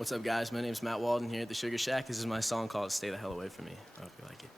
What's up, guys? My name's Matt Walden here at the Sugar Shack. This is my song called Stay the Hell Away From Me. I hope you like it.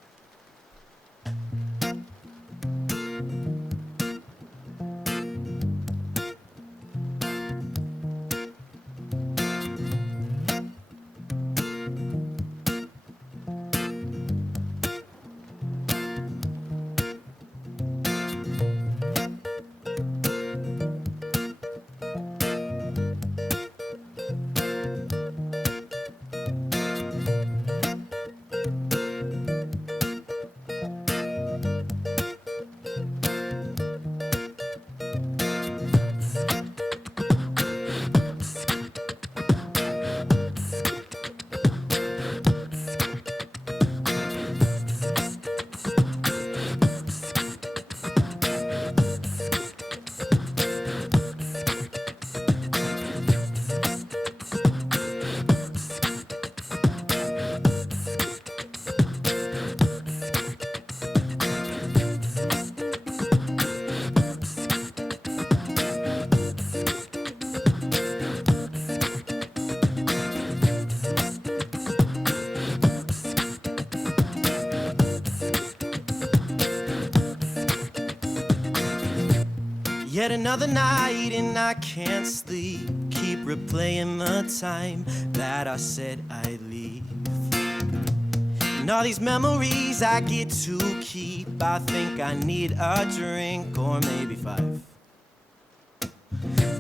Yet another night and I can't sleep. Keep replaying the time that I said I'd leave. And all these memories I get to keep. I think I need a drink or maybe 5.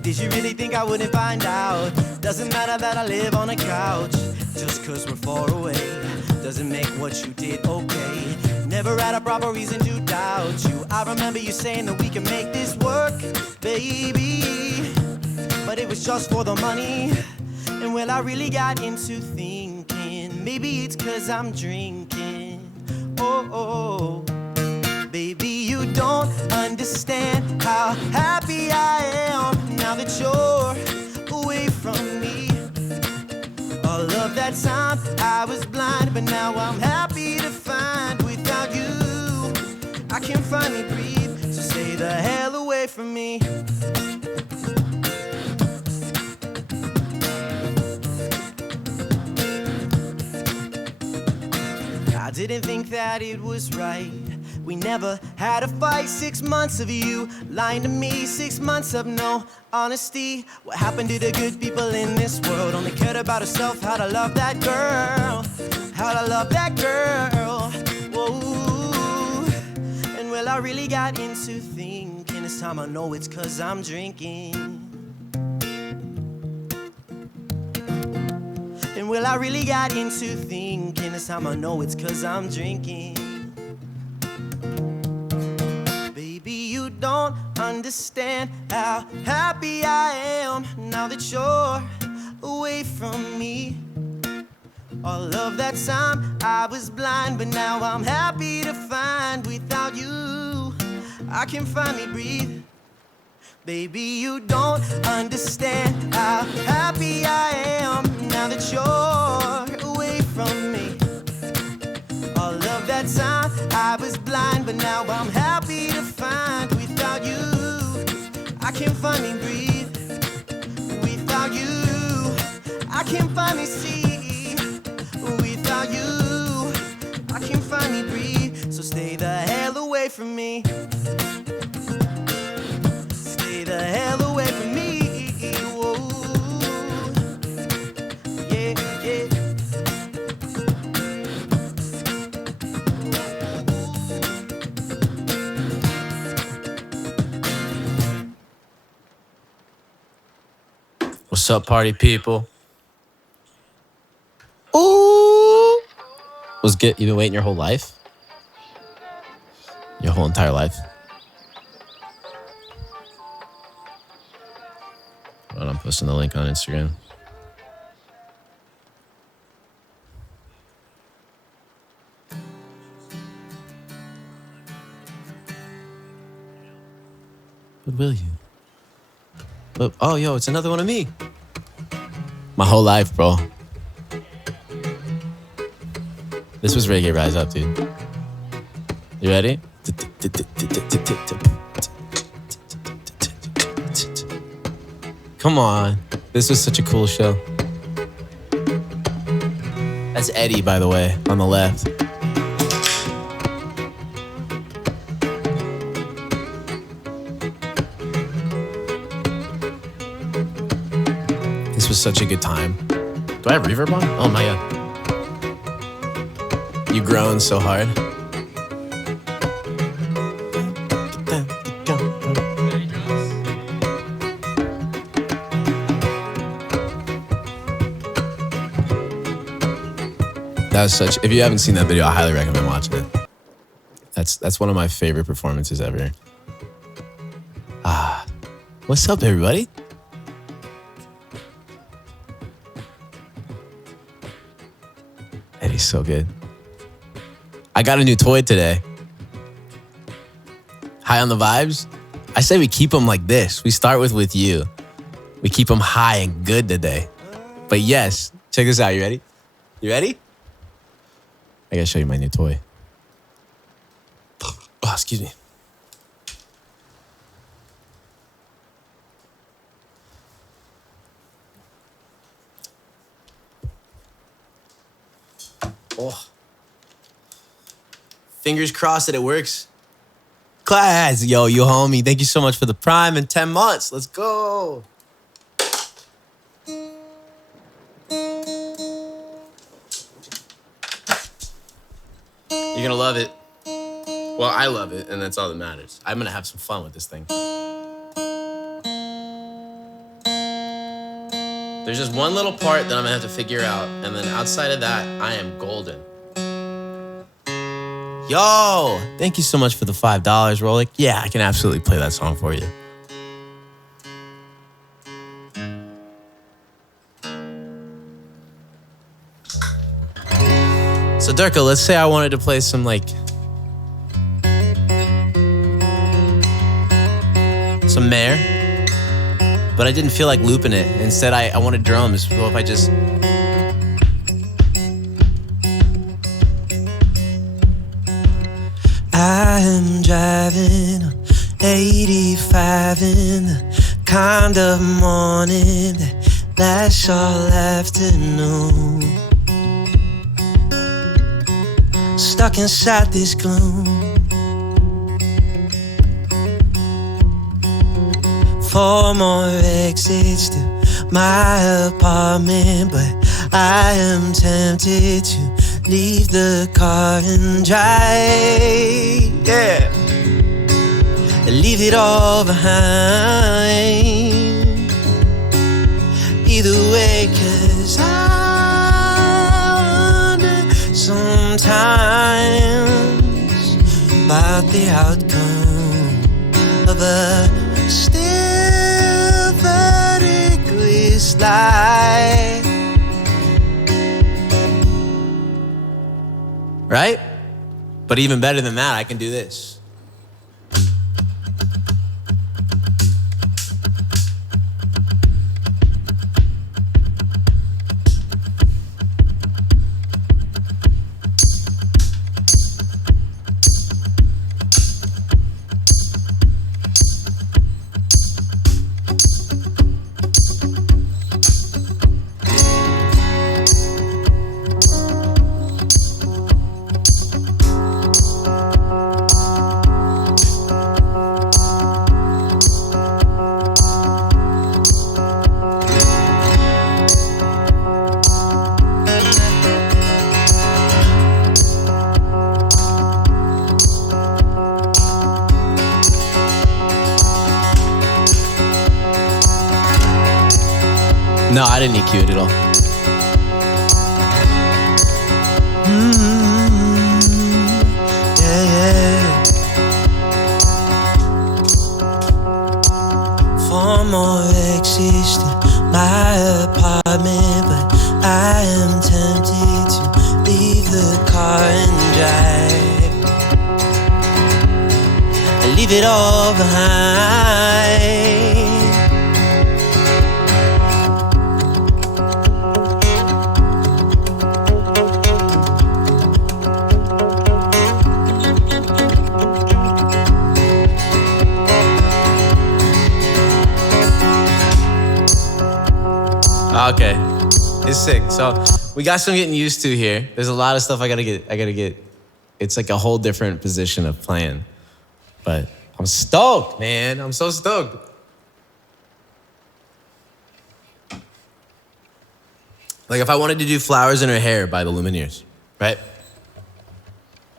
Did you really think I wouldn't find out? Doesn't matter that I live on a couch. Just cause we're far away doesn't make what you did okay. Never had a proper reason to doubt you. I remember you saying that we can make this work, baby. But it was just for the money. And well, I really got into thinking maybe it's cause I'm drinking. Oh, baby, you don't understand how happy I am now that you're away from me. All of that time I was blind, but now I'm happy to find without you I can finally breathe. So stay the hell away from me. I didn't think that it was right. We never had a fight. 6 months of you lying to me. 6 months of no honesty. What happened to the good people in this world? Only cared about herself, how to love that girl. How to love that girl. Whoa. And well, I really got into thinking this time I know it's cause I'm drinking. And well, I really got into thinking this time I know it's cause I'm drinking. Baby, you don't understand how happy I am now that you're away from me. All of that time I was blind, but now I'm happy to find without you I can finally breathe. Baby, you don't understand how happy I am now that you're away from me. All of that time I was blind, but now I'm happy to find without you I can finally breathe. Without you I can finally see. Without you I can finally breathe. So stay the hell away from me. Stay the hell away from me. Whoa. Yeah, yeah. What's up, party people? Ooh! Was good. You've been waiting your whole life? Your whole entire life? Hold on, I'm posting the link on Instagram. But will you? But, oh, yo, it's another one of me. My whole life, bro. This was Reggae Rise Up, dude. You ready? Come on. This was such a cool show. That's Eddie, by the way, on the left. This was such a good time. Do I have reverb on? Oh my God. You groan so hard. That was such, if you haven't seen that video, I highly recommend watching it. That's one of my favorite performances ever. What's up, everybody? Eddie's so good. I got a new toy today. High on the vibes? I say we keep them like this. We start with you. We keep them high and good today. But yes, check this out. You ready? You ready? I gotta show you my new toy. Oh, excuse me. Oh. Fingers crossed that it works. Class, yo, you homie. Thank you so much for the prime and 10 months. Let's go. You're gonna love it. Well, I love it, and that's all that matters. I'm gonna have some fun with this thing. There's just one little part that I'm gonna have to figure out, and then outside of that, I am golden. Yo, thank you so much for the $5, Rolik. Yeah, I can absolutely play that song for you. So Durko, let's say I wanted to play some some Mare, but I didn't feel like looping it. Instead, I wanted drums. Well, if I just... I am driving 85 in the kind of morning that lasts all afternoon. Stuck inside this gloom. 4 more exits to my apartment, but I am tempted to leave the car and drive. Yeah, leave it all behind. Either way, 'cause I wonder sometimes about the outcome of a still vertically slide. Right? But even better than that, I can do this. No, I didn't EQ it at all. Yeah. 4 more exits to my apartment, but I am tempted to leave the car and drive. I leave it all behind. Okay. It's sick. So we got some getting used to here. There's a lot of stuff I gotta get. It's like a whole different position of playing. But I'm stoked, man. I'm so stoked. Like if I wanted to do Flowers in Her Hair by the Lumineers, right?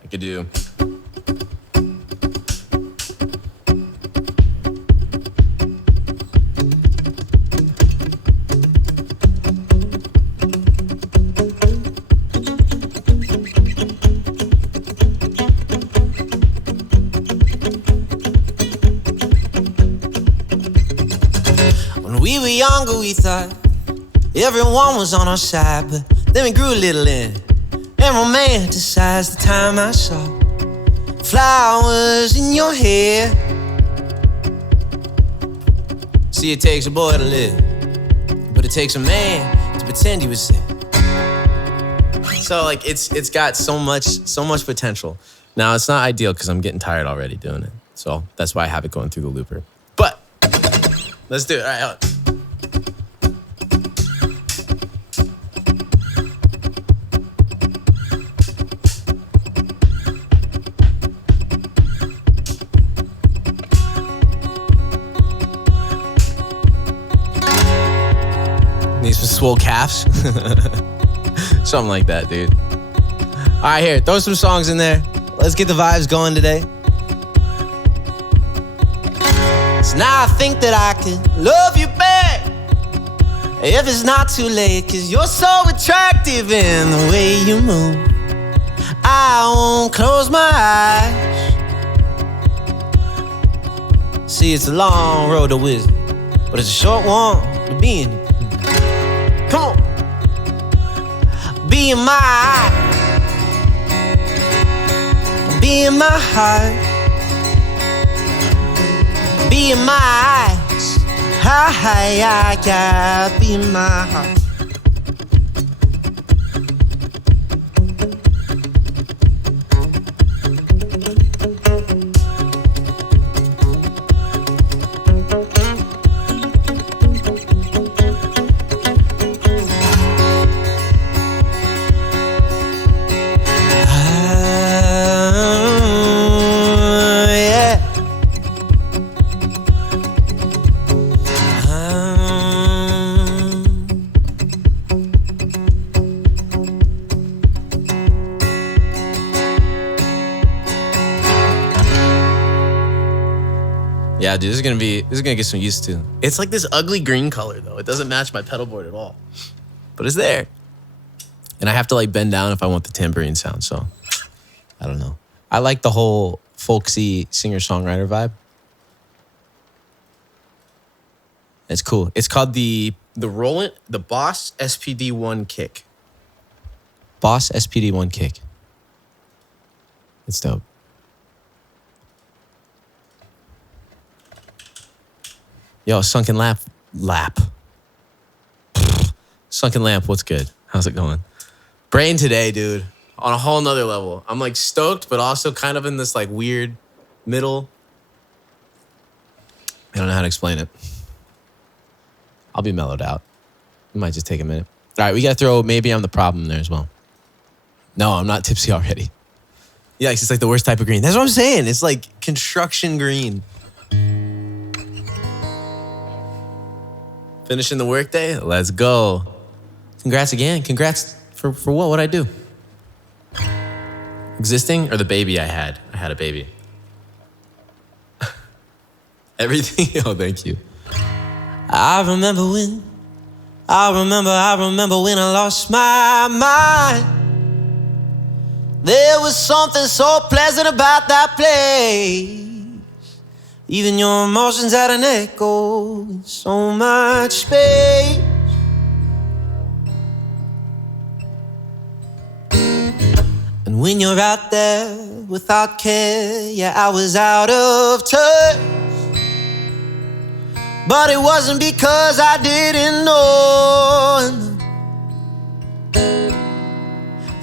I could do. When we were younger, we thought everyone was on our side, but then we grew a little and romanticized the time I saw flowers in your hair. See, it takes a boy to live, but it takes a man to pretend he was sick. So like it's got so much potential. Now it's not ideal because I'm getting tired already doing it. So that's why I have it going through the looper. But let's do it. All right. Need some swole calves. Something like that, dude. All right, here, throw some songs in there. Let's get the vibes going today. So now I think that I can love you back if it's not too late, 'cause you're so attractive in the way you move. I won't close my eyes. See, it's a long road to wisdom, but it's a short one to being. Come on. Be in my eyes. Be in my heart. Be in my eyes. Hi, be in my heart. Yeah, dude, this is gonna get some used to. It's like this ugly green color though. It doesn't match my pedal board at all. But it's there. And I have to like bend down if I want the tambourine sound, so I don't know. I like the whole folksy singer-songwriter vibe. It's cool. It's called the Boss SPD1 kick. Boss SPD1 kick. It's dope. Yo, Sunken Lamp. Sunken Lamp, what's good? How's it going? Brain today, dude. On a whole nother level. I'm like stoked, but also kind of in this like weird middle. I don't know how to explain it. I'll be mellowed out. It might just take a minute. All right, we gotta throw Maybe I'm the Problem in there as well. No, I'm not tipsy already. Yeah, it's like the worst type of green. That's what I'm saying. It's like construction green. Finishing the workday? Let's go. Congrats again. Congrats for what? What'd I do? Existing or the baby I had? I had a baby. Everything? Oh, thank you. I remember when I lost my mind. There was something so pleasant about that place. Even your emotions had an echo in so much space. And when you're out there without care, yeah, I was out of touch. But it wasn't because I didn't know.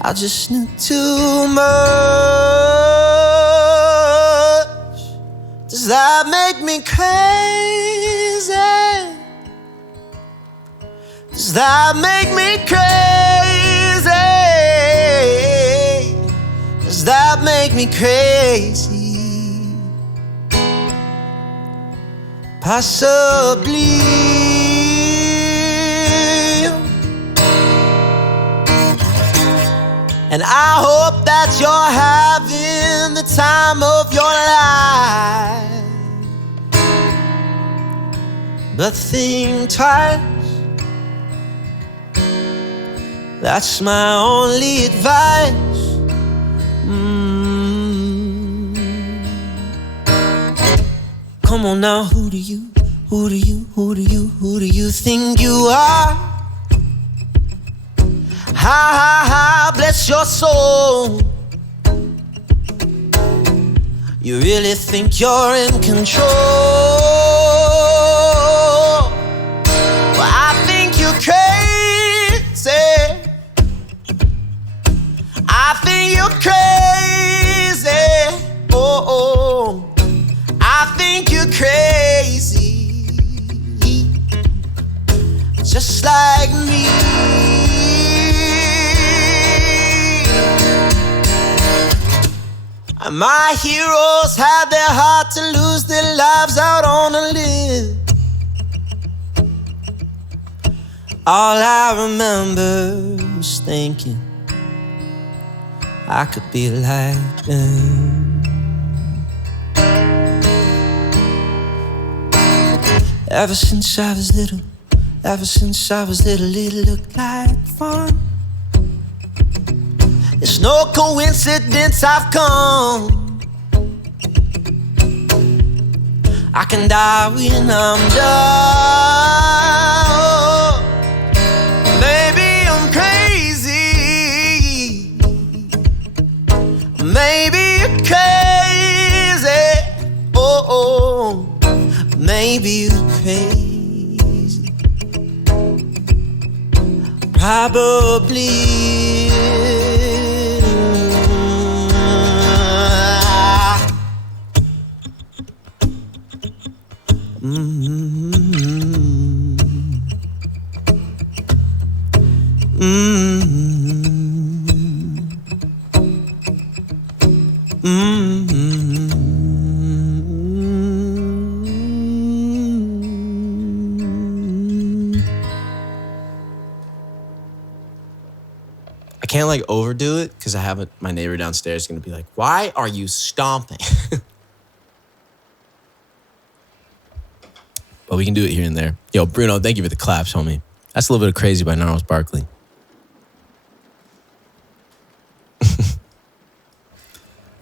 I just knew too much. Does that make me crazy? Does Does that make me crazy? Does that make me crazy? Possibly. And I hope that you're having the time of your life. But think twice. That's my only advice. Come on now, who do you think you are? Ha, bless your soul. You really think you're in control? Well, I think you're crazy. I think you're crazy. Oh, I think you're crazy. Just like me. My heroes had their heart to lose their lives out on a limb. All I remember was thinking I could be like them. Ever since I was little, it looked like fun. It's no coincidence I've come. I can die when I'm done. Maybe I'm crazy. Maybe you're crazy. Oh, maybe you're crazy. Probably. I can't like overdo it because I have my neighbor downstairs gonna be like, why are you stomping? But we can do it here and there. Yo, Bruno, thank you for the claps, homie. That's a little bit of Crazy by Gnarls Barkley.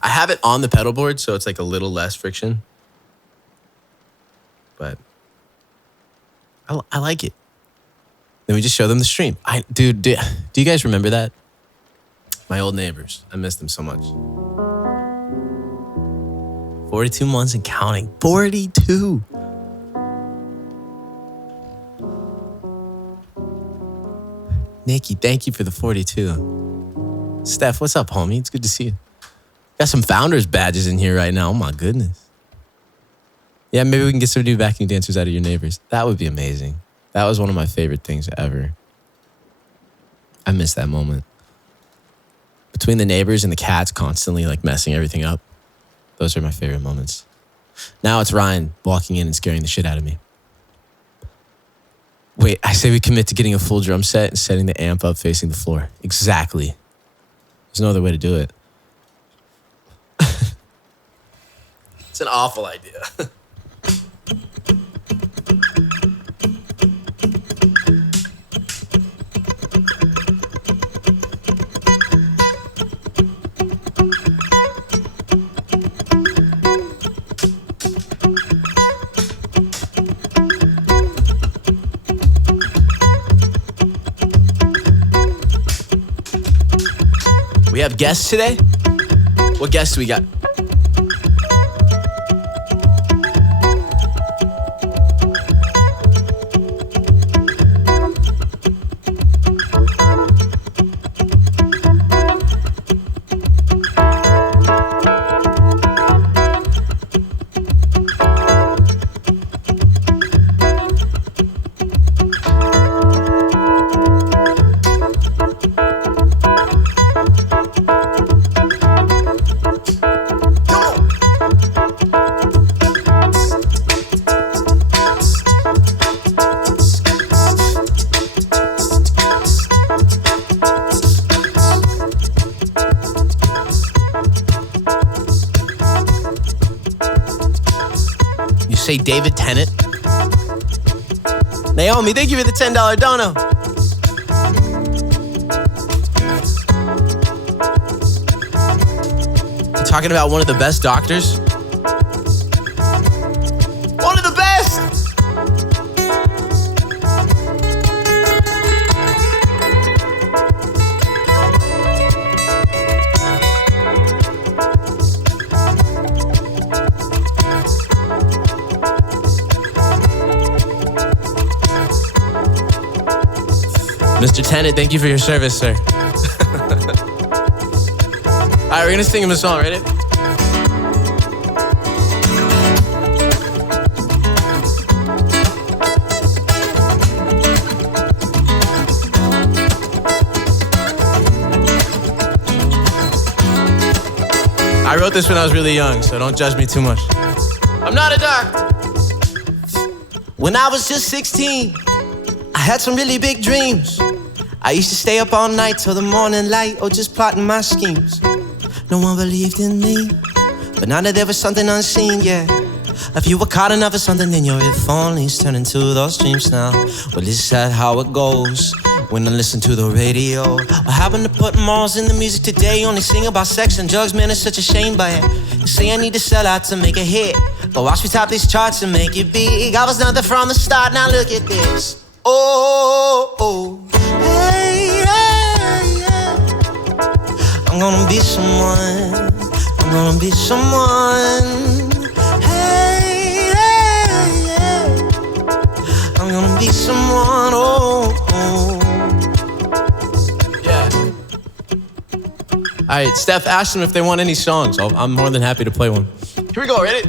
I have it on the pedal board, so it's like a little less friction. But I like it. Then we just show them the stream. Dude, do you guys remember that? My old neighbors. I miss them so much. 42 months and counting. 42. Nikki, thank you for the 42. Steph, what's up, homie? It's good to see you. Got some founders badges in here right now. Oh my goodness. Yeah, maybe we can get some new backing dancers out of your neighbors. That would be amazing. That was one of my favorite things ever. I miss that moment. Between the neighbors and the cats constantly like messing everything up. Those are my favorite moments. Now it's Ryan walking in and scaring the shit out of me. Wait, I say we commit to getting a full drum set and setting the amp up facing the floor. Exactly. There's no other way to do it. It's an awful idea. We have guests today? What guests do we got? say David Tennant. Naomi, thank you for the $10 dono. You're talking about one of the best doctors? One of the best! Mr. Tennant, thank you for your service, sir. All right, we're gonna sing him a song, ready? I wrote this when I was really young, so don't judge me too much. I'm not a doctor. When I was just 16, I had some really big dreams. I used to stay up all night till the morning light, or just plotting my schemes. No one believed in me, but now that there was something unseen, yeah. If you were caught enough of something, then your if onlys turn into those dreams now. Well, is that how it goes when I listen to the radio? What happened to put morals in the music today? Only sing about sex and drugs, man, it's such a shame. But you say I need to sell out to make a hit, but watch me top these charts and make it big. I was nothing from the start, now look at this. Oh, oh, hey, hey, yeah. I'm gonna be someone. I'm gonna be someone. Hey, hey, yeah. I'm gonna be someone. Oh, oh. Yeah. All right, Steph, ask them if they want any songs. I'm more than happy to play one. Here we go, ready?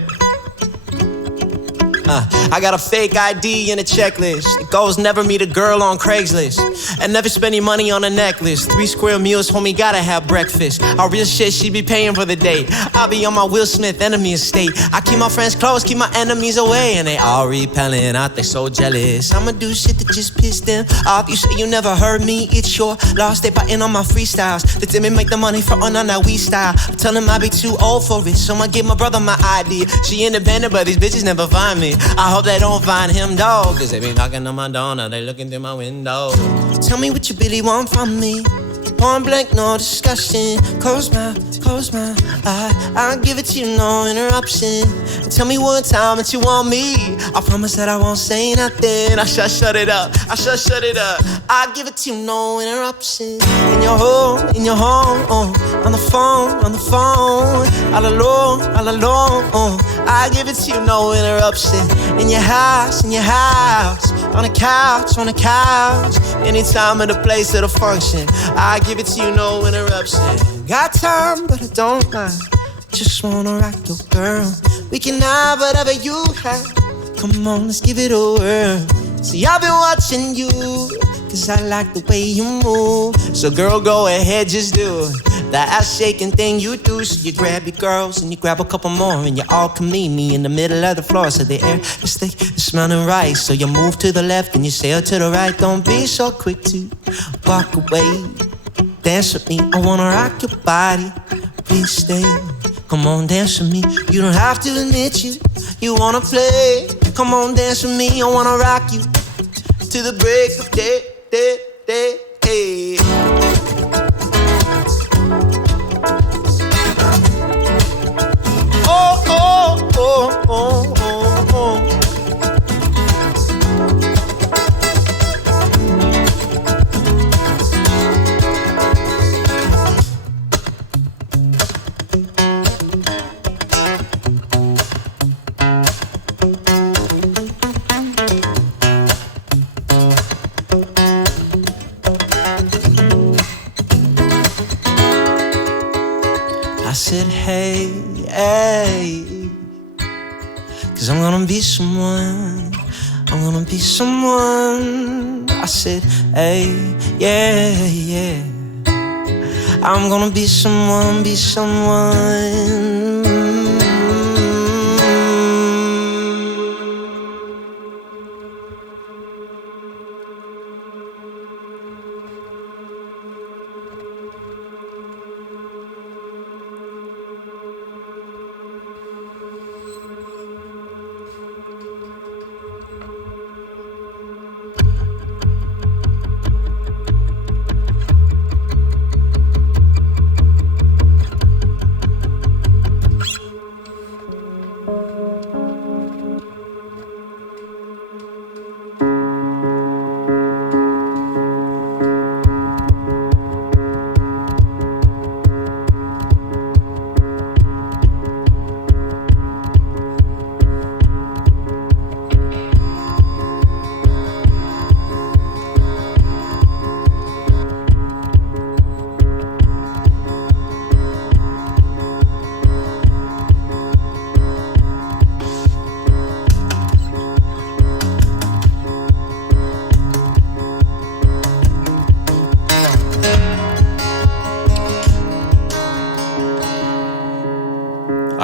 I got a fake ID and a checklist. It goes never meet a girl on Craigslist, and never spend any money on a necklace. 3 square meals, homie, gotta have breakfast. All real shit, she be paying for the date. I'll be on my Will Smith enemy estate. I keep my friends close, keep my enemies away, and they all repelling out, they so jealous. I'ma do shit that just piss them off. You say you never heard me, it's your lost. They biting on my freestyles. They tell me make the money for on that we style. I tell them I be too old for it, so I give my brother my ID. She independent, but these bitches never find me. I hope they don't find him, dog, cause they be knocking on my door, now they looking through my window. Tell me what you really want from me. Point blank, no discussion. Close my eye, I'll give it to you, no interruption. And tell me one time that you want me. I promise that I won't say nothing. I shut it up, shut it up. I'll give it to you, no interruption. In your home, on the phone, all alone, I'll give it to you, no interruption. In your house, on the couch, anytime and a place at a function, I give it to you, no interruption. Got time, but I don't mind. Just wanna rock your girl. We can have whatever you have. Come on, let's give it a whirl. See, I've been watching you, cause I like the way you move. So girl, go ahead, just do it. That ass shaking thing you do. So you grab your girls and you grab a couple more, and you all can meet me in the middle of the floor. So the air is thick, it's smelling right. So you move to the left and you sail to the right. Don't be so quick to walk away. Dance with me, I wanna rock your body. Please stay, come on, dance with me. You don't have to admit you wanna play. Come on, dance with me, I wanna rock you to the break of day, hey. Oh, oh, oh, oh, oh, oh. I said, hey, hey, cause I'm gonna be someone. I'm gonna be someone. I said, hey, yeah, yeah. I'm gonna be someone, be someone.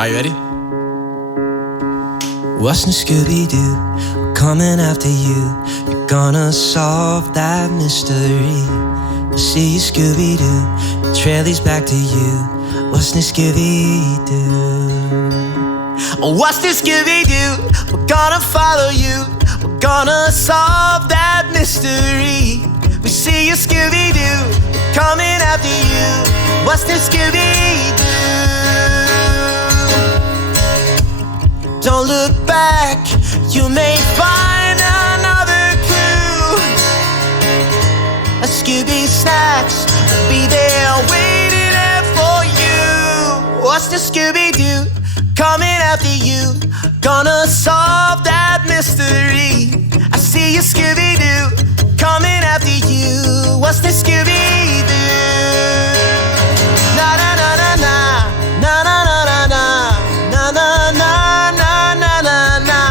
Are you ready? What's new, Scooby-Doo? We're coming after you. You're gonna solve that mystery. You see, Scooby-Doo, the trail leads back to you. What's new, Scooby-Doo? What's new, Scooby-Doo? We're gonna follow you. We're gonna solve that mystery. We see you, Scooby-Doo, coming after you. What's new, Scooby-Doo? Don't look back, you may find another clue. A Scooby Snacks will be there waiting there for you. What's the Scooby-Doo? Coming after you, gonna solve that mystery. I see you, Scooby-Doo, coming after you. What's the Scooby-Doo? Na na na na na, na na na na na, na na na na na na na.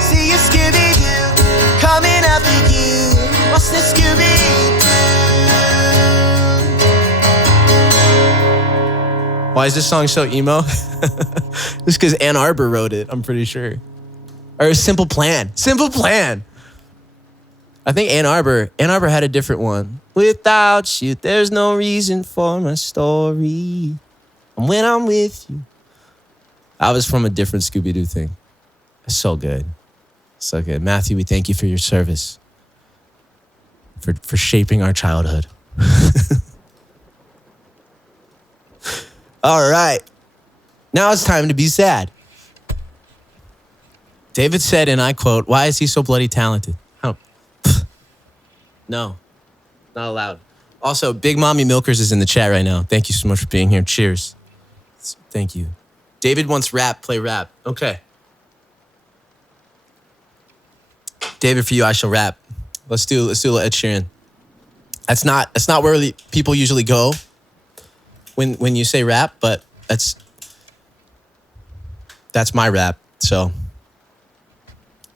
See you, Scooby-Doo, coming after you. What's the Scooby-Doo? Why is this song so emo? Just because Ann Arbor wrote it, I'm pretty sure. Or Simple Plan. Simple Plan. I think Ann Arbor had a different one. Without you, there's no reason for my story. And when I'm with you. I was from a different Scooby-Doo thing. It's so good. So good. Matthew, we thank you for your service. For shaping our childhood. All right. Now it's time to be sad. David said, and I quote, "Why is he so bloody talented?" No, not allowed. Also, Big Mommy Milkers is in the chat right now. Thank you so much for being here. Cheers. Thank you. David wants rap. Play rap. Okay. David, for you, I shall rap. Let's do a little Ed Sheeran. That's not where people usually go when you say rap, but that's my rap. So,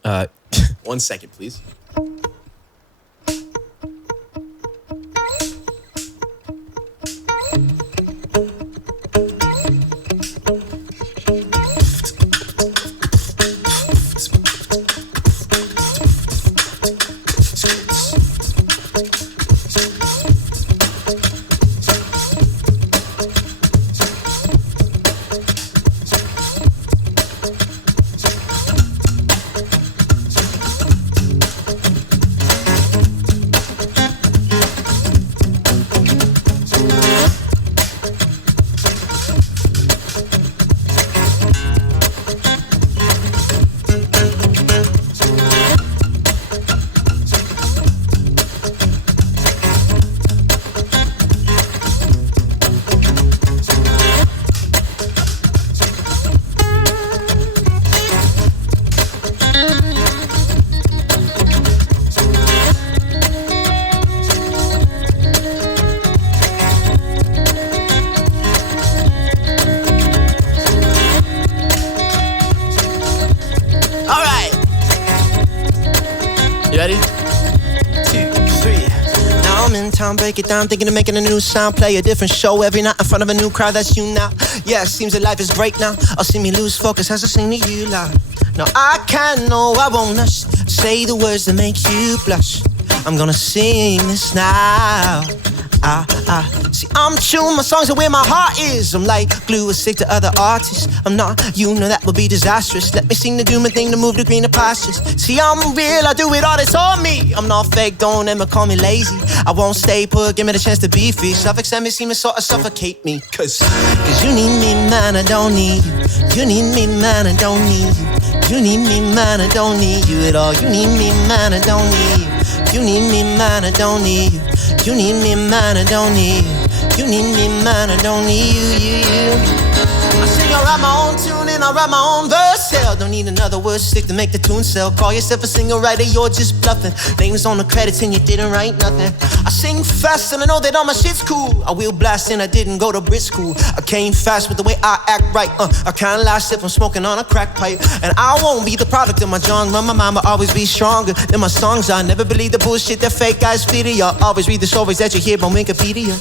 1 second, please. Break it down, thinking of making a new sound. Play a different show every night in front of a new crowd. That's you now. Yeah, it seems that life is great now. I'll see me lose focus as I sing to you loud. No, I can't, no, I won't say the words that make you blush. I'm gonna sing this now. See, I'm true, my songs are where my heart is. I'm like glue, or sick to other artists. I'm not, you know that would be disastrous. Let me sing the doom and thing to move to greener pastures. See, I'm real, I do it all, it's on me. I'm not fake, don't ever call me lazy. I won't stay put, give me the chance to be free. Suffix and me seem to sort of suffocate me. Cause you need me, man, I don't need you. You need me, man, I don't need you. You need me, man, I don't need you at all. You need me, man, I don't need you. You need me, man, I don't need you. You need me, man, I don't need you. You need me, man, I don't need you. I sing, I write my own tune and I write my own verse. Hell, don't need another word stick to make the tune sell. Call yourself a singer writer, you're just bluffing. Names on the credits and you didn't write nothing. I sing fast and I know that all my shit's cool. I will blast and I didn't go to Brit school. I came fast with the way I act right. I can't last if I'm smoking on a crack pipe. And I won't be the product of my genre. My mind will always be stronger than my songs. I never believe the bullshit that fake guys feed you. Always read the stories that you hear on Wikipedia.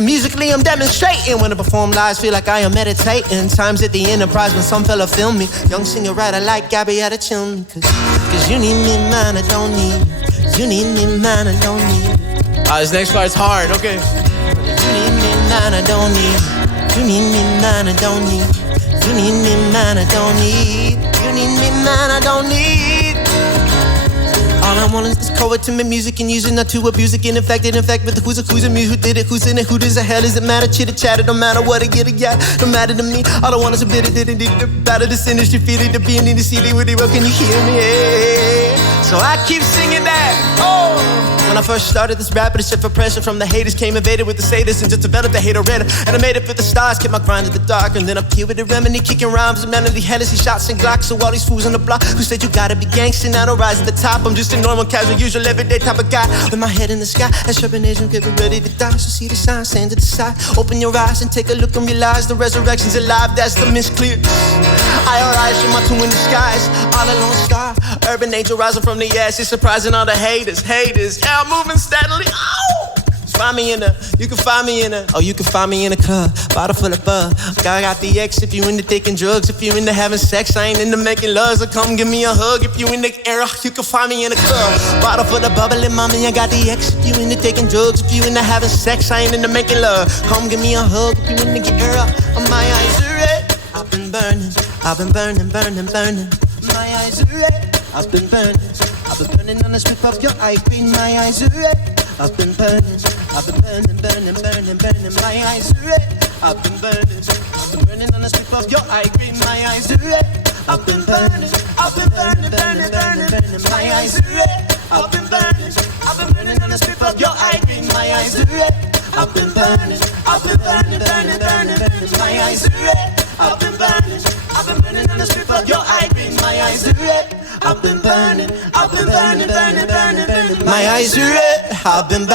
And musically I'm demonstrating. When I perform live, feel like I am meditating. Times at the Enterprise when some fella film me. Young singer writer like Gabby had to chill me. Cause you need me, man, I don't need you. You need me, man, I don't need you. This next part's hard, okay. You need me, man, I don't need you. You need me, man, I don't need you. You need me, man, I don't need you. Need me, man, I don't need. All I want is this code to my music and use it not to abuse it. Get infected, but who's and me, who did it, who's in it, who does the hell, does it matter? Chitter chatter, don't matter what I get it, yeah, don't matter to me. All I want is a bit of it, better this industry, feel it, the being in the ceiling with it, well, can you hear me? So I keep singing that, oh. When I first started this rap, it shit for pressure from the haters, came invaded with the sadist and just developed a hater rhythm. And I made it for the stars, kept my grind in the dark, and then up here with the remedy, kicking rhymes, melody, Hennessy, shots and Glocks. So all these fools on the block who said you gotta be gangsta, now don't rise at the top. I'm just a normal, casual, usual, everyday type of guy with my head in the sky, as sharp Asian, get ready to die. So see the sign, stand to the side, open your eyes and take a look and realize the resurrection's alive. That's the mist clear. I arise from my tomb in the skies, all alone star, urban angel rising from the ashes, surprising all the haters. Yeah, I'm moving steadily. Oh! Find me in you can find me in you can find me in a club, bottle full of bug. I got the X if you into taking drugs, if you into having sex, I ain't into making love, so come give me a hug. If you in the era, you can find me in a club, bottle full of bubbling, mommy, I got the X if you into taking drugs, if you into having sex, I ain't into making love, come give me a hug. If you into get era, my eyes are red, I've been burning, my eyes are red, I've been burning on the strip of your eye green, my eyes are red. I've been burning, my eyes are red. I've been burning on the strip of your eye green, my eyes are red. I've been burning, my eyes are red. I've been burning on the strip of your eye green, my eyes are red. I've been burning, my eyes are red. I've been burning on the strip of your eye green, my eyes are red. I've been burning, my eyes are red. I've been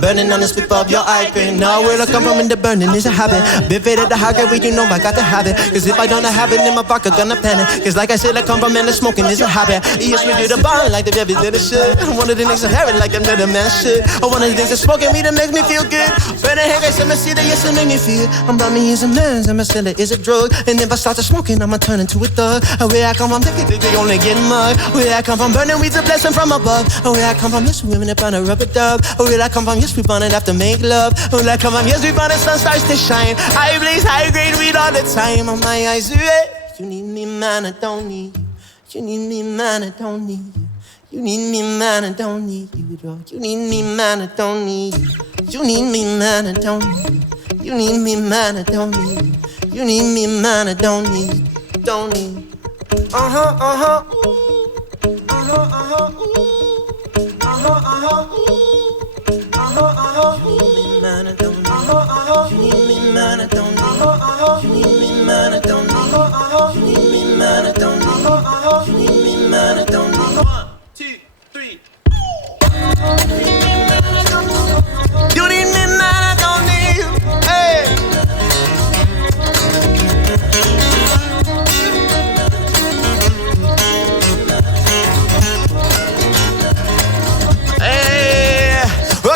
burning on the strip of your eye green. Now where I come from in the burning is a habit. Been faded the high grade, you know I got to have it. Cause if I don't have it, then my vodka gonna panic. Cause like I said, I come from and the smoking is a habit. Yes, we do the bond like the baby did it should. One of the things I have it like them that a man should. Or one of the things that smoking me that makes me feel good. Better hear guys, I'm a see that yes, it make me feel. I'm about me is a man, I'm a seller is a drug. And if I start to smoking, I'ma turn into a thug. And where I come from, they only get mud. Where I come from, burning weed's a blessing from above. And where I come from, yes, women up on a rubber dub. And where I come from, yes, we burn it after make love. And where I come from, yes, we burn it, sun starts to shine. I blaze high grade weed all the time. And my eyes are red. You need me, man, I don't need you. You need me, man, I don't need you. You need me, man, I don't need you, dog. You need me, man, I don't need you. You need me, man, I don't need you. You need me, man, I don't need you. You need me, man, I don't need you. Don't need. You need me, man, I don't need you. You need me, man, I don't need you. You need me, man, I don't need you. You need me, man, I don't need you. 1, 2, 3. You need me, man, I don't need you. Hey.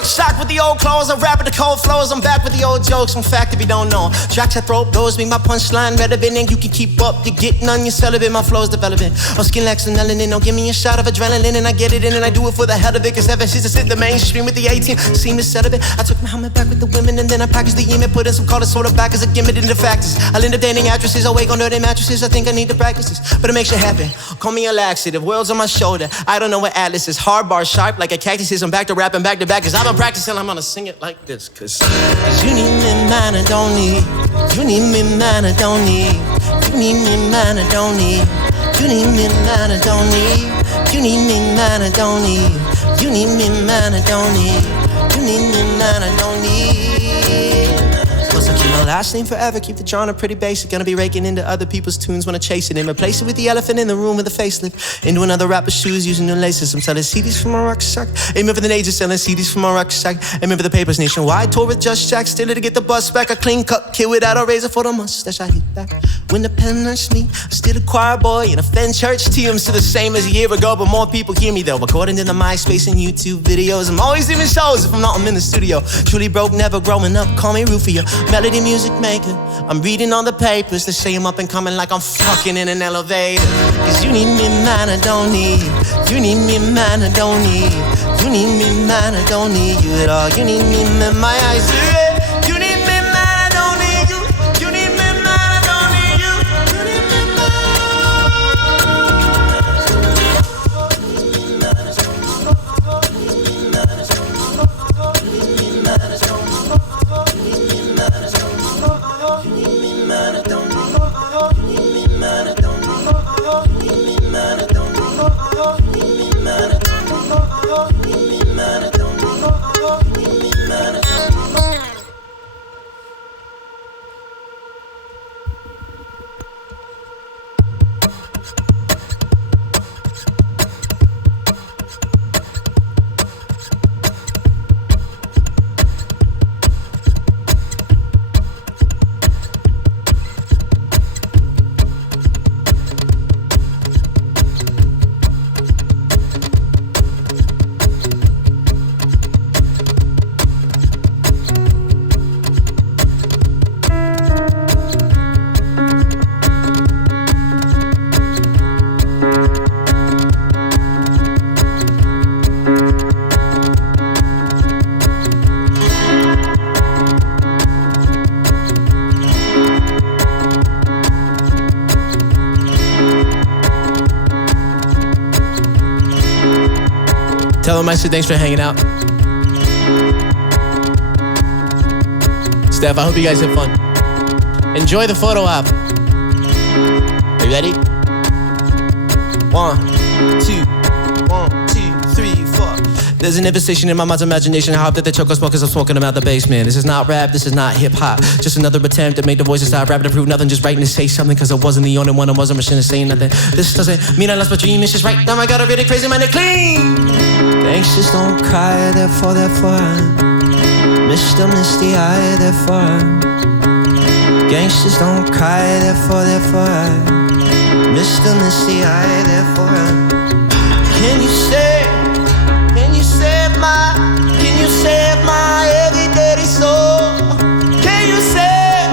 Shocked with the old clothes, I'm rapping the cold flows. I'm back with the old jokes, in fact, if you don't know. Tracks I throw, those make my punchline relevant. And you can keep up, you're getting on your celibate. My flow's developing. I'm skin like some melanin, don't give me a shot of adrenaline. And I get it in and I do it for the hell of it. Cause ever since I hit the mainstream with the 18, seem to celibate. I took my helmet back with the women and then I packaged the email. Put in some color soda back as a gimmick in the factors. I'll end up dating actresses, I wake on dirty mattresses. I think I need to practice this, but it makes it happen. Call me a laxative, world's on my shoulder. I don't know what Atlas is, hard bar sharp like a cactus is. I'm back to rapping back to back cause I've been practicing, I'm gonna sing it like this. Cause you need me, man, I don't need. You need me, man, I don't need. You need me, man, I don't need. You need me, man, I don't need. You need me, man, I don't need. You need me, man, I don't need. You need me, man, I don't need. course, I'll keep my last name forever. Keep the genre pretty basic. Gonna be raking into other people's tunes when I chase it and replace it with the elephant in the room with a facelift. Into another rapper's shoes using new laces. I'm selling CDs from my rucksack. Aiming for the age of selling CDs from my rucksack. Aiming for the papers nationwide. Tour with Just Jack. Still to get the bus back. A clean cut kid without a razor for the mustache. I hit that. When the pen hurts me, I'm still a choir boy in a Fen church team. I'm still the same as a year ago, but more people hear me though. According to the MySpace and YouTube videos, I'm always doing shows. If I'm not, I'm in the studio. Truly broke, never growing up. Call me Rufio. Melody music maker. I'm reading all the papers. They say I'm up and coming like I'm fucking in an elevator. Cause you need me, man, I don't need you. You need me, man, I don't need you. You need me, man, I don't need you at all. You need me, man, my eyes. You need me, man, I don't need you. You need me, man, I don't need you. You need me, Tell him I said thanks for hanging out. Steph, I hope you guys have fun. Enjoy the photo op. Are you ready? 1, 2, 1, 2, 3, 4. There's an infestation in my mind's imagination. I hope that they choke us because I'm smoking them out the basement. This is not rap, this is not hip-hop. Just another attempt to make the voices stop rapping to prove nothing. Just writing to say something because I wasn't the only one. I wasn't machine to say nothing. This doesn't mean I lost my dream. It's just right now I got a really crazy mind to clean. Gangsters don't cry, therefore I'm Mr. Misty Eye, therefore I'm Gangsters don't cry, therefore I'm Mr. Misty Eye, therefore I'm Can you save my heavy dirty soul? Can you save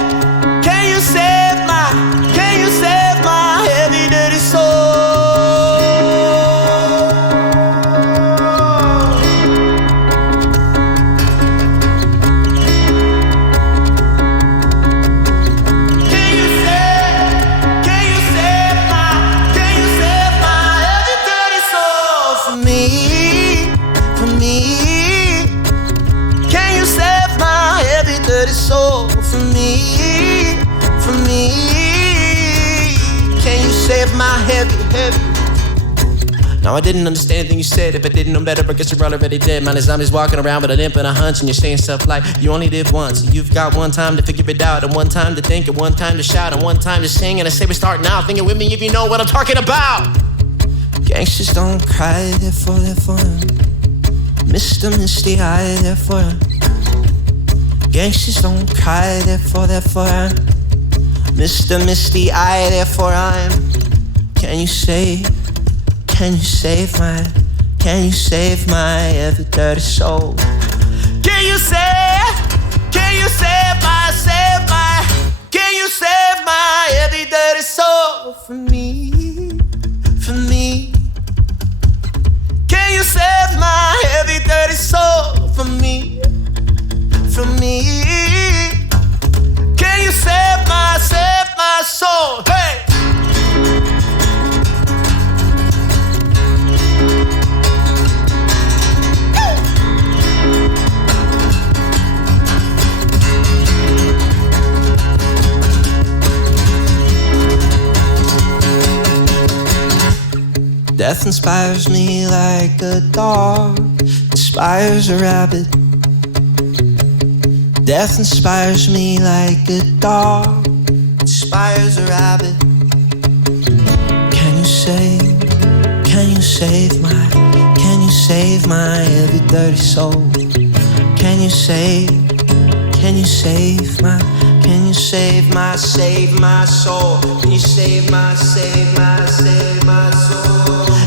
my heavy dirty soul? Soul for me. Can you save my heavy? Now I didn't understand anything you said. If I didn't know better, I guess you're already dead. Man, as zombies walking around with a limp and a hunch, and you're saying stuff like you only live once. You've got one time to figure it out, and one time to think, and one time to shout, and one time to sing. And I say we start now, thinking with me if you know what I'm talking about. Gangsters don't cry, therefore Mr. Misty Eye, therefore Gangsters don't cry, therefore I'm Mr. Misty Eye, therefore I'm Can you save my every dirty soul? Can you save my every dirty soul for me? Can you save my every dirty soul for me? Can you save my soul? Hey! Death inspires me like a dog inspires a rabbit. Death inspires me like a dog inspires a rabbit. Can you save my every dirty soul? Can you save my soul? Can you save my soul?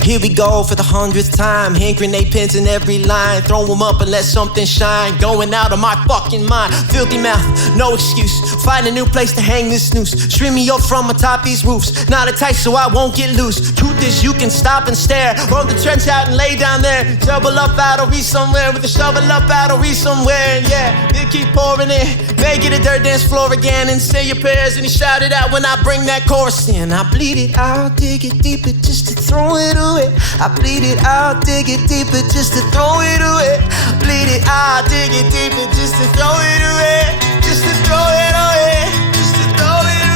Here we go for the 100th time. Hand grenade pins in every line. Throw them up and let something shine. Going out of my fucking mind. Filthy mouth, no excuse. Find a new place to hang this noose. Stream me up from atop these roofs. Not tight so I won't get loose. Truth is you can stop and stare. Roll the trench out and lay down there. Shovel up battery somewhere. With a shovel up battery somewhere. Yeah, it keep pouring in. Make it a dirt dance floor again. And say your prayers and you shout it out when I bring that chorus in. I bleed it out, dig it deeper just to throw it away. I bleed it out, dig it deeper just to throw it away. Bleed it out, dig it deeper just to throw it away. Just to throw it away. Just to throw it away.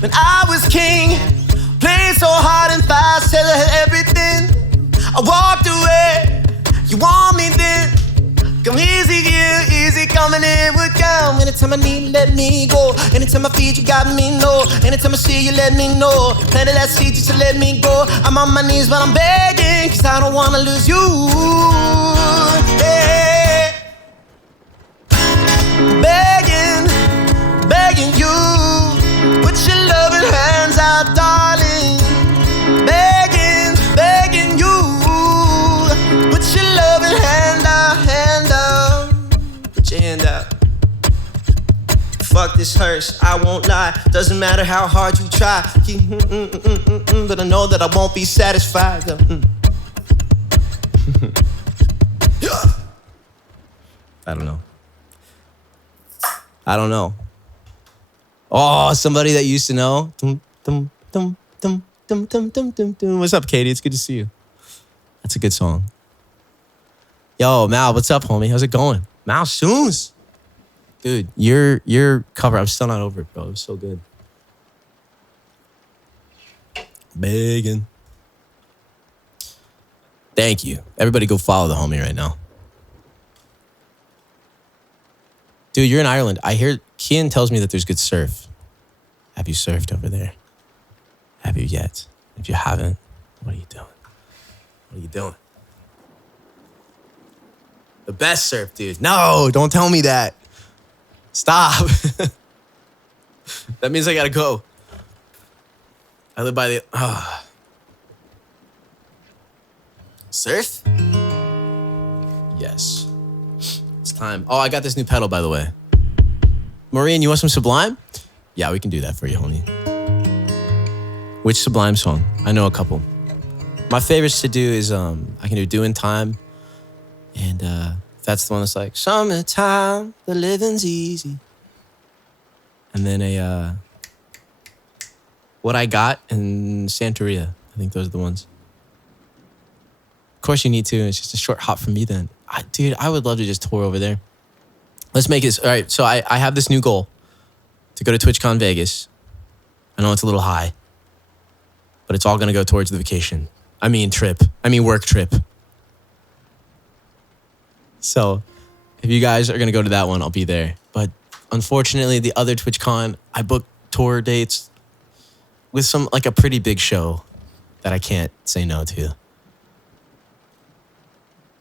When I was king, playing so hard and fast, said I had everything. I walked away, you want me then. Come easy here, easy coming in would come. Anytime I need, let me go. Anytime I feed, you got me, no. Anytime I see you, let me know. Planted that seed just to let me go. I'm on my knees, but I'm begging, cause I don't wanna lose you. Yeah. Begging you. Put your loving hands out, darling. Begging you. Put your loving hand out. Put your hand out. Fuck this hurts, I won't lie. Doesn't matter how hard you try. But I know that I won't be satisfied. I don't know. Oh, somebody that used to know. What's up, Katie? It's good to see you. That's a good song. Yo, Mal, what's up, homie? How's it going? Mal Soons. Dude, your cover, I'm still not over it, bro. It was so good. Begging. Thank you. Everybody go follow the homie right now. Dude, you're in Ireland. I hear Kian tells me that there's good surf. Have you surfed over there? Have you yet? If you haven't, what are you doing? What are you doing? The best surf, dude. No, don't tell me that. Stop. That means I gotta go. I live by the... Surf? Yes. It's time. Oh, I got this new pedal, by the way. Maureen, you want some Sublime? Yeah, we can do that for you, homie. Which Sublime song? I know a couple. My favorites to do is, I can do Doing Time. And that's the one that's like, summertime, the living's easy. And then What I Got and Santeria. I think those are the ones. Of course you need to. It's just a short hop from me then. Dude, I would love to just tour over there. Let's make it. All right, so I have this new goal to go to TwitchCon Vegas. I know it's a little high, but it's all going to go towards the vacation. Work trip. So if you guys are going to go to that one, I'll be there. But unfortunately, the other TwitchCon, I booked tour dates with a pretty big show that I can't say no to.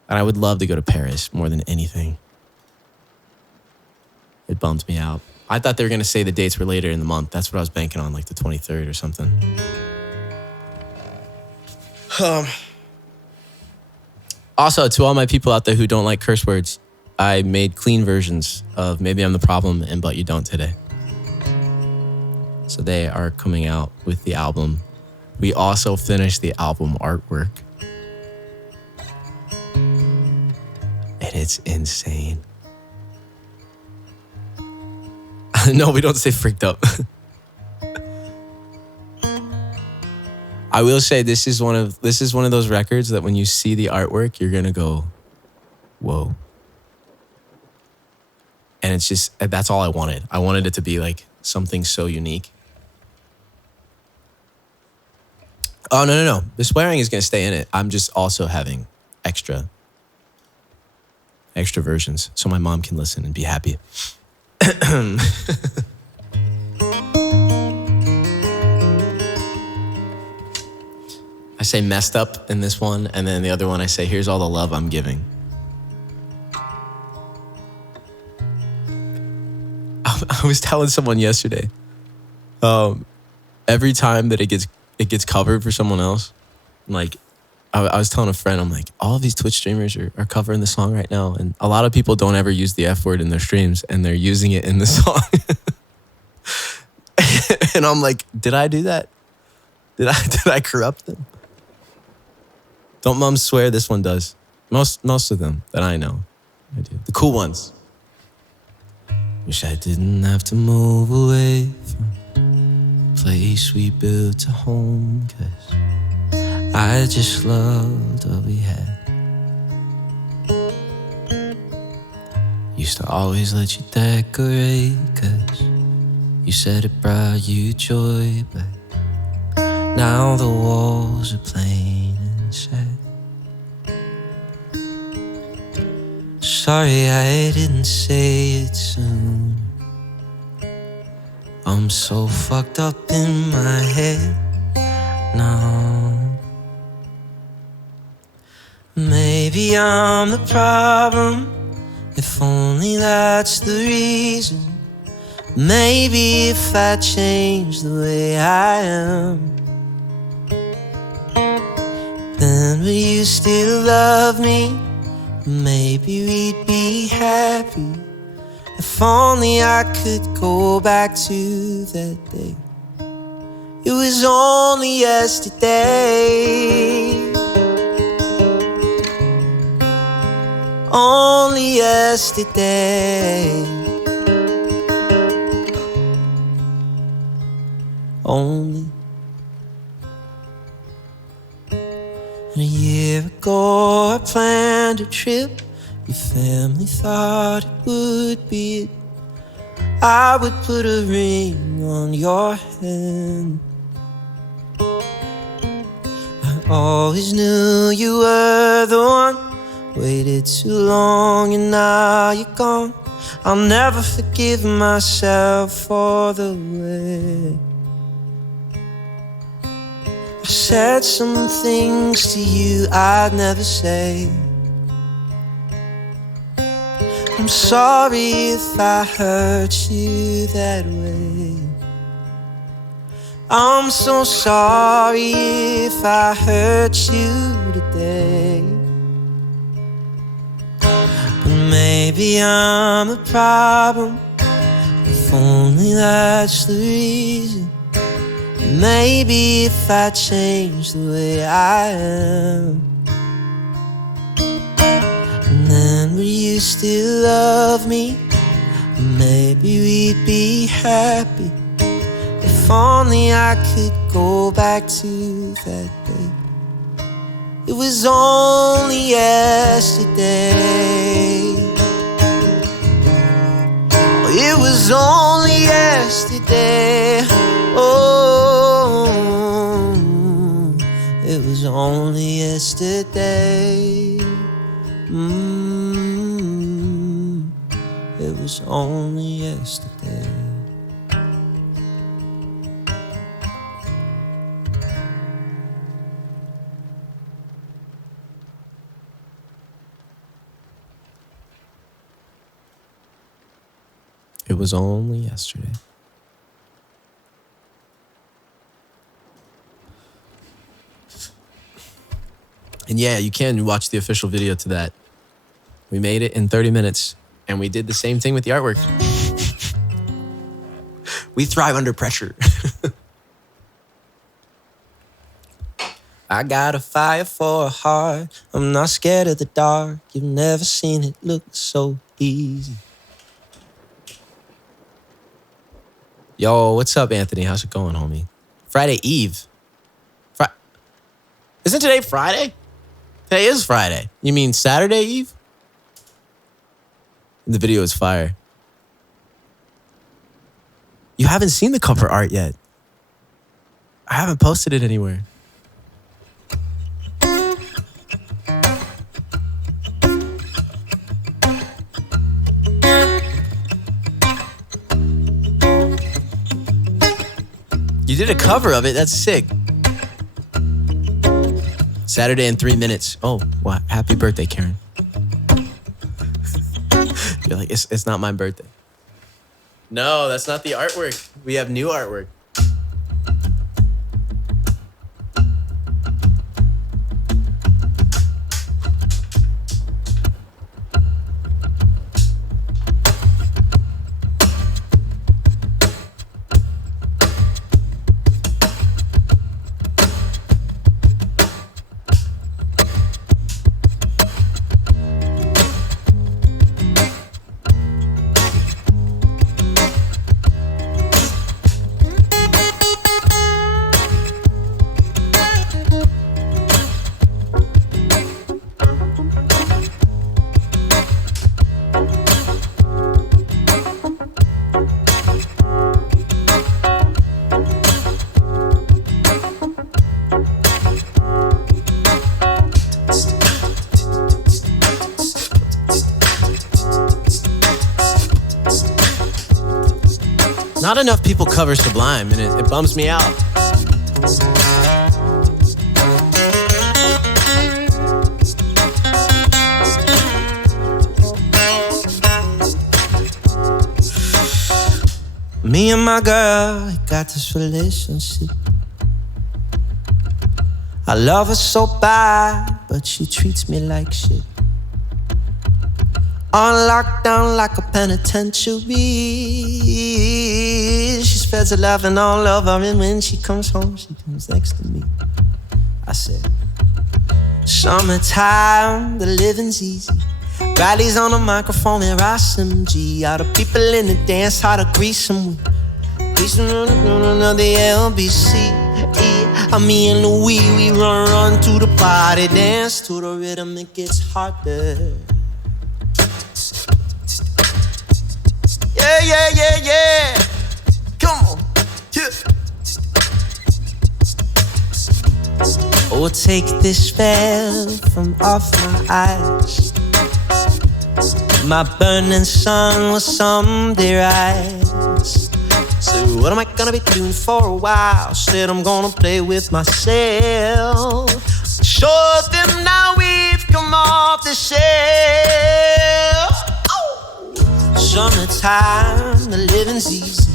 And I would love to go to Paris more than anything. It bums me out. I thought they were going to say the dates were later in the month. That's what I was banking on, like the 23rd or something. Also, to all my people out there who don't like curse words, I made clean versions of Maybe I'm the Problem and But You Don't today. So they are coming out with the album. We also finished the album artwork. And it's insane. No, we don't say freaked up. I will say this is one of those records that when you see the artwork, you're gonna go, whoa. And it's just, that's all I wanted. I wanted it to be like something so unique. Oh, no. The swearing is gonna stay in it. I'm just also having extra versions so my mom can listen and be happy. I say messed up in this one, and then the other one I say, here's all the love I'm giving. I was telling someone yesterday, every time that it gets covered for someone else, like I was telling a friend, I'm like, all of these Twitch streamers are covering the song right now, and a lot of people don't ever use the F word in their streams, and they're using it in the song. And I'm like, did I do that? Did I corrupt them? Don't mums swear? This one does. Most of them that I know, I do. The cool ones. Wish I didn't have to move away from the place we built a home, 'cause I just loved what we had. Used to always let you decorate, 'cause you said it brought you joy, but now the walls are plain and sad. Sorry I didn't say it soon. I'm so fucked up in my head now. Maybe I'm the problem, if only that's the reason. Maybe if I change the way I am, then will you still love me? Maybe we'd be happy. If only I could go back to that day. It was only yesterday. Only yesterday. Only. And a year ago I planned a trip. Your family thought it would be it. I would put a ring on your hand. I always knew you were the one. Waited too long and now you're gone. I'll never forgive myself for the way I said some things to you I'd never say. I'm sorry if I hurt you that way. I'm so sorry if I hurt you today. But maybe I'm the problem, if only that's the reason. Maybe if I change the way I am, and then would you still love me? Maybe we'd be happy. If only I could go back to that day. It was only yesterday. It was only yesterday. Oh, it was only yesterday. It was only yesterday. It was only yesterday. And yeah, you can watch the official video to that. We made it in 30 minutes, and we did the same thing with the artwork. We thrive under pressure. I got a fire for a heart. I'm not scared of the dark. You've never seen it look so easy. Yo, what's up, Anthony? How's it going, homie? Friday Eve. Isn't today Friday? Today is Friday. You mean Saturday Eve? The video is fire. You haven't seen the cover art yet. I haven't posted it anywhere. You did a cover of it. That's sick. Saturday in 3 minutes. Oh, wow. Happy birthday, Karen. You're like, it's not my birthday. No, that's not the artwork. We have new artwork. Not enough people cover Sublime, and it bums me out. Me and my girl got this relationship. I love her so bad, but she treats me like shit. On lockdown like a penitentiary. She spreads her love and all over, and when she comes home, she comes next to me. I said, summertime, the living's easy. Riley's on the microphone and SMG. All the people in the dance hall to grease them. Grease them on the LBC. Me and Louis, we run to the party, dance to the rhythm, it gets harder. Yeah. Come on. Yeah. Oh, take this spell from off my eyes. My burning sun will someday rise. So what am I gonna be doing for a while? Said I'm gonna play with myself. Show them now we've come off the shelf. Summertime, the living's easy.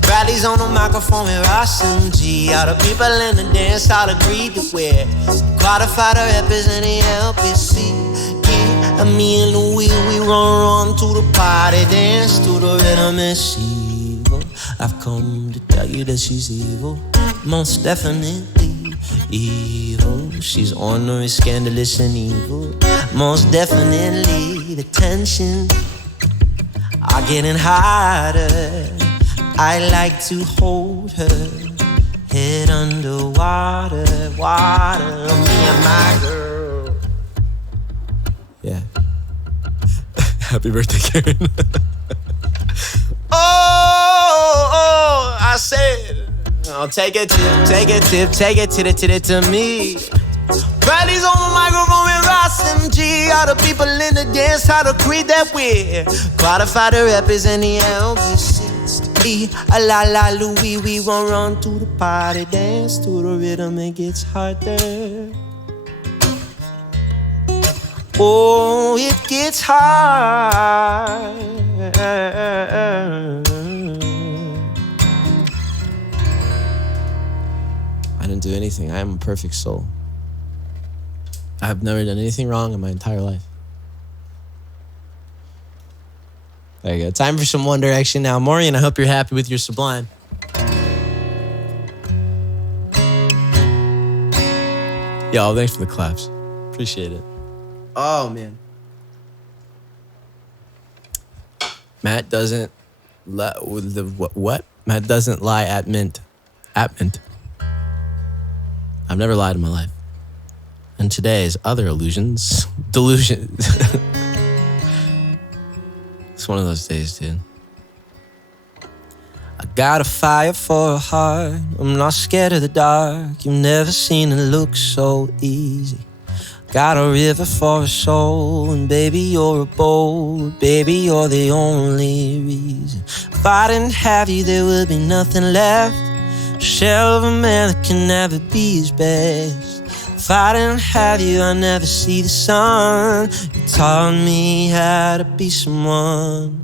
Bradley's on the microphone with SMG. All the people in the dance all agreed that we're qualified to represent the LPC. Yeah, and me and Louis, we run to the party, dance to the rhythm, it's evil. I've come to tell you that she's evil, most definitely evil. She's ornery, scandalous, and evil, most definitely. The tension are getting harder. I like to hold her head underwater, water, me and my girl. Yeah. Happy birthday, Karen. Oh, I said, I'll take a tip to me. Riley's on the microphone with SMG. All the people in the dance hall agree that we're qualified to represent the LBC. La la Louis, we won't run to the party, dance to the rhythm, it gets harder. Oh, it gets hard. I didn't do anything. I am a perfect soul. I have never done anything wrong in my entire life. There you go. Time for some One Direction now. Maureen, I hope you're happy with your Sublime. Yo, thanks for the claps. Appreciate it. Oh, man. Matt doesn't what? Matt doesn't lie at mint. At mint. I've never lied in my life. And today's other delusions. It's one of those days, dude. I got a fire for a heart. I'm not scared of the dark. You've never seen it look so easy. Got a river for a soul, and baby, you're a boat. Baby, you're the only reason. If I didn't have you, there would be nothing left. Shell of a man that can never be his best. If I didn't have you, I'd never see the sun. You taught me how to be someone.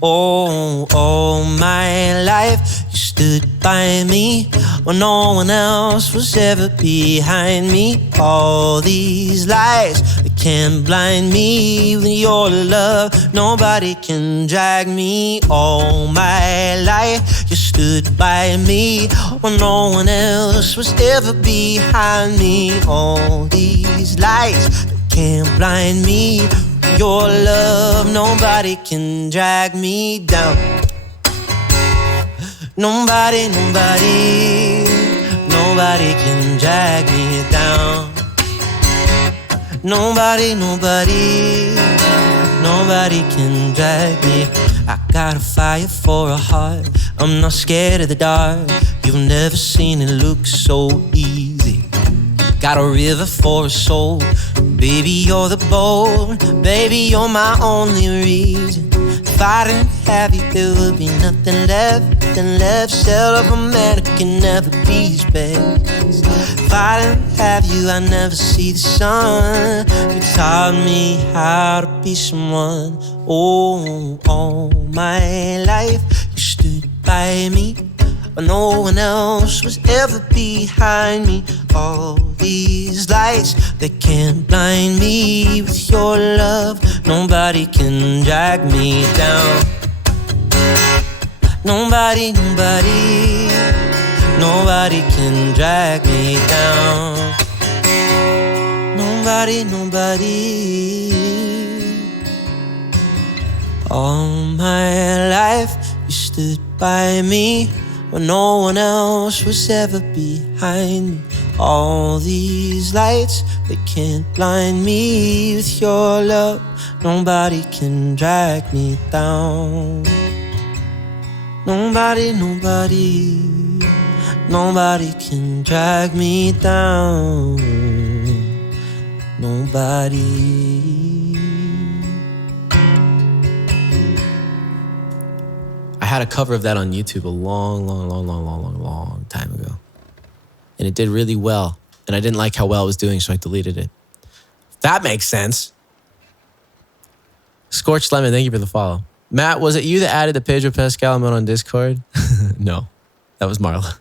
Oh, all my life you stood by me when no one else was ever behind me. All these lies, they can't blind me. With your love, nobody can drag me. All my life you stood by me when no one else was ever behind me. All these lies, they can't blind me. Your love, nobody can drag me down. Nobody can drag me down. Nobody can drag me. I got a fire for a heart. I'm not scared of the dark. You've never seen it look so easy. Got a river for a soul. Baby, you're the boat. Baby, you're my only reason. If I didn't have you, there would be nothing left. Nothing left. Shell of a man that can never be his best. If I didn't have you, I'd never see the sun. You taught me how to be someone. Oh, all my life you stood by me when no one else was ever behind me. All these lights, they can't blind me. With your love, nobody can drag me down. Nobody can drag me down. Nobody. All my life, you stood by me when no one else was ever behind me. All these lights, they can't blind me. With your love, nobody can drag me down. Nobody can drag me down. Nobody. I had a cover of that on YouTube a long time ago. And it did really well. And I didn't like how well it was doing, so I deleted it. That makes sense. Scorched Lemon, thank you for the follow. Matt, was it you that added the Pedro Pascal emote on Discord? No, that was Marla.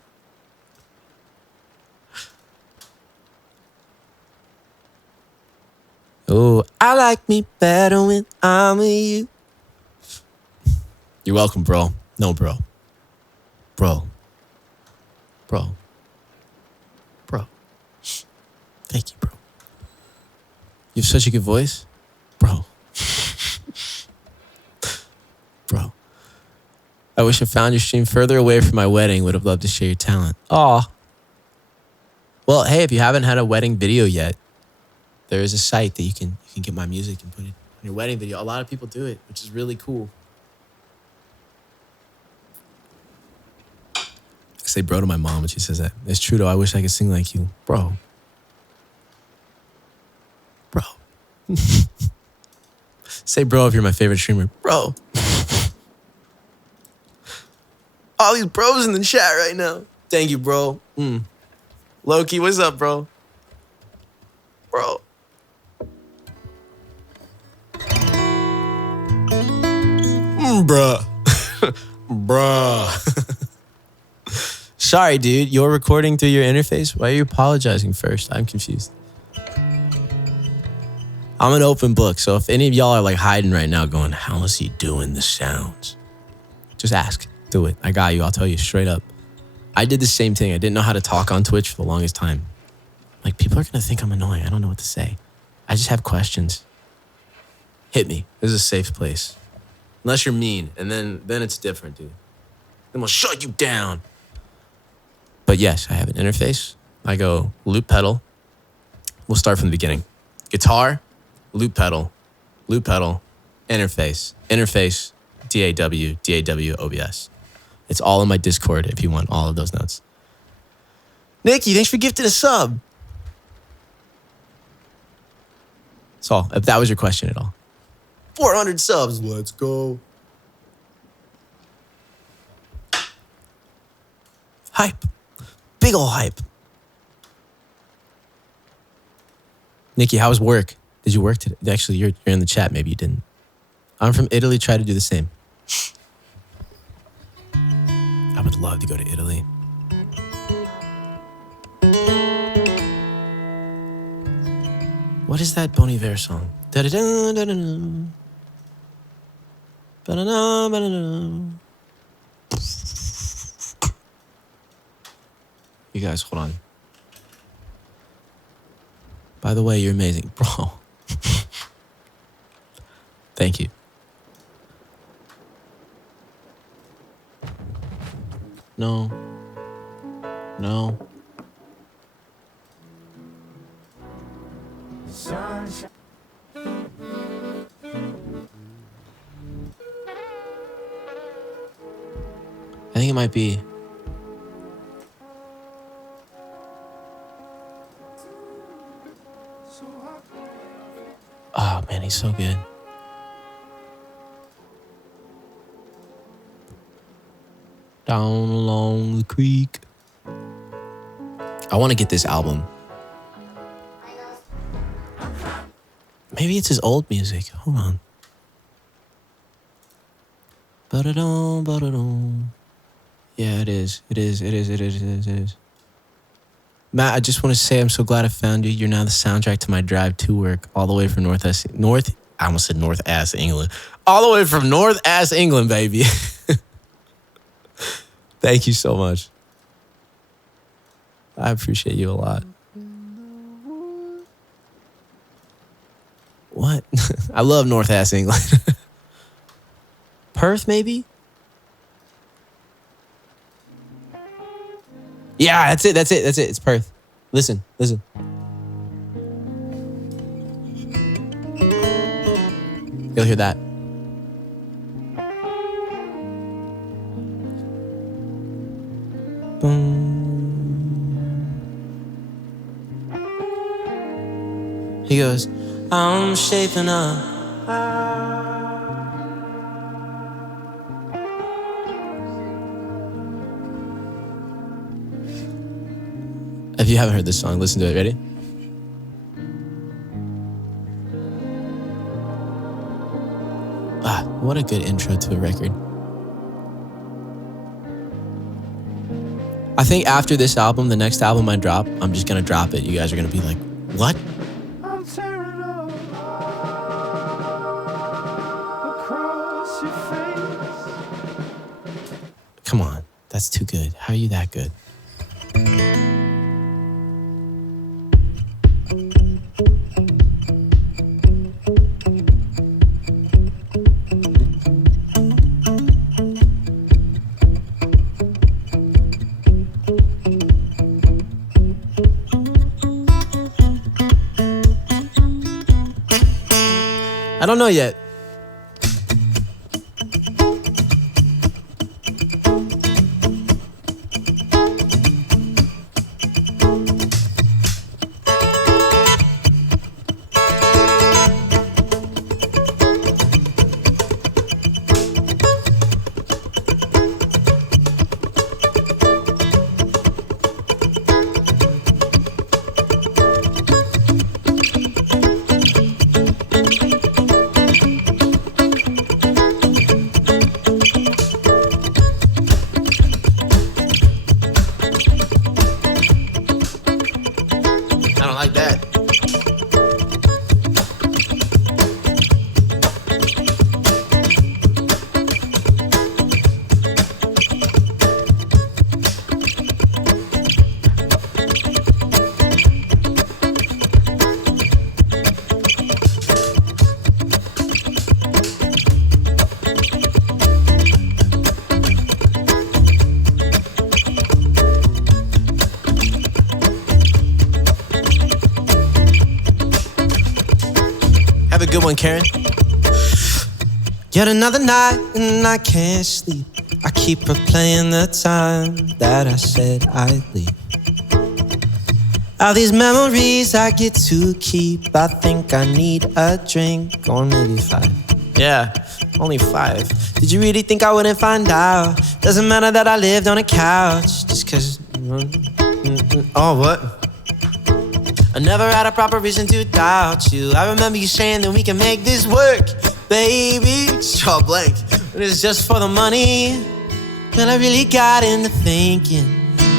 Oh, I like me better when I'm with you. You're welcome, bro. No, bro. Bro. Thank you, bro. You have such a good voice. Bro. Bro. I wish I found your stream further away from my wedding. Would have loved to share your talent. Aw. Well, hey, if you haven't had a wedding video yet, there is a site that you can get my music and put it on your wedding video. A lot of people do it, which is really cool. I say bro to my mom when she says that. It's true though. I wish I could sing like you. Bro. Say bro if you're my favorite streamer. Bro. All these bros in the chat right now. Thank you, bro. Loki, what's up, bro? Bro. Bruh. Bruh. Sorry, dude. You're recording through your interface? Why are you apologizing first? I'm confused. I'm an open book, so if any of y'all are like hiding right now going, how is he doing the sounds? Just ask. Do it. I got you. I'll tell you straight up. I did the same thing. I didn't know how to talk on Twitch for the longest time. Like, people are going to think I'm annoying. I don't know what to say. I just have questions. Hit me. This is a safe place. Unless you're mean, and then it's different, dude. Then we'll shut you down. But yes, I have an interface. I go loop pedal. We'll start from the beginning. Guitar, loop pedal, interface, DAW, OBS. It's all in my Discord if you want all of those notes. Nikki, thanks for gifting a sub. That's all. If that was your question at all. 400 subs. Let's go. Hype. Big ol' hype. Nikki, how was work? Did you work today? Actually, you're in the chat. Maybe you didn't. I'm from Italy. Try to do the same. I would love to go to Italy. What is that Bon Iver song? You guys, hold on. By the way, you're amazing. Bro. Thank you. No. I think it might be. Oh man, he's so good. Down along the creek. I want to get this album. Maybe it's his old music. Hold on. Ba-da-dum, ba-da-dum. Yeah, it is. It is. Matt, I just want to say I'm so glad I found you. You're now the soundtrack to my drive to work, all the way from I almost said North-ass England. All the way from North-ass England, baby. Thank you so much. I appreciate you a lot. What? I love North-ass England. Perth, maybe? Yeah, that's it. It's Perth. Listen. You'll hear that. Boom. He goes, I'm shaping up. If you haven't heard this song, listen to it. Ready? What a good intro to a record. I think after this album, the next album I drop, I'm just going to drop it. You guys are going to be like, what? I'm tearing up across your face. Come on. That's too good. How are you that good? I don't know yet. one, Karen. Yet another night and I can't sleep. I keep replaying the time that I said I'd leave. All these memories I get to keep. I think I need a drink, or maybe 5. Yeah, only 5. Did you really think I wouldn't find out? Doesn't matter that I lived on a couch, just cause... Oh, what? I never had a proper reason to doubt you. I remember you saying that we can make this work, baby. Draw blank. But it's just for the money. Well, I really got into thinking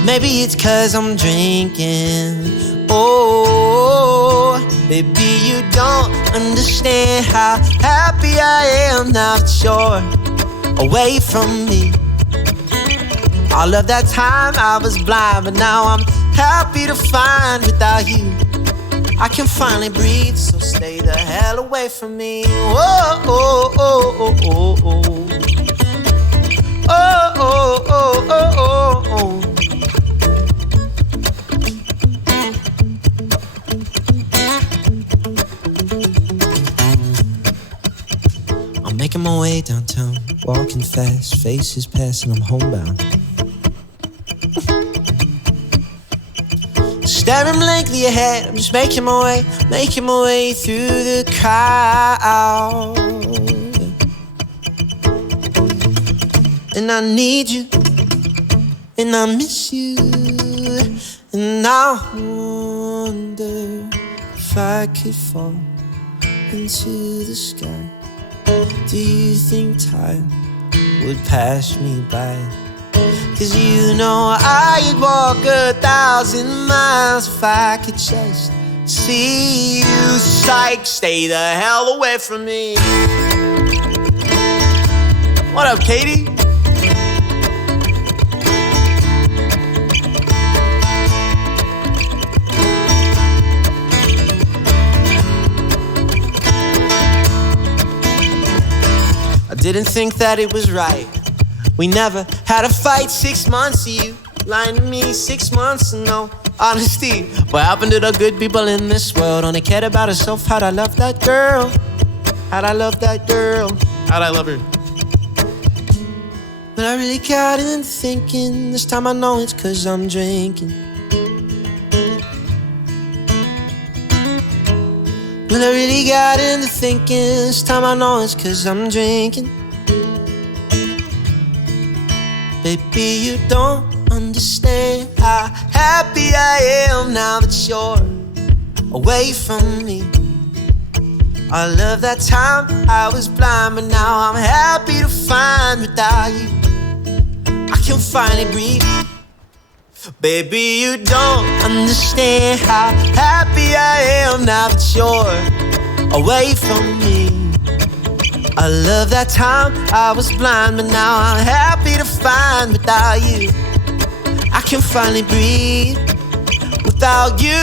maybe it's cause I'm drinking. Oh, baby, you don't understand how happy I am now that you're away from me. All of that time I was blind, but now I'm happy to find without you I can finally breathe, so stay the hell away from me. Oh, oh, oh, oh, oh, oh. Oh, oh, oh, oh, oh, oh. I'm making my way downtown, walking fast, faces passing, I'm homebound. Staring blankly ahead, I'm just making my way through the crowd. And I need you, and I miss you, and I wonder if I could fall into the sky. Do you think time would pass me by? 'Cause you know I'd walk 1,000 miles if I could just see you. Psych, stay the hell away from me. What up, Katie? I didn't think that it was right. We never had a fight. 6 months of you lying to me, 6 months of no honesty. What happened to the good people in this world? Only cared about herself. How'd I love that girl? How'd I love that girl? How'd I love her? But I really got into thinking, this time I know it's 'cause I'm drinking. But I really got into thinking, this time I know it's 'cause I'm drinking. Baby, you don't understand how happy I am now that you're away from me. I love that time I was blind, but now I'm happy to find without you I can finally breathe. Baby, you don't understand how happy I am now that you're away from me. I love that time I was blind, but now I'm happy to find without you I can finally breathe. Without you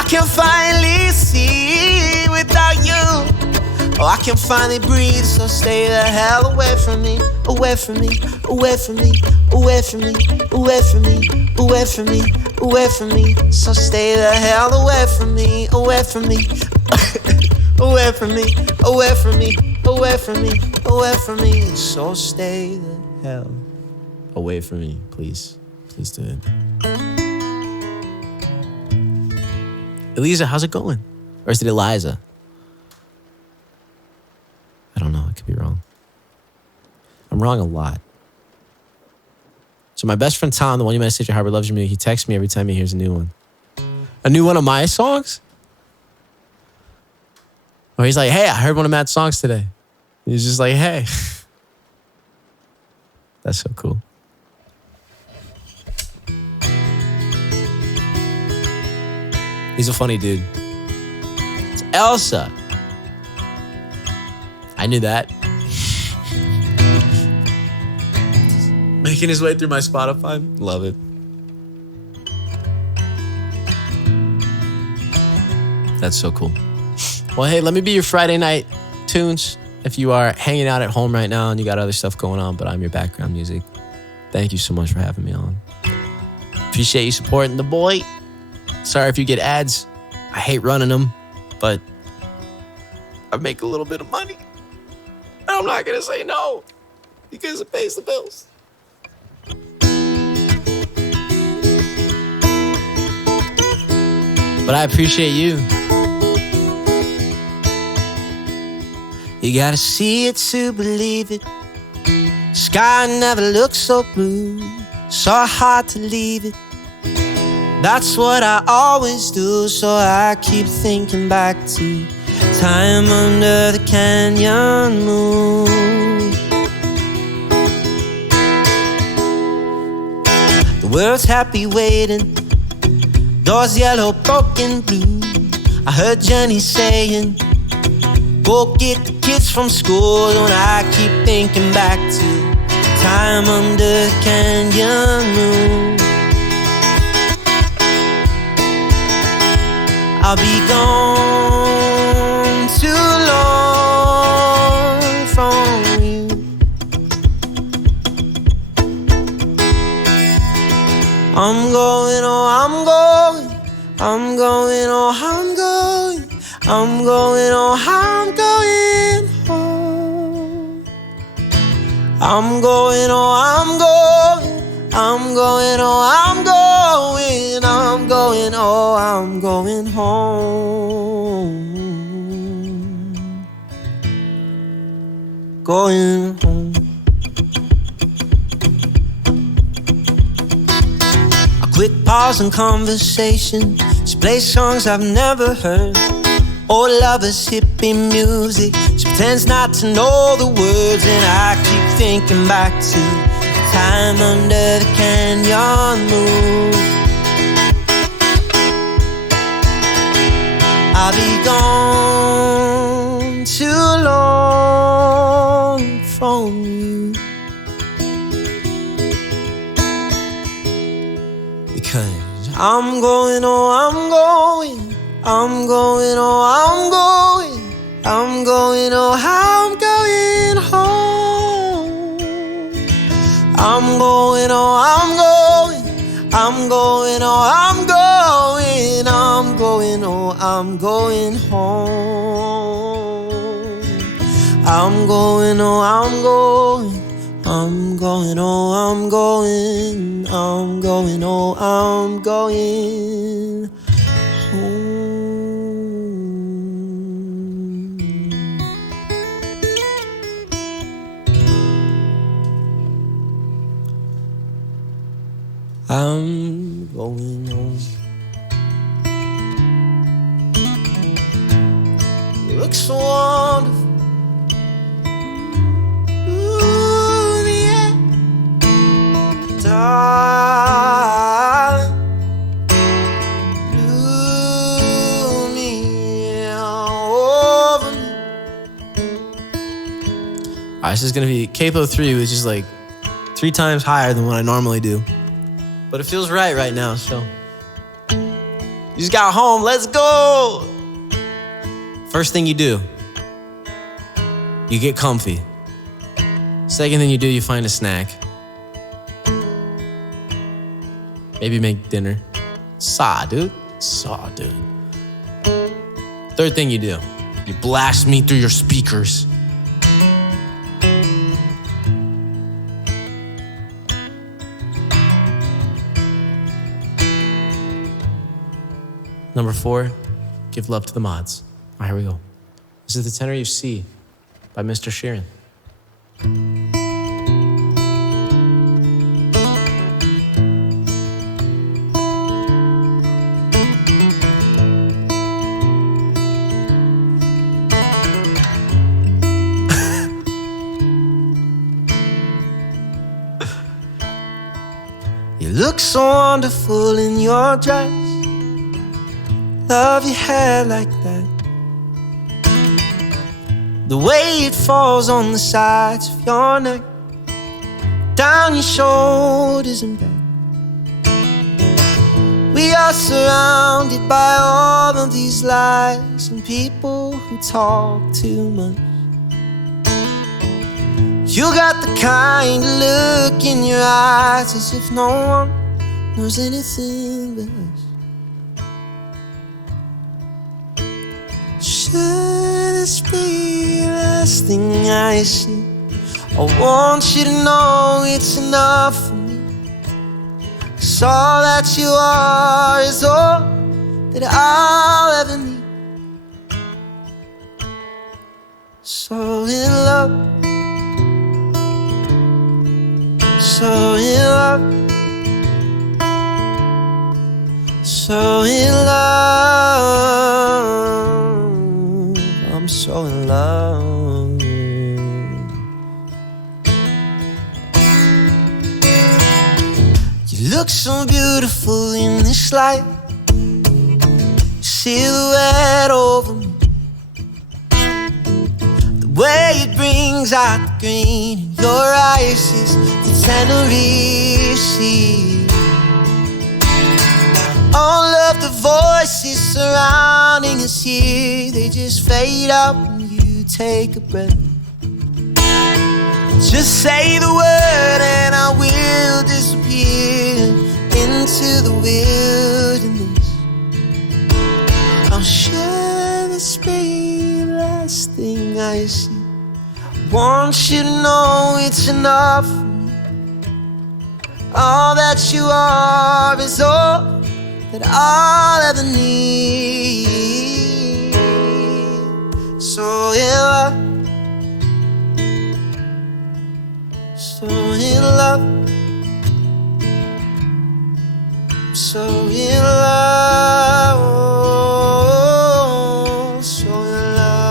I can finally see. Without you, oh, I can finally breathe. So stay the hell away from me, away from me, away from me, away from me, away from me, away from me, away from me. So stay the hell away from me, away from me, away from me, away from me, away from me, away from me. So stay the hell away from me, please. Please do it. Eliza, how's it going? Or is it Eliza? I don't know. I could be wrong. I'm wrong a lot. So my best friend Tom, the one you met at State Harbor, loves your music. He texts me every time he hears a new one. A new one of my songs? Or he's like, hey, I heard one of Matt's songs today. He's just like, hey. That's so cool. He's a funny dude. It's Elsa. I knew that. Making his way through my Spotify. Love it. That's so cool. Well, hey, let me be your Friday night tunes. If you are hanging out at home right now and you got other stuff going on, but I'm your background music. Thank you so much for having me on. Appreciate you supporting the boy. Sorry if you get ads. I hate running them, but I make a little bit of money. And I'm not gonna say no because it pays the bills. But I appreciate you. You gotta see it to believe it. Sky never looks so blue, so hard to leave it. That's what I always do, so I keep thinking back to time under the canyon moon. The world's happy waiting, doors yellow, broken blue. I heard Jenny saying, go get the kids from school. And I keep thinking back to time under the canyon moon. I'll be gone too long from you. I'm going, oh, I'm going. I'm going, oh, I'm going. I'm going, oh, I'm going home. I'm going, oh, I'm going. I'm going, oh, I'm going. I'm going, oh, I'm going home. Going home. I quit pausing conversation to play songs I've never heard. Old lovers, hippie music. She pretends not to know the words, and I keep thinking back to time under the canyon moon. I'll be gone too long from you, because I'm going, oh, I'm going. I'm going, oh, I'm going. I'm going, oh, I'm going home. I'm going, oh, I'm going. I'm going, oh, I'm going. I'm going, oh, I'm going home. I'm going, oh, I'm going. I'm going, oh, I'm going. I'm going, oh, I'm going home. I'm going home. You look so wonderful. Ooh, yeah. Darling, do me over me. All right, this is gonna be Capo 3, which is like 3 times higher than what I normally do. But it feels right now, so. You just got home, let's go! First thing you do, you get comfy. Second thing you do, you find a snack. Maybe make dinner. Saw, dude. Third thing you do, you blast me through your speakers. Number 4, give love to the mods. All right, here we go. This is the tenor you see by Mr. Sheeran. You look so wonderful in your dress. Love your hair like that. The way it falls on the sides of your neck, down your shoulders and back. We are surrounded by all of these lies and people who talk too much. You got the kind of look in your eyes as if no one knows anything but us. Shut this be the last thing I see. I want you to know it's enough for me. 'Cause all that you are is all that I'll ever need. So in love, so in love, so in love. I'm so in love. You look so beautiful in this light, silhouette over me. The way it brings out the green in your eyes is the Tenerife. All of the voices surrounding us here, they just fade out when you take a breath. Just say the word and I will disappear into the wilderness. I'll share this be the last thing I see. I want you to know it's enough for me. All that you are is all that I'll ever need. So in love, so in love, so in love, so in love.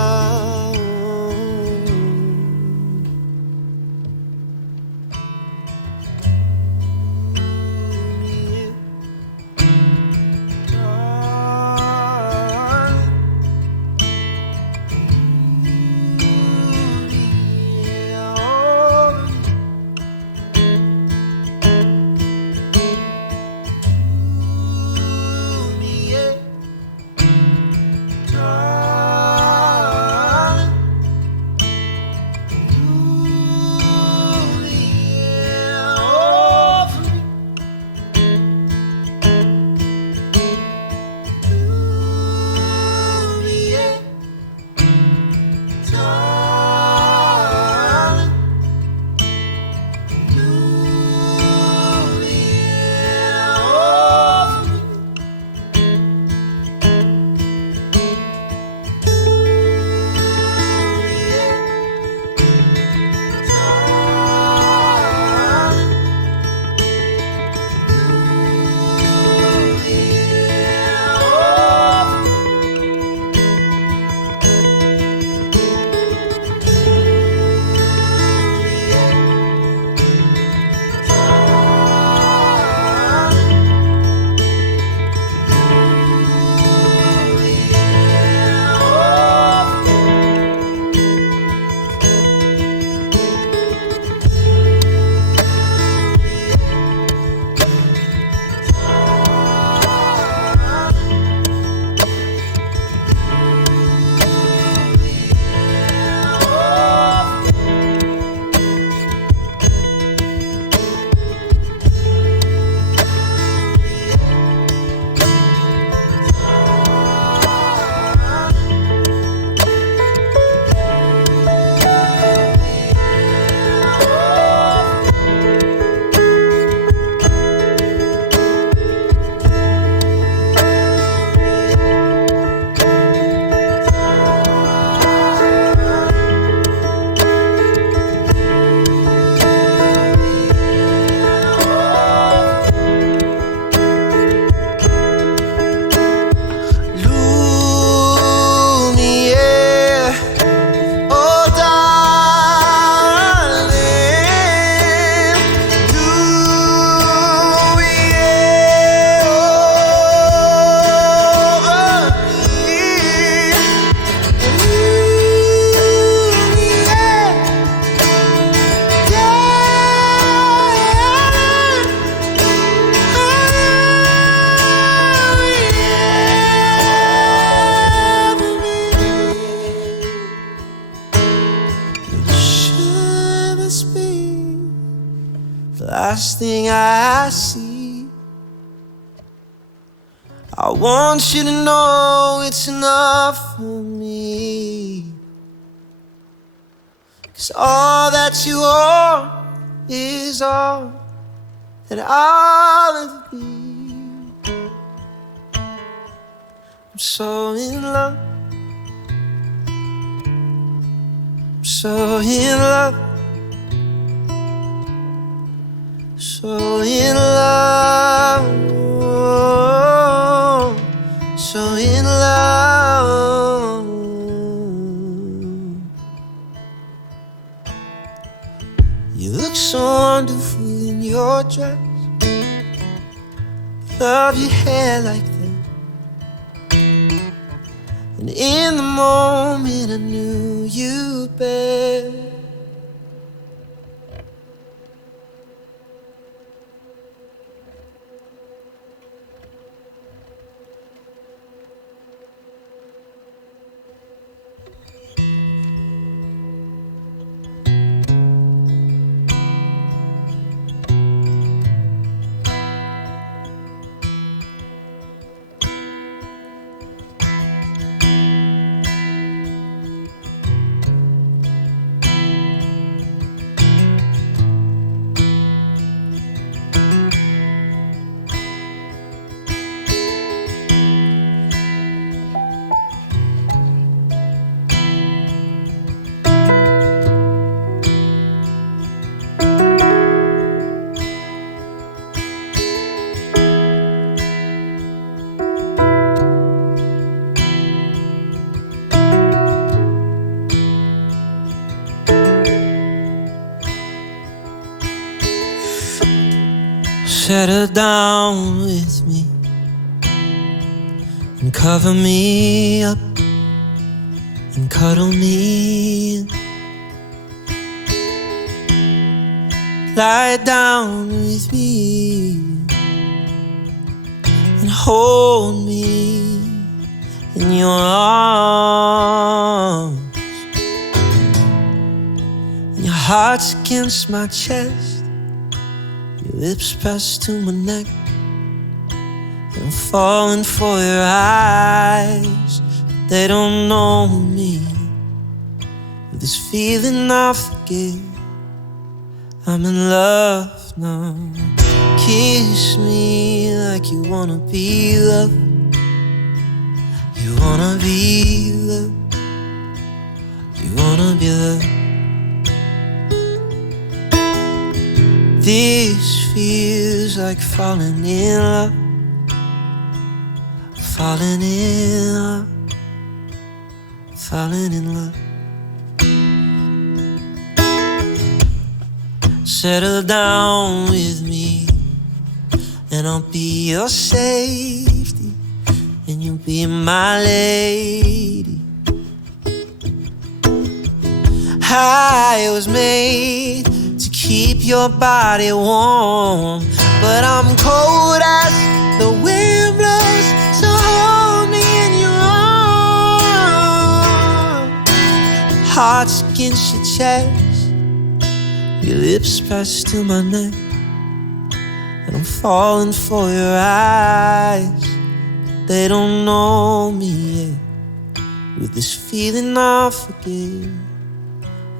last thing I see. I want you to know it's enough for me. 'Cause all that you are is all that I'll ever be. I'm so in love, I'm so in love, so in love, so in love. You look so wonderful in your dress. Love your hair like that. And in the moment I knew you better. Settle down with me and cover me up and cuddle me in. Lie down with me and hold me in your arms. And your heart's against my chest, your lips pressed to my neck, and I'm falling for your eyes. But they don't know me. With this feeling I forget I'm in love now. Kiss me like you wanna be loved. You wanna be loved. You wanna be loved. This feels like falling in love. Falling in love. Falling in love. Settle down with me and I'll be your safety, and you'll be my lady. I was made to keep your body warm, but I'm cold as the wind blows, so hold me in your arms. Heart's against your chest, your lips pressed to my neck, and I'm falling for your eyes. They don't know me yet. With this feeling I forget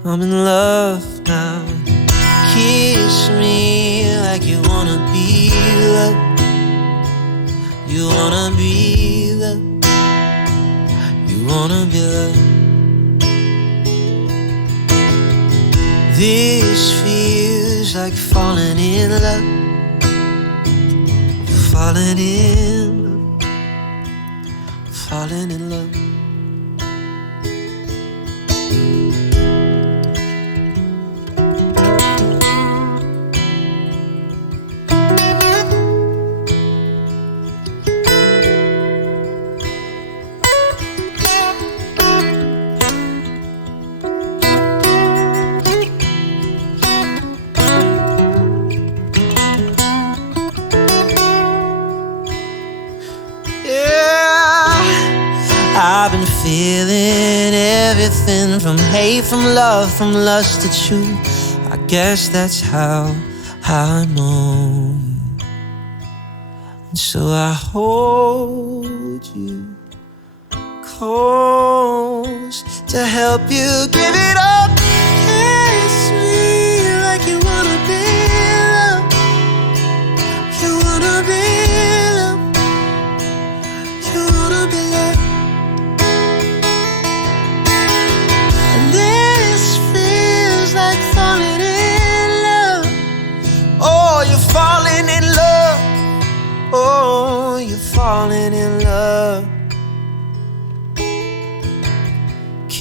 I'm in love now. Kiss me like you wanna be loved. You wanna be loved. You wanna be loved. This feels like falling in love. Falling in love. Falling in love. I've been feeling everything from hate, from love, from lust to truth. I guess that's how I know you. And so I hold you close to help you give it up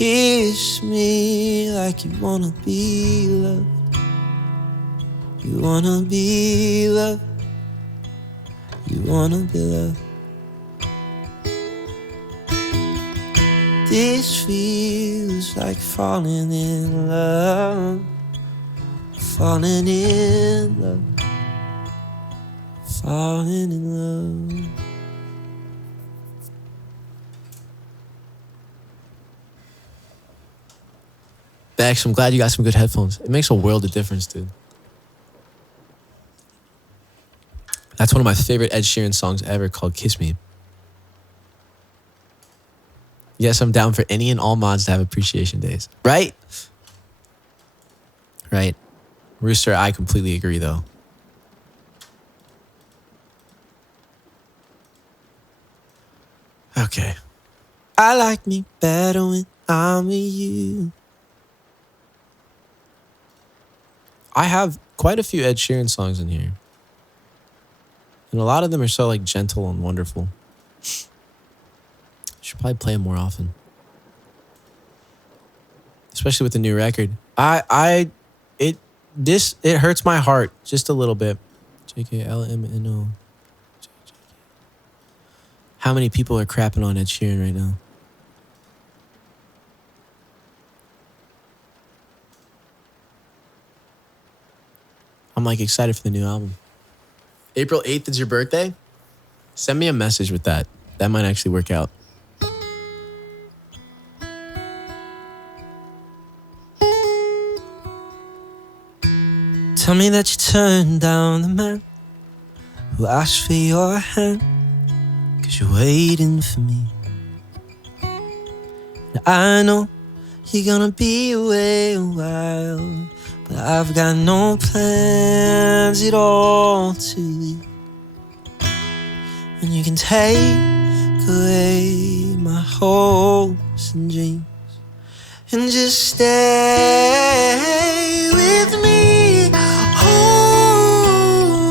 Kiss me like you wanna be loved. You wanna be loved. You wanna be loved. This feels like falling in love. Falling in love. Falling in love. Bex, I'm glad you got some good headphones. It makes a world of difference, dude. That's one of my favorite Ed Sheeran songs ever, called Kiss Me. Yes, I'm down for any and all mods to have appreciation days. Right? Right. Rooster, I completely agree, though. Okay. I like me better when I'm with you. I have quite a few Ed Sheeran songs in here. And a lot of them are so like gentle and wonderful. Should probably play them more often. Especially with the new record. It hurts my heart just a little bit. JKLMNO. How many people are crapping on Ed Sheeran right now? I'm like excited for the new album. April 8th is your birthday? Send me a message with that. That might actually work out. Tell me that you turned down the man who asked for your hand, 'cause you're waiting for me. Now I know you're gonna be away a while, but I've got no plans at all to leave. And you can take away my hopes and dreams and just stay with me.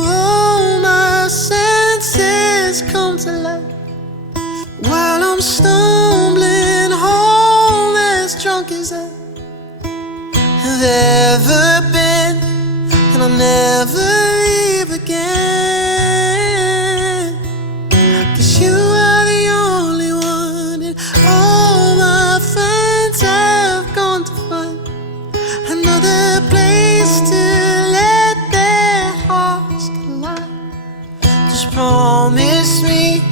Oh, my senses come to life while I'm stumbling home as drunk as I've ever been, and I'll never leave again. 'Cause you are the only one, and all my friends have gone to find another place to let their hearts collide. Just promise me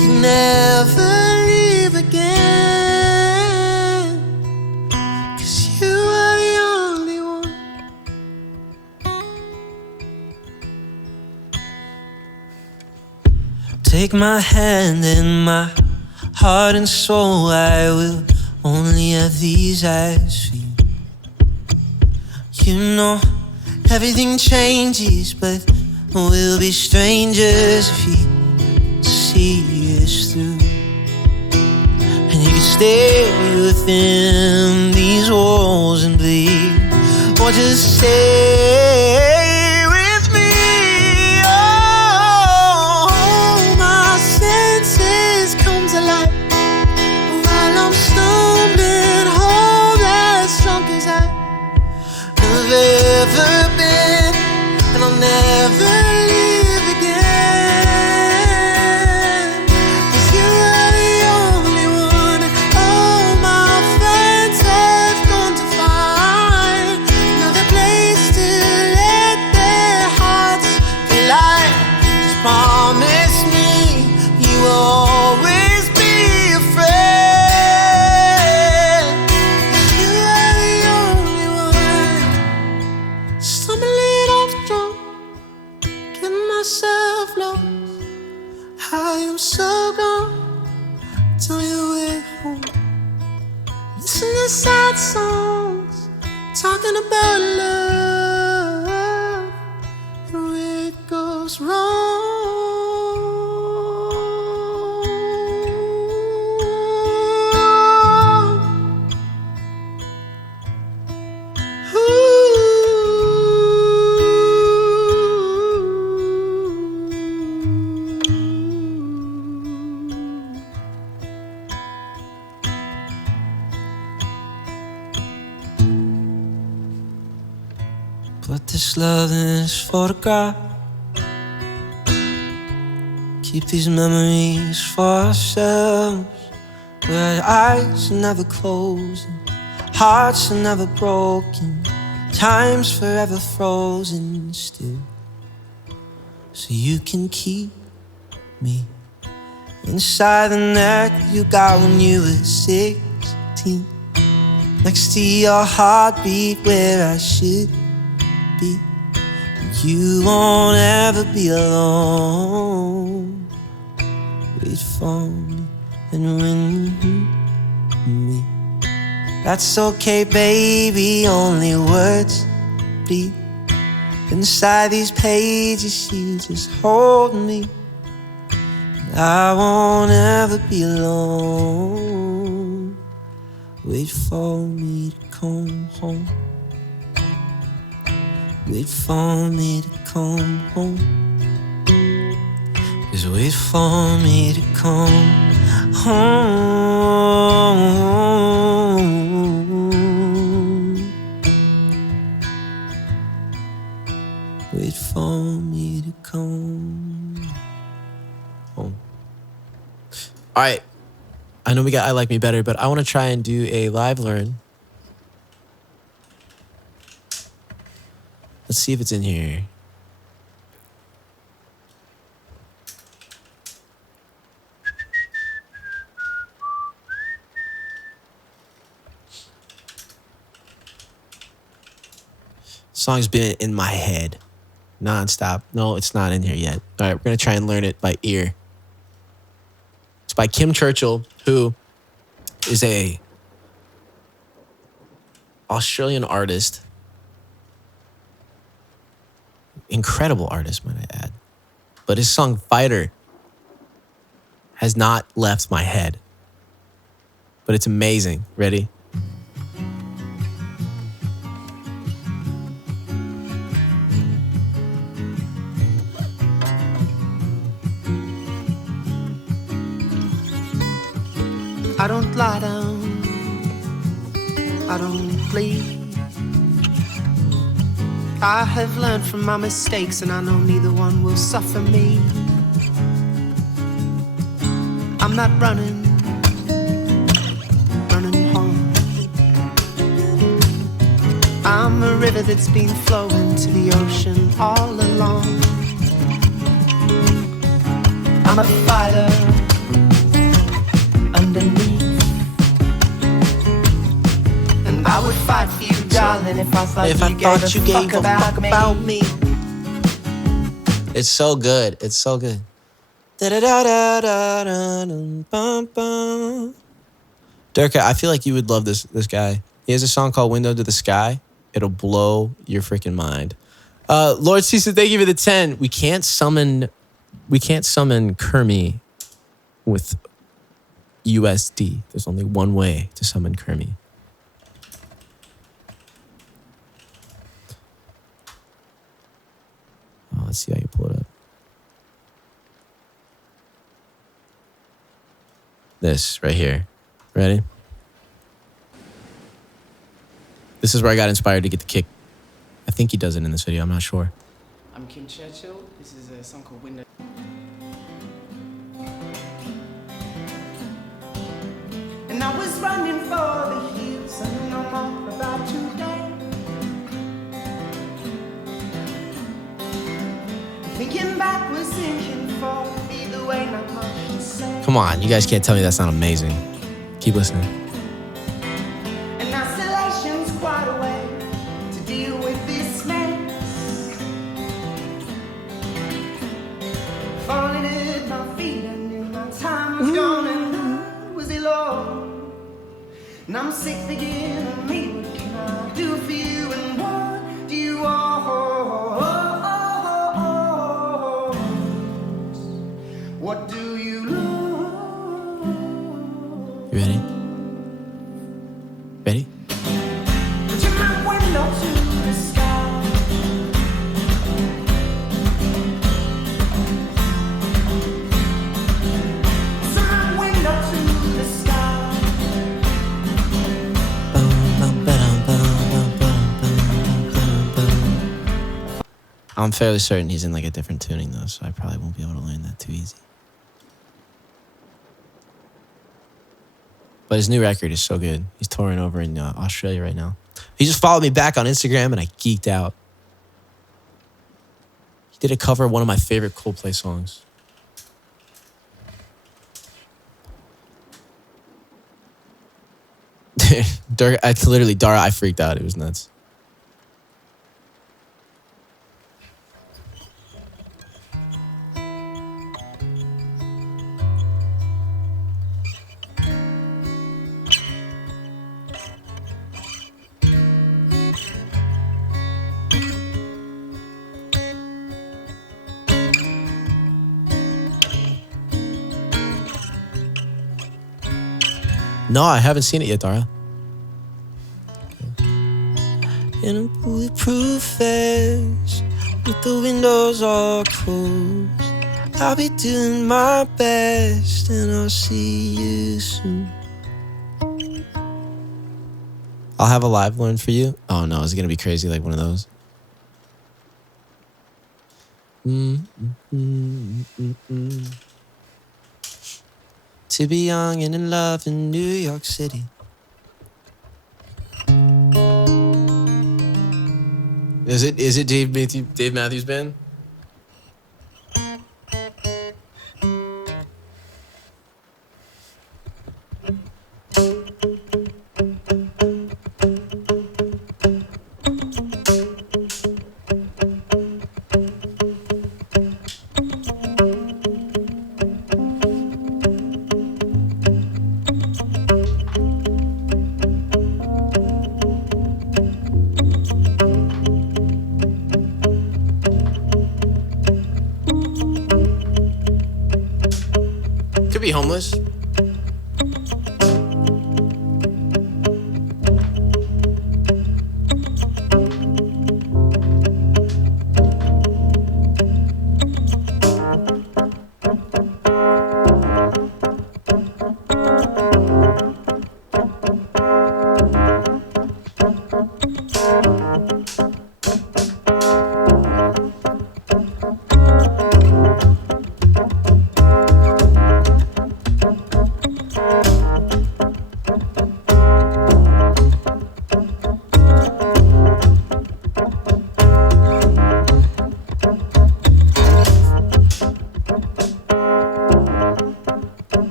you'll never leave again. 'Cause you are the only one. Take my hand and my heart and soul. I will only have these eyes for you. You know everything changes, but we'll be strangers if you see us through. And you can stay within these walls and bleed, or just stay with me. Oh, my senses come to life while I'm stumbling home as drunk as I've ever been, and I'll never leave again. 'Cause you are the only one. All my friends have gone to find another place to let their hearts collide. Just promise me you will always be a friend. 'Cause you are the only one. Stumbling off drunk, getting myself lost. I am so gone. Tell me the way home. Listen to sad songs talking about love and where it goes wrong. Put this love in this photograph. Keep these memories for ourselves, where eyes are never closing, hearts are never broken, time's forever frozen still. So you can keep me inside the neck you got when you were 16, next to your heartbeat where I should be. You won't ever be alone. Wait for me and win me. That's okay, baby, only words bleed inside these pages. You just hold me. I won't ever be alone. Wait for me to come home. Wait for me to come home. Just wait for me to come home. Wait for me to come home. All right. I know we got I Like Me Better, but I want to try and do a live learn. Let's see if it's in here. Song's been in my head nonstop. No, it's not in here yet. All right, we're going to try and learn it by ear. It's by Kim Churchill, who is a Australian artist. Incredible artist, might I add. But his song Fighter has not left my head. But it's amazing. Ready? I don't lie down, I don't bleed. I have learned from my mistakes, and I know neither one will suffer me. I'm not running home. I'm a river that's been flowing to the ocean all along. I'm a fighter underneath, and I would fight for you, darling, if I thought you gave a fuck about me. It's so good. It's so good. Durka, I feel like you would love this guy. He has a song called Window to the Sky. It'll blow your freaking mind. Lord Cecil, thank you for the 10. We can't summon Kermie with USD. There's only one way to summon Kermie. Oh, let's see how you pull it up. This right here. Ready? This is where I got inspired to get the kick. I think he does it in this video. I'm not sure. I'm Kim Churchill. This is a song called Window. And I was running for the hills, and I'm all about today. Thinking back was thinking forward, either way, not much to say. Come on, you guys can't tell me that's not amazing. Keep listening. And isolation's quite a way to deal with this mess. Falling at my feet, and knew my time was gone, and I was alone. And I'm sick thinking of me, what can I do for you, and what do you want? What do you love? You ready? Ready? Put your window to the sky. Some window to the sky. I'm fairly certain he's in like a different tuning though, so I probably won't be able to learn that too easy. But his new record is so good. He's touring over in Australia right now. He just followed me back on Instagram and I geeked out. He did a cover of one of my favorite Coldplay songs. Dara, I freaked out. It was nuts. No, I haven't seen it yet, Dara. In a bulletproof vest, with the windows all closed, I'll be doing my best, and I'll see you soon. I'll have a live learn for you. Oh no, is it gonna be crazy like one of those? To be young and in love in New York City. Is it Dave Matthews Band? Could be homeless.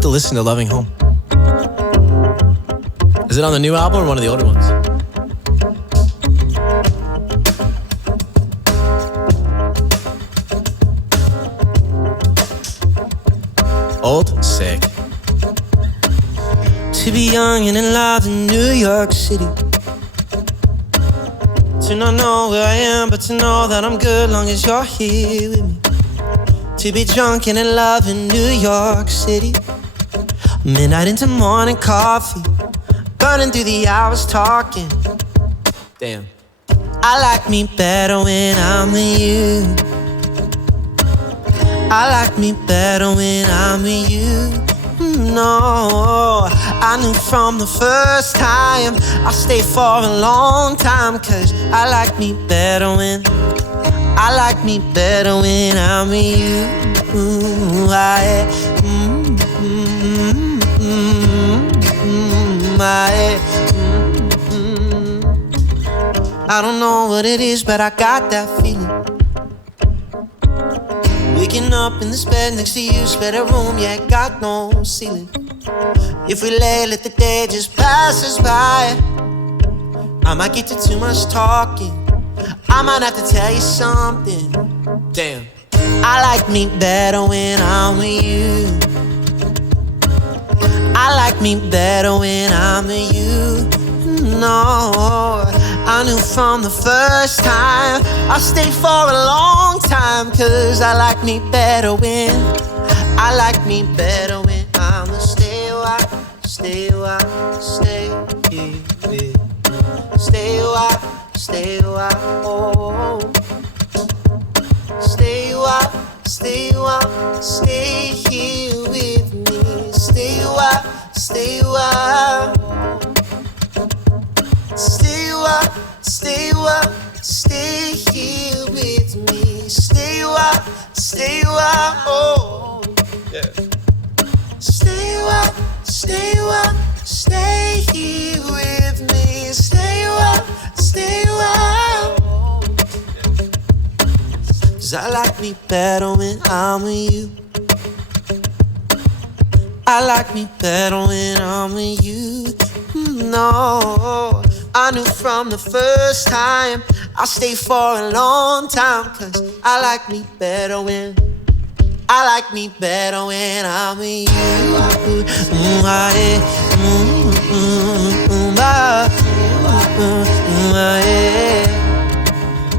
To listen to Loving Home. Is it on the new album or one of the older ones? Old? Sick. To be young and in love in New York City. To not know where I am, but to know that I'm good long as you're here with me. To be drunk and in love in New York City. Midnight into morning coffee, burning through the hours talking. Damn. I like me better when I'm with you. I like me better when I'm with you. No, I knew from the first time I'll stay for a long time. Cause I like me better when I'm with you. I don't know what it is, but I got that feeling. Waking up in this bed next to you, spare a room, yeah, got no ceiling. If we lay, let the day just pass us by. I might get to too much talking. I might have to tell you something. Damn. I like me better when I'm with you. I like me better when I'm with you. No, I knew from the first time I'll stay for a long time. Cause I like me better when I'm with stay a while, stay a while, stay here, stay a while. while. Stay a while, stay a while, stay here with me. Stay a while, stay a while. Stay a while, stay a while, stay here with me. Stay a while, stay a while. Oh, yeah. Stay a while, stay a while, stay here with me. Stay a while, stay a while. 'Cause I like me better when I'm with you. I like me better when I'm with you. No, I knew from the first time I'll stay for a long time. 'Cause I like me better when I like me better when I'm with you.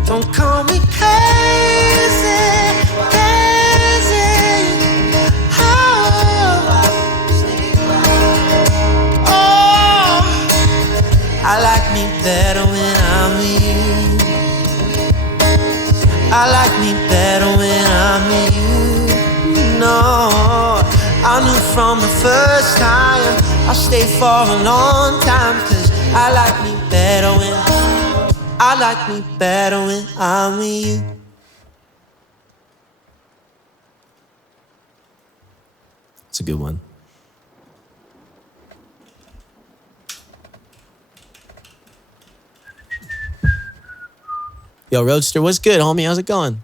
Don't call me crazy, crazy. Oh, I like me better when I'm with you. I like me better when I'm with you. No, I knew from the first time I'll stay for a long time. 'Cause I like me better when I like me better when I'm with you. It's a good one. Yo, Roadster, what's good, homie? How's it going?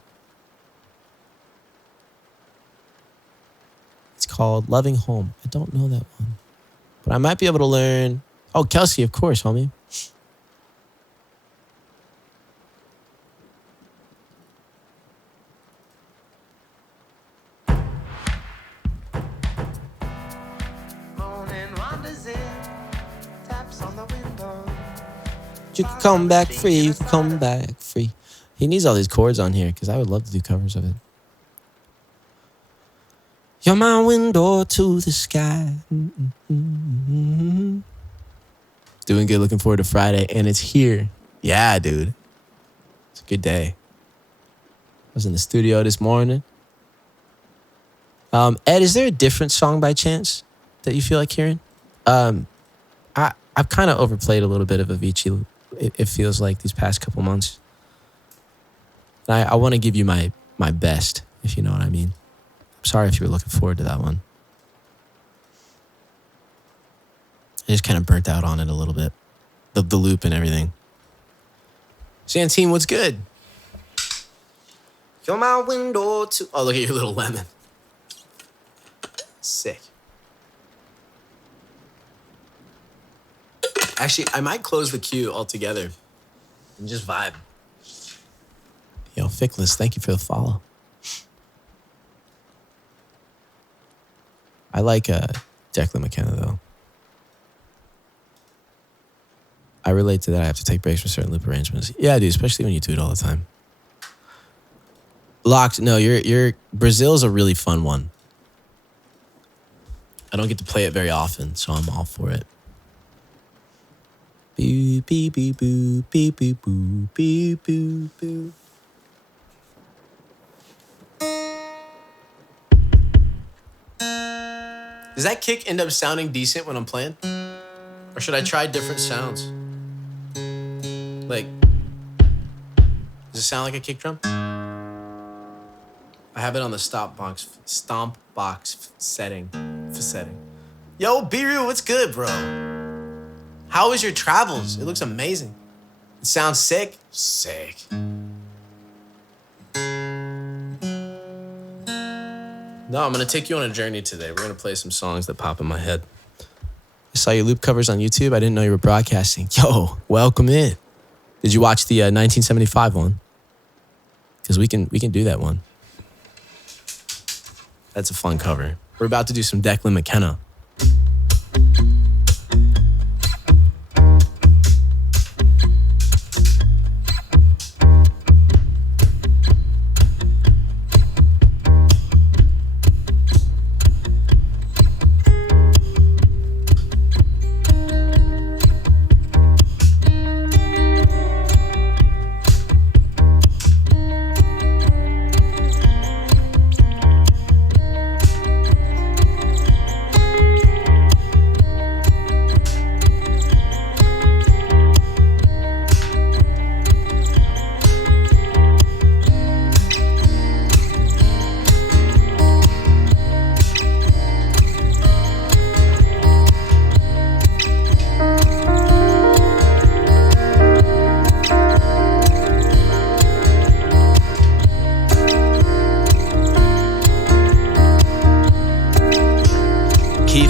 It's called Loving Home. I don't know that one. But I might be able to learn. Oh, Kelsey, of course, homie. Morning wanders in, taps on the window. You can come back free. You can come back free. He needs all these chords on here because I would love to do covers of it. You're my window to the sky. Mm-hmm. Doing good. Looking forward to Friday. And it's here. Yeah, dude. It's a good day. I was in the studio this morning. Ed, is there a different song by chance that you feel like hearing? I've kind of overplayed a little bit of Avicii. It feels like these past couple months. And I want to give you my best, if you know what I mean. I'm sorry if you were looking forward to that one. I just kind of burnt out on it a little bit. The loop and everything. Santine, what's good? You're my window to. Oh, look at your little lemon. Sick. Actually, I might close the queue altogether and just vibe. Yo, Fickless, thank you for the follow. I like Declan McKenna, though. I relate to that. I have to take breaks from certain loop arrangements. Yeah, I do, especially when you do it all the time. Locked, no, your Brazil's a really fun one. I don't get to play it very often, so I'm all for it. Boo, bee, bee, boo, bee, boo, boo, bee, boo, boo. Does that kick end up sounding decent when I'm playing? Or should I try different sounds? Like, does it sound like a kick drum? I have it on the stomp box setting. Yo, Biru, what's good, bro? How was your travels? It looks amazing. It sounds sick. Sick. No, I'm going to take you on a journey today. We're going to play some songs that pop in my head. I saw your loop covers on YouTube. I didn't know you were broadcasting. Yo, welcome in. Did you watch the 1975 one? Because we can do that one. That's a fun cover. We're about to do some Declan McKenna.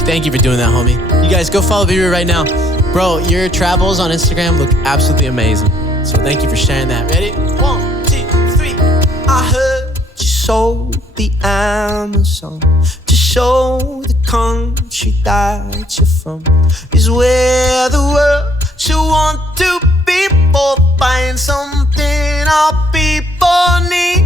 Thank you for doing that, homie. You guys go follow Viva right now. Bro, your travels on Instagram look absolutely amazing. So thank you for sharing that. Ready? 1, 2, 3. I heard you sold the Amazon to show the country that you're from is where the world should want to be for buying something our people need.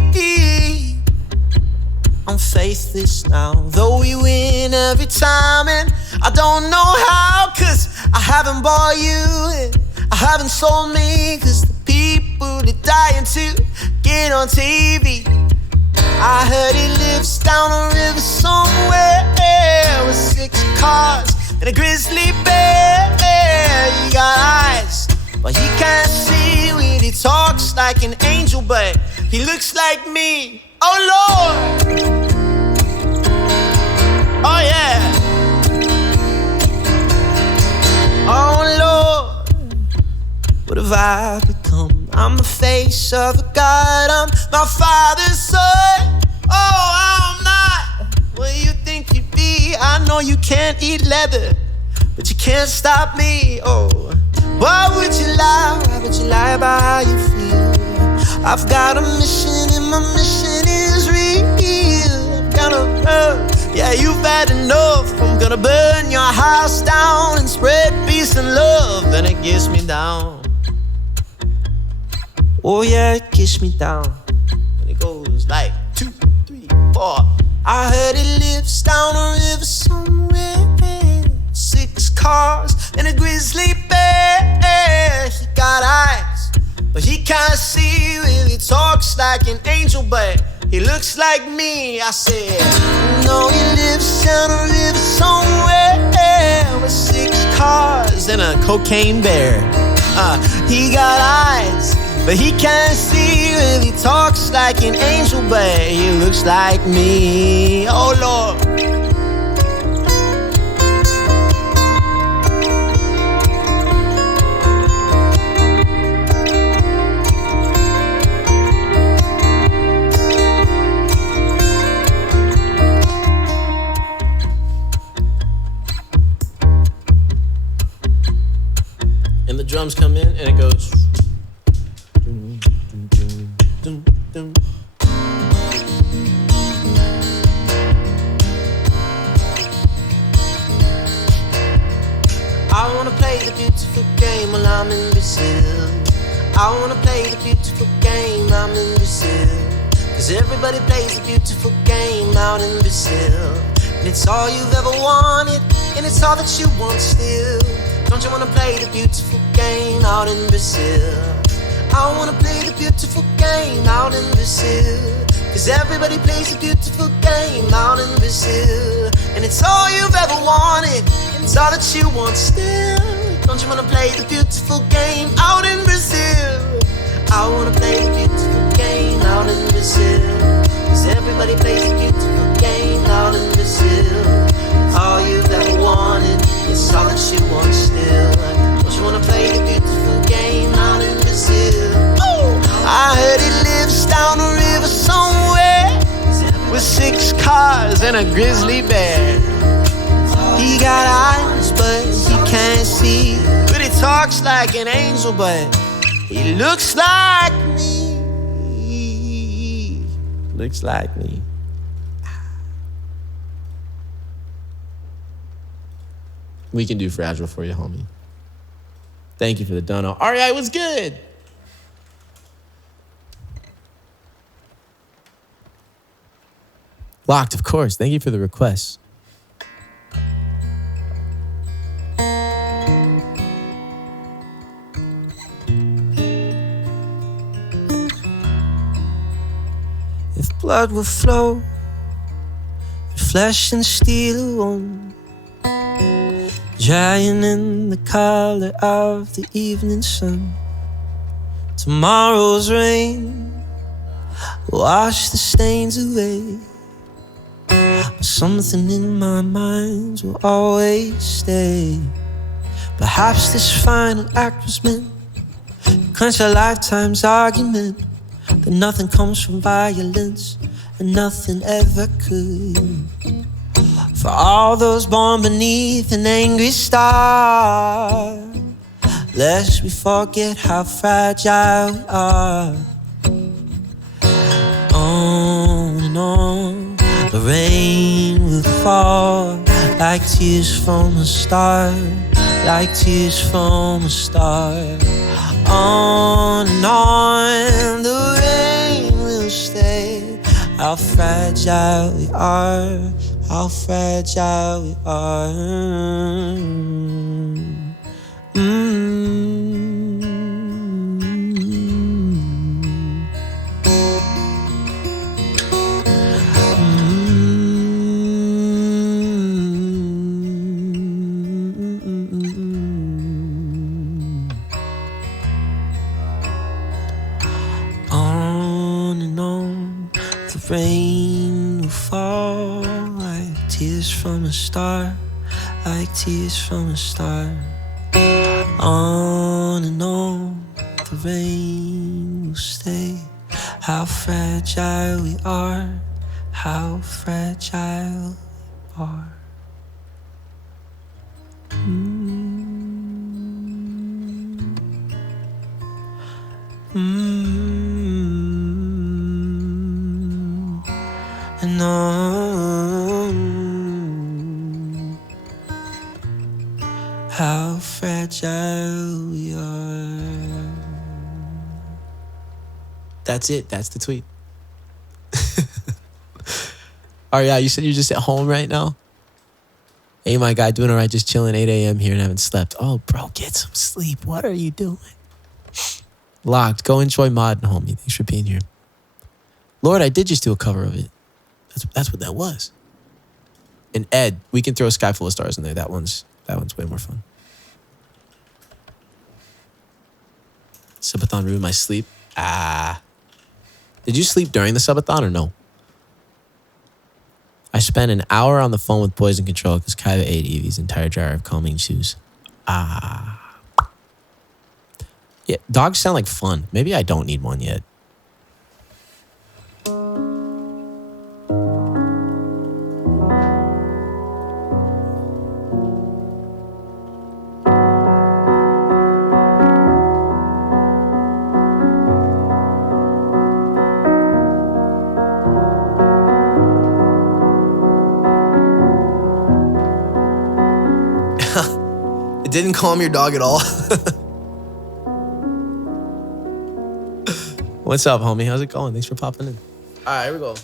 I'm faithless now, though we win every time, and I don't know how, cause I haven't bought you and I haven't sold me, cause the people are dying to get on TV. I heard he lives down a river somewhere with 6 cars and a grizzly bear. He got eyes, but he can't see when he talks like an angel, but he looks like me. Oh Lord, oh yeah, oh Lord, what have I become? I'm the face of a God, I'm my father's son. Oh, I'm not what you think you'd be. I know you can't eat leather, but you can't stop me. Oh, why would you lie? Why would you lie about how you feel? I've got a mission and my mission is real. I'm gonna burn, yeah, you've had enough. I'm gonna burn your house down and spread peace and love. Then it gets me down. Oh yeah, it gets me down. And it goes like 2, 3, 4. I heard it lives down a river somewhere. 6 cars and a grizzly bear. He got eyes, but he can't see. Really talks like an angel, but he looks like me. I said, no, he lives down a river somewhere with 6 cars and a cocaine bear. He got eyes, but he can't see. Really talks like an angel, but he looks like me. Oh Lord. And the drums come in and it goes. I wanna play the beautiful game while I'm in Brazil. I wanna play the beautiful game, I'm in Brazil. Cause everybody plays the beautiful game out in Brazil. And it's all you've ever wanted, and it's all that you want still. Don't you wanna play the beautiful game out in Brazil? I wanna play the beautiful game out in Brazil. Cause everybody plays a beautiful game out in Brazil. And it's all you've ever wanted, and it's all that you want still. Don't you wanna play the beautiful game out in Brazil? I wanna play the beautiful game out in Brazil. Cause everybody plays a beautiful game out in Brazil. All you've ever wanted, it's all that you want still. Don't you wanna play the beautiful game out in Brazil? I heard he lives down a river somewhere with 6 cars and a grizzly bear. He got eyes, but he can't see. But he talks like an angel, but he looks like me. Looks like me. We can do Fragile for you, homie. Thank you for the dono. REI was good. Locked, of course. Thank you for the request. If blood would flow, flesh and steel alone, drying in the color of the evening sun, tomorrow's rain wash the stains away. Something in my mind will always stay. Perhaps this final act was meant to clench a lifetime's argument, that nothing comes from violence and nothing ever could. For all those born beneath an angry star, lest we forget how fragile we are. On and on, the rain will fall like tears from a star, like tears from a star. On and on, the rain will stay. How fragile we are, how fragile we are. On and on, the rain will fall like tears from a star, like tears from a star. On and on, the rain will stay. How fragile we are, how fragile we are. And on, how fragile we are. That's it. That's the tweet. Oh yeah, you said you're just at home right now? Hey, my guy, doing all right, just chilling, 8 a.m. here and haven't slept. Oh, bro, get some sleep. What are you doing? Locked. Go enjoy modding, homie. Thanks for being here. Lord, I did just do a cover of it. That's what that was. And Ed, we can throw a Sky Full of Stars in there. That one's way more fun. Subathon ruined my sleep. Did you sleep during the subathon or no? I spent an hour on the phone with Poison Control because Kaiba ate Eevee's entire jar of calming chews. Yeah, dogs sound like fun. Maybe I don't need one yet. It didn't calm your dog at all. What's up, homie? How's it going? Thanks for popping in. All right, here we go.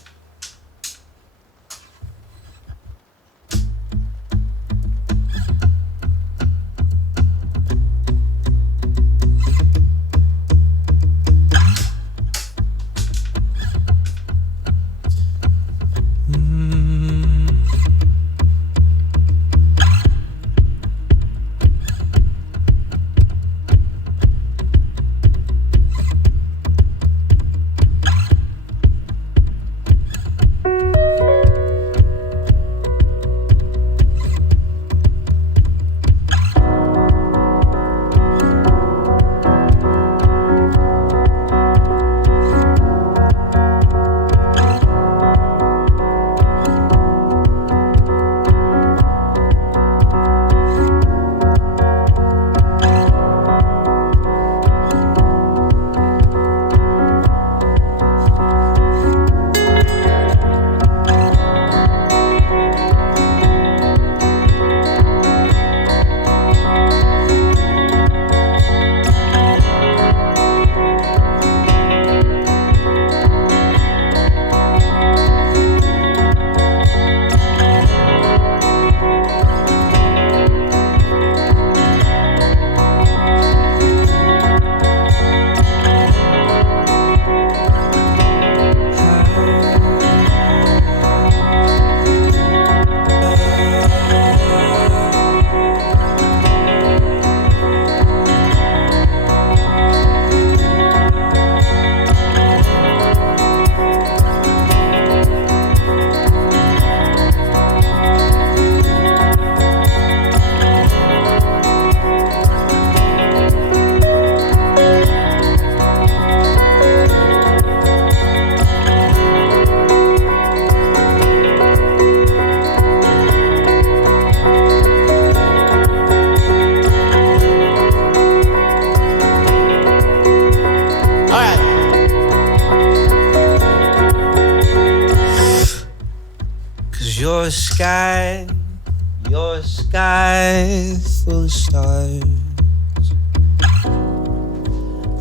you're a sky full of stars.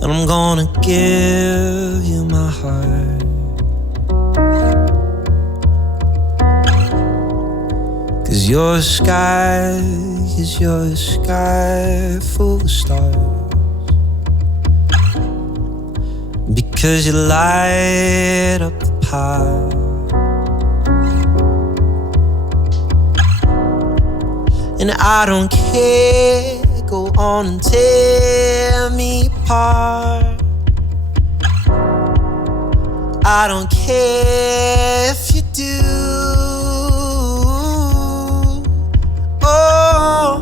And I'm gonna give you my heart. 'Cause you're a sky full of stars. Because you light up the path. And I don't care, go on and tear me apart. I don't care if you do. Oh,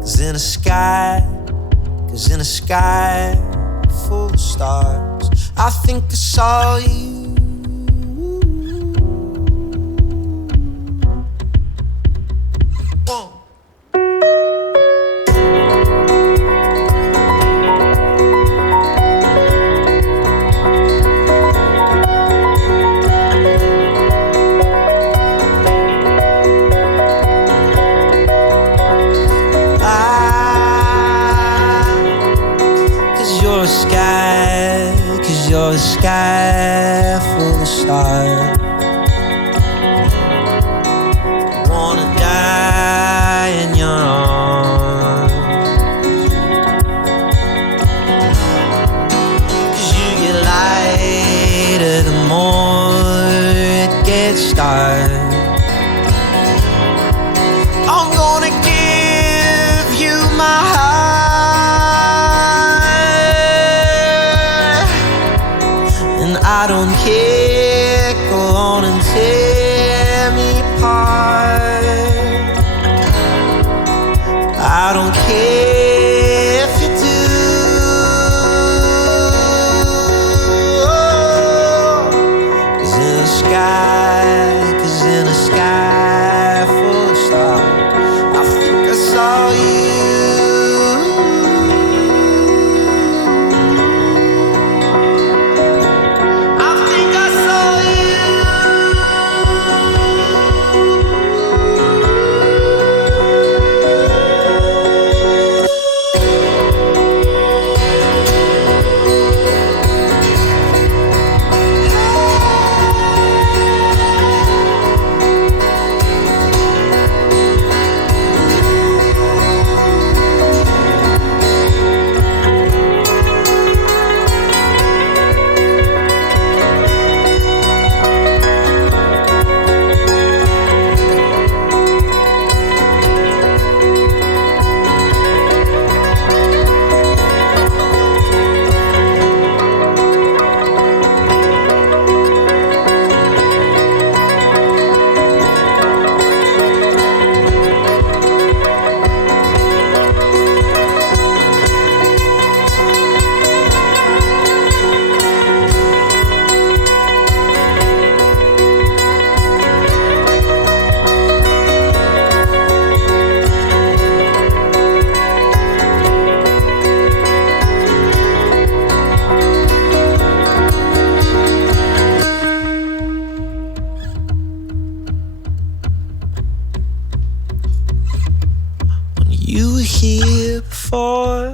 'cause in a sky full of stars, I think I saw you. You're a sky full of stars. Wanna die in your arms. 'Cause you get lighter the more it gets dark. I'm gonna give you my heart. I don't care, go on and tear me apart. I don't care if you do. 'Cause in a sky full of stars, I think I saw you. You were here before.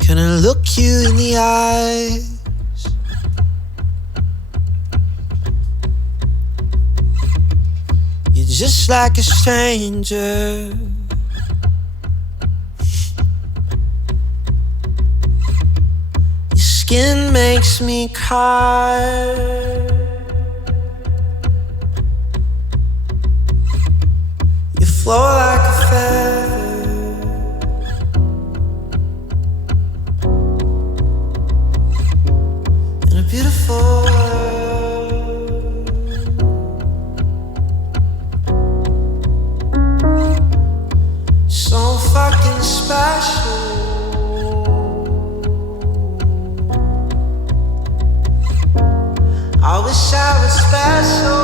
Can I look you in the eyes? You're just like a stranger. Your skin makes me cry. Flow like a feather in a beautiful world. So fucking special. I wish I was special.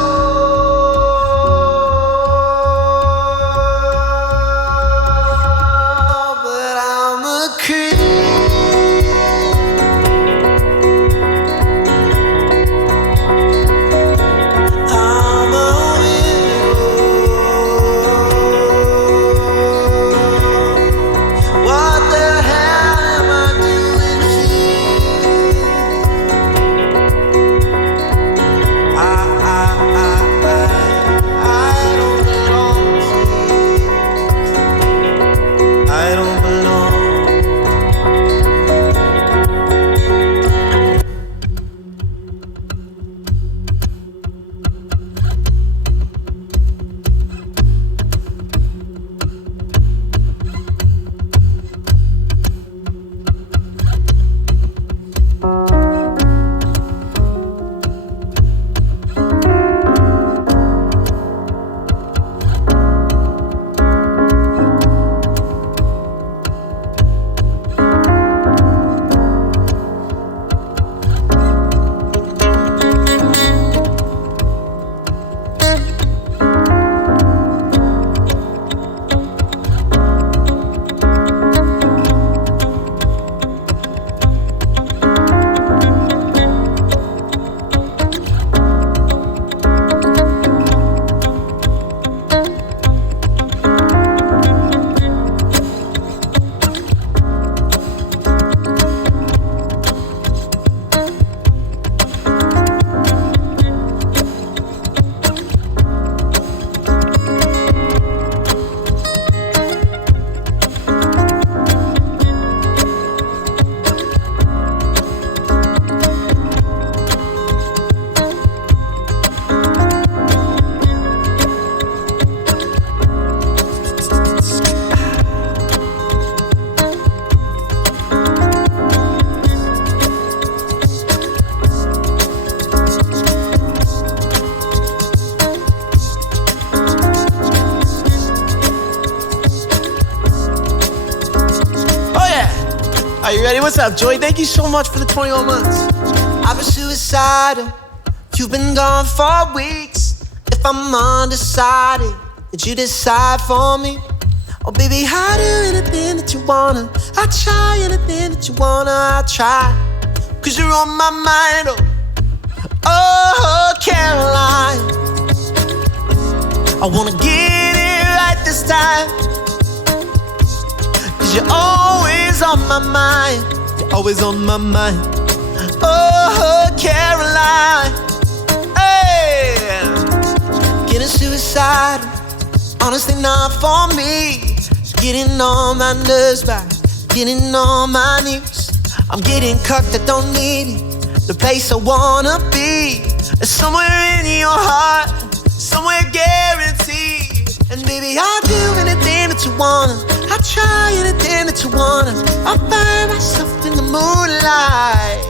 Are you ready? What's up, Joy? Thank you so much for the 21 months. I've been suicidal. You've been gone for weeks. If I'm undecided, did you decide for me? Oh, baby, I'll do anything that you wanna. I'll try anything that you wanna. I'll try. Cause you're on my mind, oh, Caroline. I wanna get it right this time. Cause you're always on my mind. You're always on my mind. Oh, Caroline. Hey, getting suicidal, honestly not for me. Getting on my nerves back, getting on my knees. I'm getting cocked, I don't need it. The place I wanna be is somewhere in your heart, somewhere guaranteed. And baby, I'll do anything that you wanna. I'll try anything that you wanna. I'll find myself in the moonlight.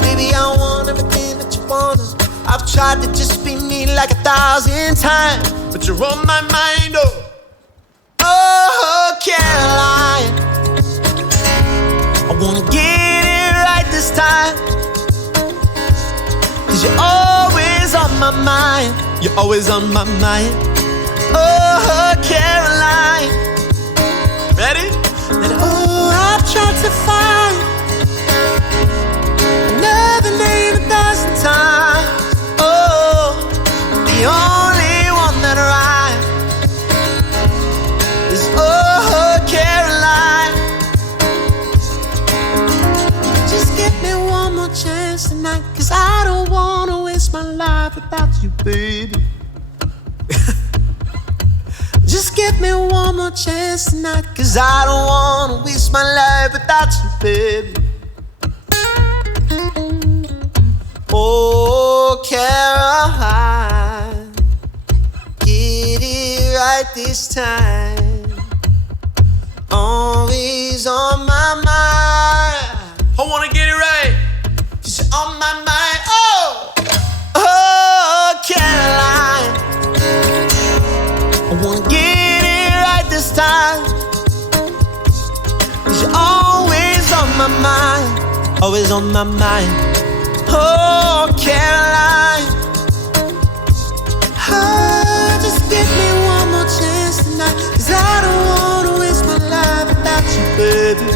Baby, I want everything that you wanna. I've tried to just be me like 1,000 times, but you're on my mind, oh, Caroline. I wanna get it right this time. Cause you're always on my mind. You're always on my mind. Oh, Caroline. Ready? And oh, I've tried to find another name 1,000 times. Oh, the only one that rhymes is oh, Caroline. Just give me one more chance tonight, cause I don't wanna waste my life without you, baby. Just give me one more chance tonight, cause I don't wanna waste my life without you, baby. Oh, Caroline, get it right this time. Always on my mind. I wanna get it right, cause you're on my mind. Oh, oh, Caroline, I wanna get it right this time. Cause you're always on my mind. Always on my mind. Oh, Caroline. Oh, just give me one more chance tonight, cause I don't wanna waste my life without you, baby.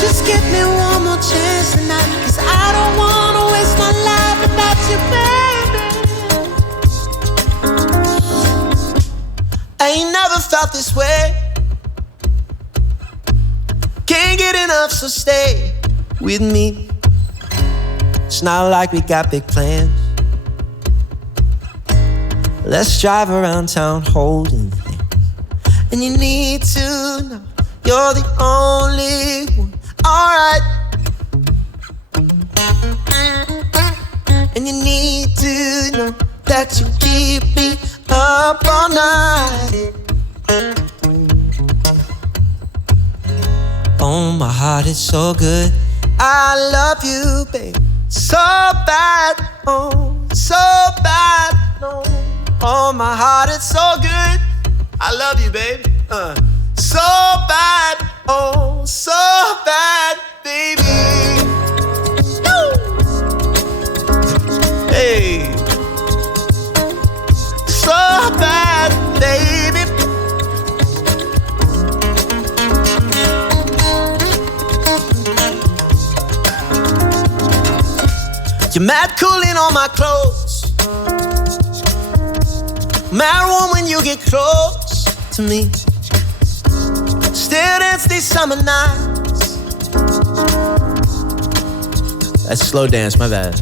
Just give me one more chance tonight, cause I don't wanna waste my life without you, baby. I ain't never felt this way. Can't get enough, so stay with me. It's not like we got big plans. Let's drive around town holding hands. And you need to know you're the only one, alright. And you need to know that you keep me up all night. Oh, my heart is so good. I love you, babe, so bad, oh, so bad, no. Oh, my heart, it's so good. I love you, babe, so bad, oh, so bad, baby. Woo! Hey, so bad, baby. You're mad cool in all my clothes, mad warm when you get close to me. Still dance these summer nights. That's slow dance, my bad.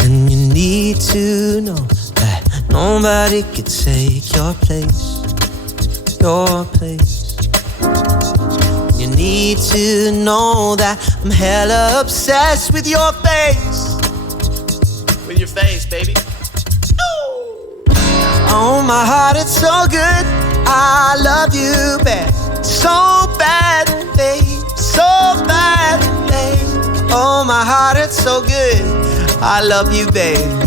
And you need to know that nobody could take your place, your place. You need to know that I'm hella obsessed with your face. With your face, baby. Oh, my heart, it's so good. I love you, babe, so bad, babe, so bad, babe. Oh, my heart, it's so good. I love you, babe,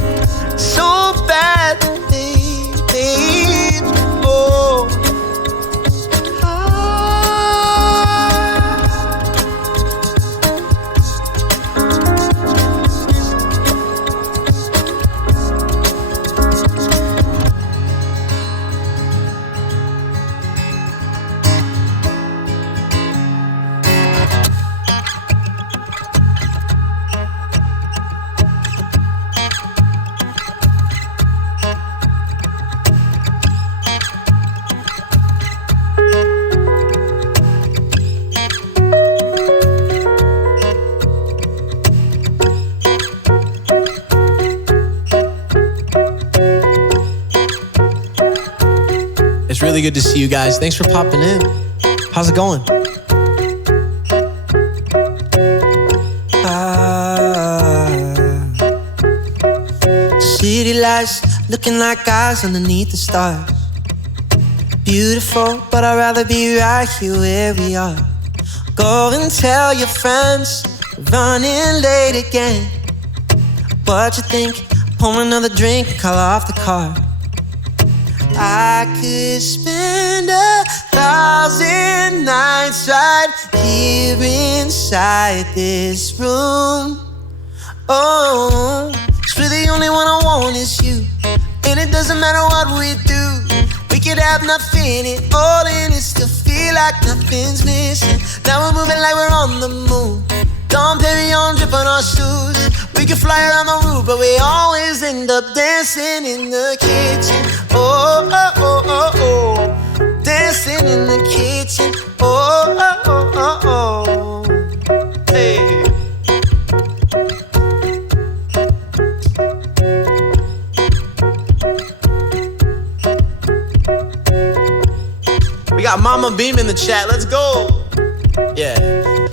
so bad, babe, babe. Oh, It's really good to see you guys. Thanks for popping in. How's it going? City lights looking like eyes underneath the stars. Beautiful, but I'd rather be right here where we are. Go and tell your friends we're running late again. What you think? Pour another drink, call off the car. I could spend 1,000 nights right here inside this room. Oh, swear the only one I want is you. And it doesn't matter what we do. We could have nothing at all and it still feel like nothing's missing. Now we're moving like we're on the moon. Dom Perignon drip on our shoes. We can fly around the roof, but we always end up dancing in the kitchen. Oh, oh, oh, oh, oh. Dancing in the kitchen. Oh, oh, oh, oh, oh. Hey. We got Mama Beam in the chat. Let's go. Yeah.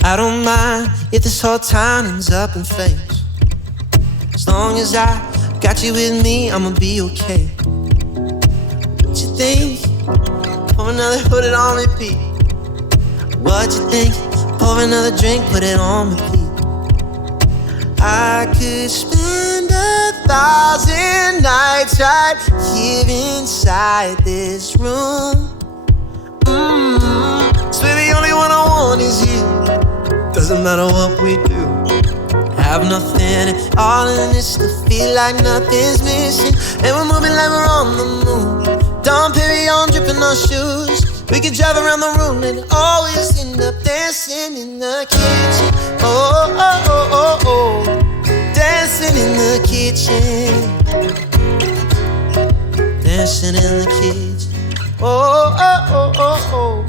I don't mind if this whole town ends up in flames. As long as I got you with me, I'ma be okay. What you think? Pour another, put it on repeat. What you think? Pour another drink, put it on repeat. I could spend 1,000 nights right here inside this room. Swear the only one I want is you. Doesn't matter what we do. Have nothing at all and it still feel like nothing's missing. And we're moving like we're on the moon. Dom Perignon dripping our shoes. We could drive around the room and always end up dancing in the kitchen. Oh, oh, oh, oh, oh. Dancing in the kitchen. Dancing in the kitchen. Oh, oh, oh, oh, oh.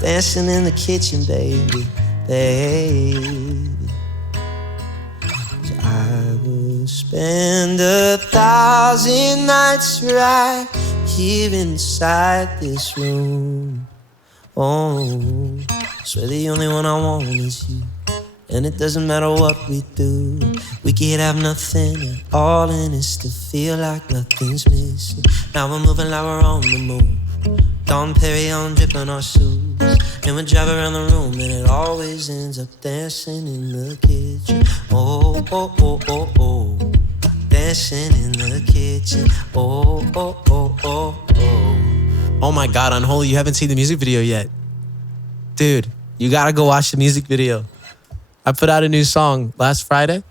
Dancing in the kitchen, baby, baby. I will spend 1,000 nights right here inside this room. Oh, swear the only one I want is you. And it doesn't matter what we do. We could have nothing at all and it still feel like nothing's missing. Now we're moving like we're on the moon. Dom Perignon dripping our shoes. And we drive around the room and it always ends up dancing in the kitchen. Oh, oh, oh, oh, oh. Dancing in the kitchen. Oh, oh, oh, oh, oh. Oh my God, Unholy, you haven't seen the music video yet. Dude, you gotta go watch the music video. I put out a new song last Friday.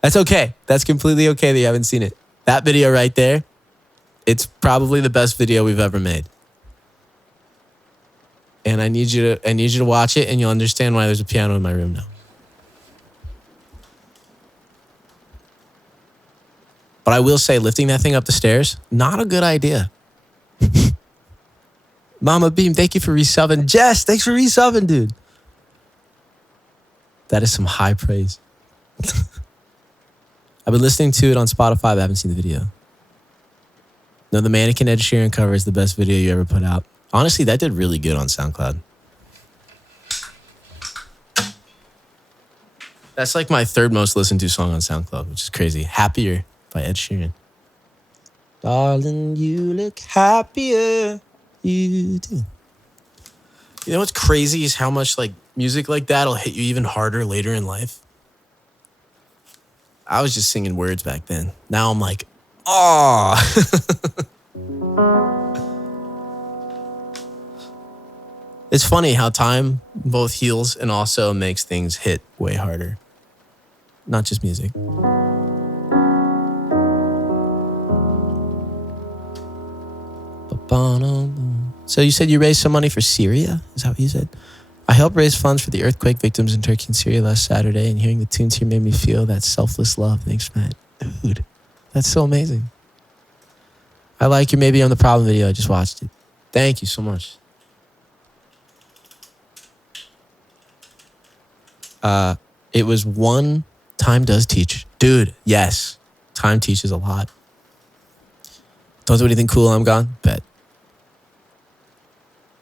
That's okay. That's completely okay that you haven't seen it. That video right there, it's probably the best video we've ever made. And I need you to watch it and you'll understand why there's a piano in my room now. But I will say, lifting that thing up the stairs, not a good idea. Mama Beam, thank you for resubbing. Jess, thanks for resubbing, dude. That is some high praise. I've been listening to it on Spotify, but I haven't seen the video. No, the Mannequin Ed Sheeran cover is the best video you ever put out. Honestly, that did really good on SoundCloud. That's like my third most listened to song on SoundCloud, which is crazy. Happier by Ed Sheeran. Darling, you look happier. You do. You know what's crazy is how much like music like that'll hit you even harder later in life. I was just singing words back then. Now I'm like, oh. It's funny how time both heals and also makes things hit way harder. Not just music. So you said you raised some money for Syria? Is that what you said? I helped raise funds for the earthquake victims in Turkey and Syria last Saturday, and hearing the tunes here made me feel that selfless love. Thanks, Matt. Dude, that's so amazing. I like your Maybe I'm the Problem video. I just watched it. Thank you so much. It was one, time does teach. Dude, yes. Time teaches a lot. Don't do anything cool, I'm gone. Bet.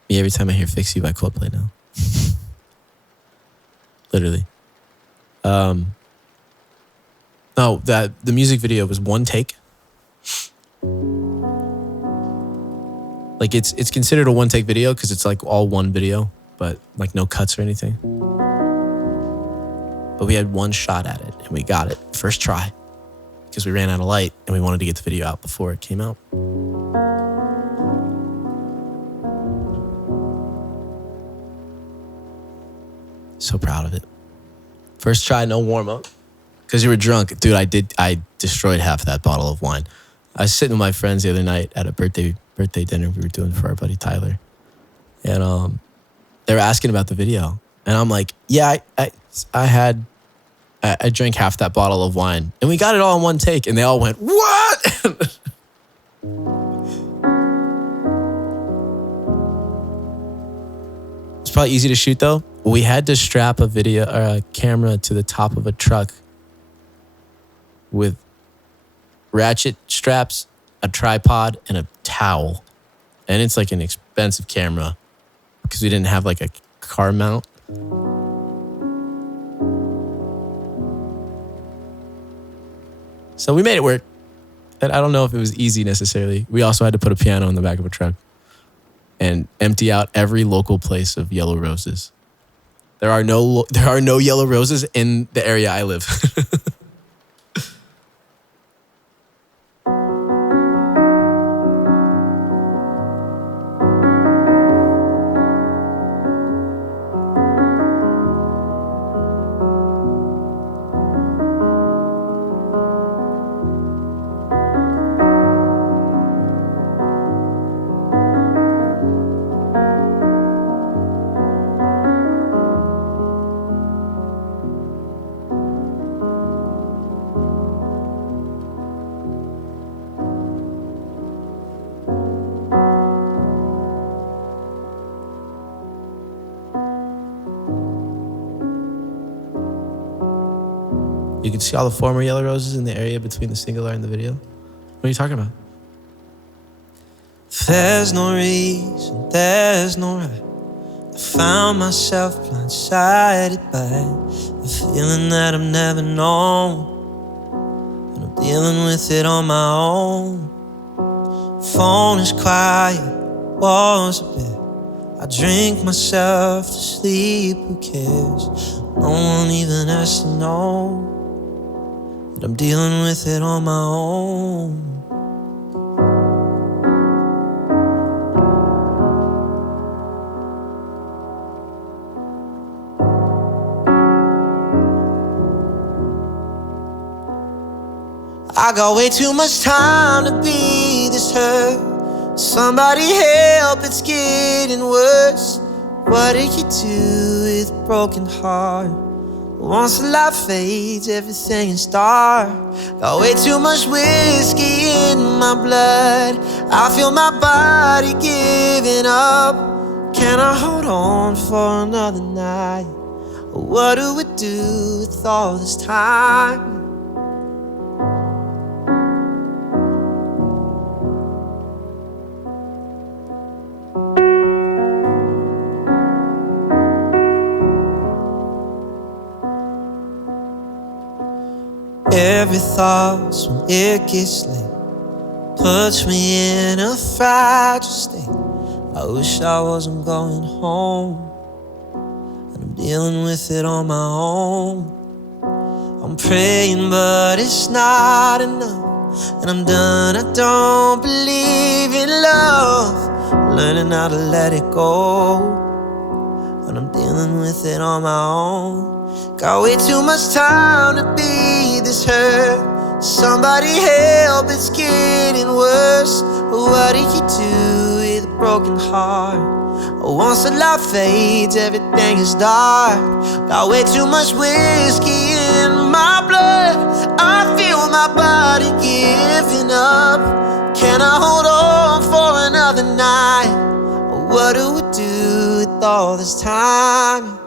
Me every time I hear Fix You by Coldplay now. Literally. No, the music video was one take. Like it's considered a one take video because it's like all one video, but like no cuts or anything. But we had one shot at it and we got it first try because we ran out of light and we wanted to get the video out before it came out. So proud of it. First try, no warm up. Because you were drunk. Dude, I destroyed half that bottle of wine. I was sitting with my friends the other night at a birthday dinner we were doing for our buddy Tyler. And they were asking about the video. And I'm like, yeah, I drank half that bottle of wine. And we got it all in one take. And they all went, what? It's probably easy to shoot though. We had to strap a camera to the top of a truck with ratchet straps, a tripod, and a towel. And it's like an expensive camera because we didn't have like a car mount. So we made it work. And I don't know if it was easy necessarily. We also had to put a piano in the back of a truck and empty out every local place of yellow roses. There are no yellow roses in the area I live. You can see all the former yellow roses in the area between the singular and the video. What are you talking about? There's no reason, there's no right. I found myself blindsided by a feeling that I've never known, and I'm dealing with it on my own. Phone is quiet, walls are bare. I drink myself to sleep, who cares? No one even has to know that I'm dealing with it on my own. I got way too much time to be this hurt. Somebody help, it's getting worse. What do you do with a broken heart? Once the light fades, everything is dark. Got way too much whiskey in my blood. I feel my body giving up. Can I hold on for another night? What do we do with all this time? Every thought when it gets late puts me in a fragile state. I wish I wasn't going home, and I'm dealing with it on my own. I'm praying but it's not enough, and I'm done, I don't believe in love. Learning how to let it go, and I'm dealing with it on my own. Got way too much time to be this hurt. Somebody help, it's getting worse. What do you do with a broken heart? Once the light fades, everything is dark. Got way too much whiskey in my blood. I feel my body giving up. Can I hold on for another night? What do we do with all this time?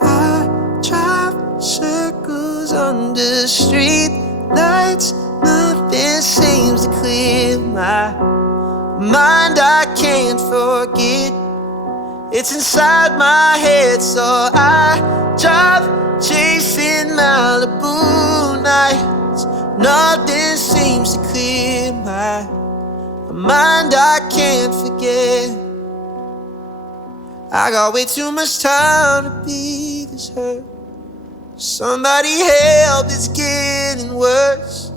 I drive circles under street lights. Nothing seems to clear my mind I can't forget. It's inside my head, so I drive chasing Malibu nights. Nothing seems to clear my mind I can't forget. I got way too much time to be this hurt. Somebody help, it's getting worse.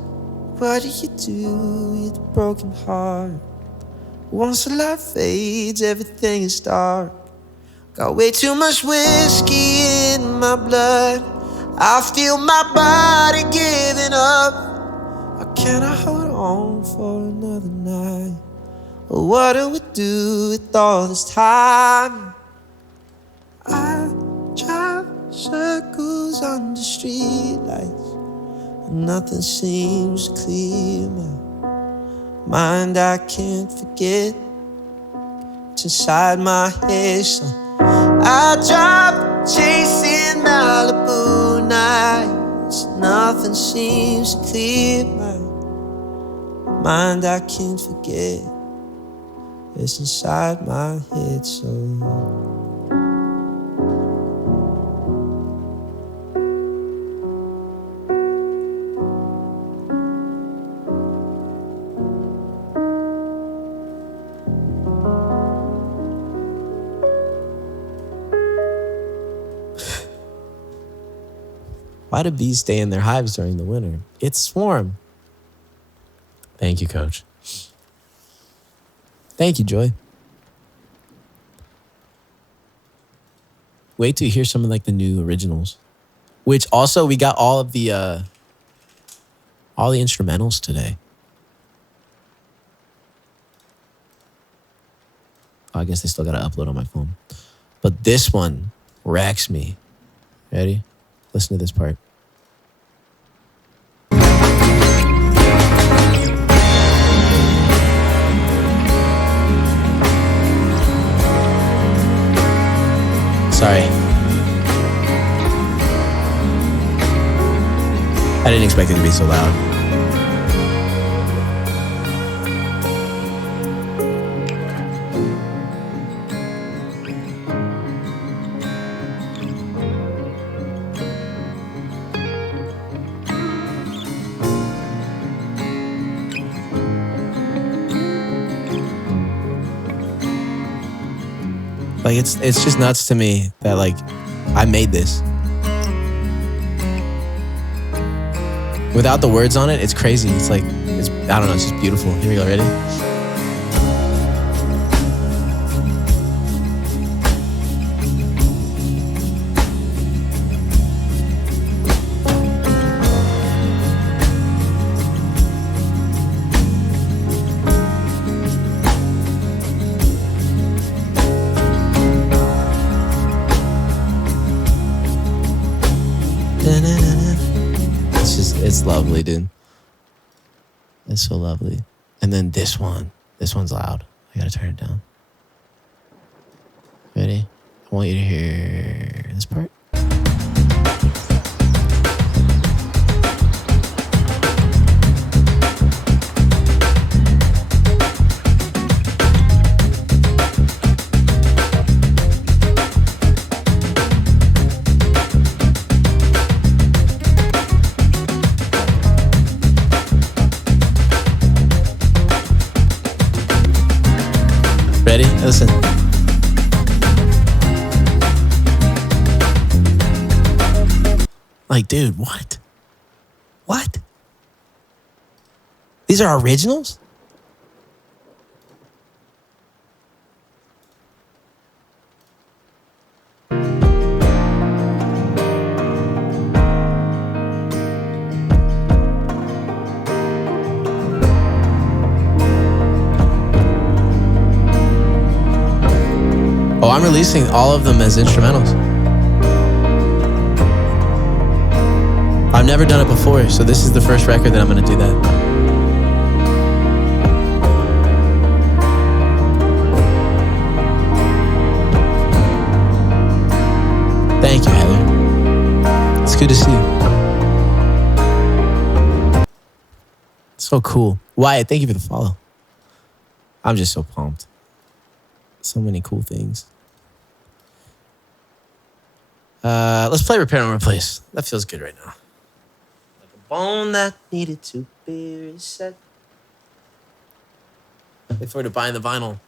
What do you do with a broken heart? Once the light fades, everything is dark. Got way too much whiskey in my blood. I feel my body giving up. How can I hold on for another night? What do we do with all this time? I drive circles under streetlights, and nothing seems to clear my mind I can't forget. It's inside my head, so I drive chasing Malibu nights. Nothing seems to clear my mind I can't forget. It's inside my head, so Why do bees stay in their hives during the winter? It's swarm. Thank you, Coach. Thank you, Joy. Wait till you hear some of like the new originals. Which also we got all the instrumentals today. Oh, I guess they still gotta upload on my phone. But this one wrecks me. Ready? Listen to this part. Sorry. I didn't expect it to be so loud. Like it's just nuts to me that like I made this. Without the words on it, it's crazy. It's like I don't know, it's just beautiful. Here we go, ready? It's lovely, dude. It's so lovely. And then this one's loud. I gotta turn it down. Ready? I want you to hear this part. Ready? Listen. Like, dude, what? What? These are originals? Oh, I'm releasing all of them as instrumentals. I've never done it before, so this is the first record that I'm going to do that. Thank you, Heather. It's good to see you. So cool. Wyatt, thank you for the follow. I'm just so pumped. So many cool things. Let's play Repair and Replace. That feels good right now. Like a bone that needed to be reset. Wait forward to buying the vinyl.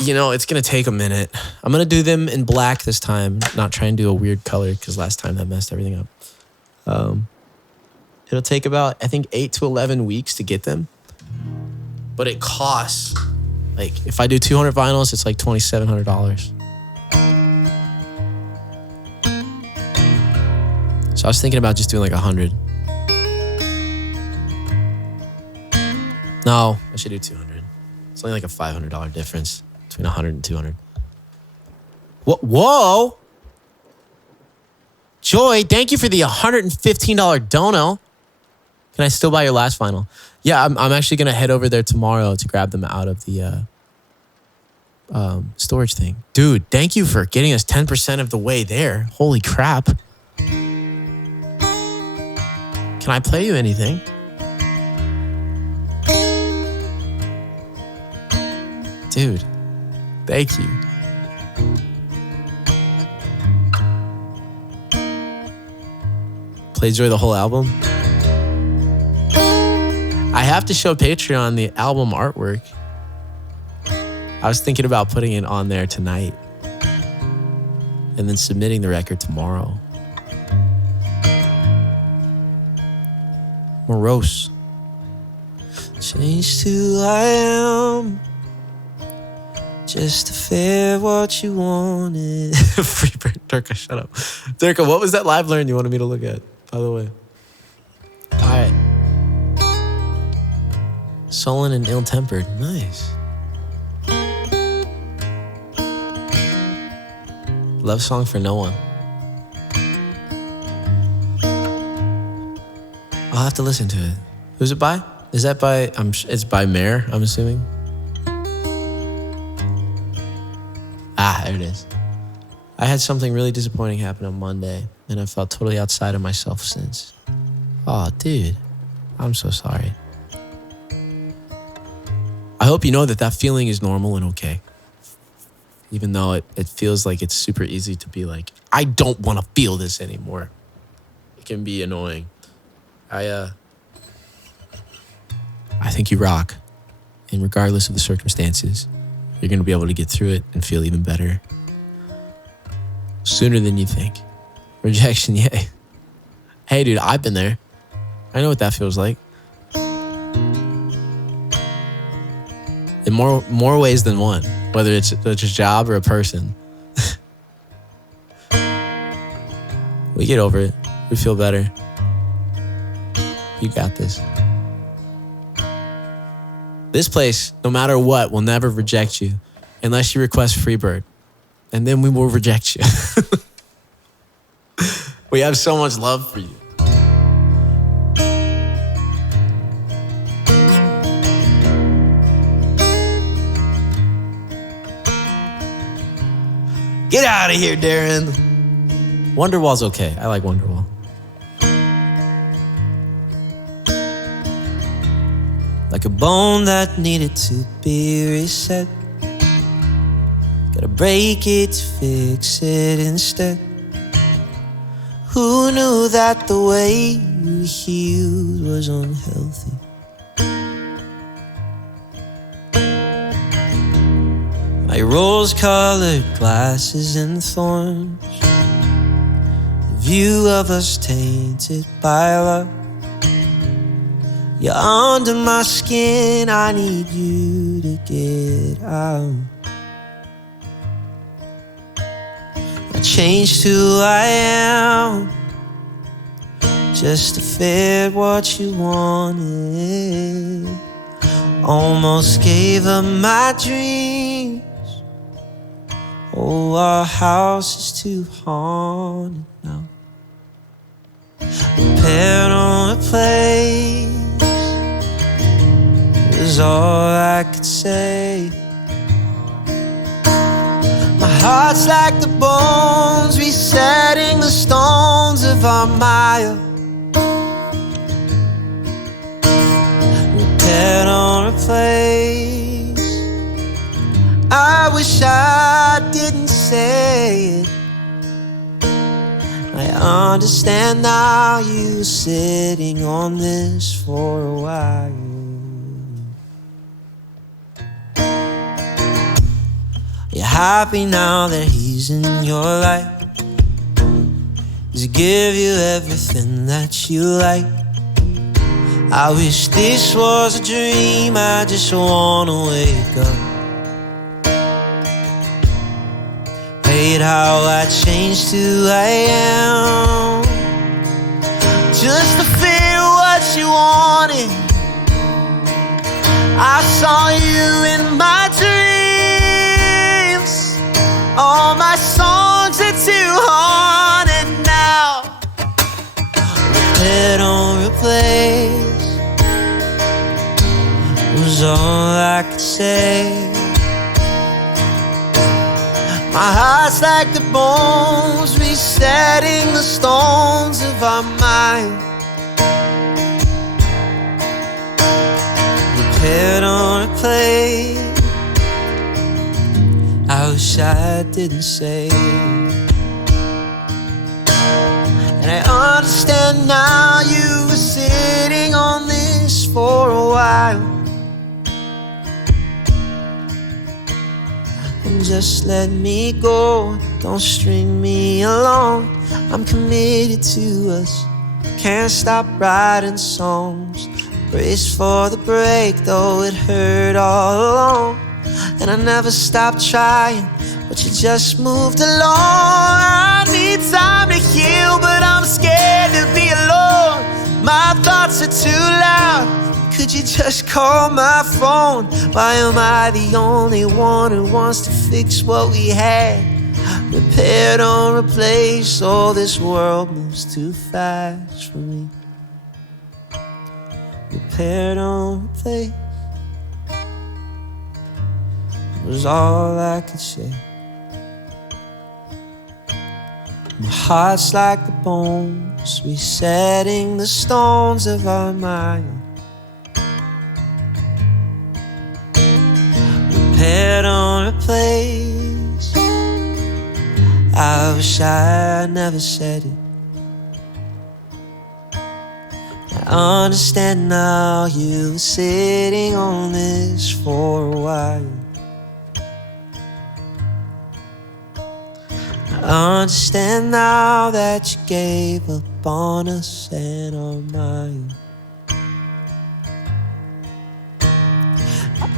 You know, it's going to take a minute. I'm going to do them in black this time. Not try and do a weird color because last time that messed everything up. It'll take about, I think, 8 to 11 weeks to get them. But it costs, like, if I do 200 vinyls, it's like $2,700. So I was thinking about just doing like 100. No, I should do 200. It's only like a $500 difference between 100 and 200. Whoa! Joy, thank you for the $115 dono. Can I still buy your last vinyl? Yeah, I'm actually going to head over there tomorrow to grab them out of the storage thing. Dude, thank you for getting us 10% of the way there. Holy crap. Can I play you anything? Dude, thank you. Play Joy the whole album? I have to show Patreon the album artwork. I was thinking about putting it on there tonight and then submitting the record tomorrow. Morose. Changed who I am just to fit what you wanted. Freebird. Durka, shut up. Durka, what was that live learn you wanted me to look at, by the way? All right. Sullen and ill-tempered. Nice. Love song for no one. I'll have to listen to it. Who's it by? Is that by, it's by Mare, I'm assuming. Ah, there it is. I had something really disappointing happen on Monday, and I felt totally outside of myself since. Oh, dude, I'm so sorry. I hope you know that feeling is normal and okay. Even though it feels like it's super easy to be like, I don't want to feel this anymore. It can be annoying. I think you rock. And regardless of the circumstances, you're going to be able to get through it and feel even better. Sooner than you think. Rejection, yay. Hey, dude, I've been there. I know what that feels like. In more ways than one. Whether it's a job or a person. We get over it. We feel better. You got this. This place, no matter what, will never reject you unless you request Freebird. And then we will reject you. We have so much love for you. Get out of here, Darren. Wonderwall's okay. I like Wonderwall. Like a bone that needed to be reset. Gotta break it to fix it instead. Who knew that the way you healed was unhealthy? My rose-colored glasses and thorns. The view of us tainted by love. You're under my skin, I need you to get out. I changed who I am just to fit what you wanted. Almost gave up my dreams. Oh, our house is too haunted now. Repair on a place is all I could say. My heart's like the bones, resetting the stones of our mire. Repair on a place understand now you were sitting on this for a while. You're happy now that he's in your life. He's give you everything that you like. I wish this was a dream, I just wanna wake up. Hate how I changed who I am, just to feel what you wanted. I saw you in my dreams. All my songs are too haunted now. Repair, don't replace was all I could say. My heart's like the bones, resetting the stones of our mind. Repair, don't replace. I wish I didn't say. And I understand now you were sitting on this for a while. And just let me go, don't string me along. I'm committed to us, can't stop writing songs. Brace for the break, though it hurt all along. And I never stopped trying, but you just moved along. I need time to heal, but I'm scared to be alone. My thoughts are too loud, could you just call my phone? Why am I the only one who wants to fix what we had? Repair, don't replace, oh, this world moves too fast for me. Repair, don't replace was all I could say. My heart's like the bones, resetting the stones of our mind. Repair, don't replace. I wish I never said it. I understand now you were sitting on this for a while. I understand now that you gave up on us and our mind.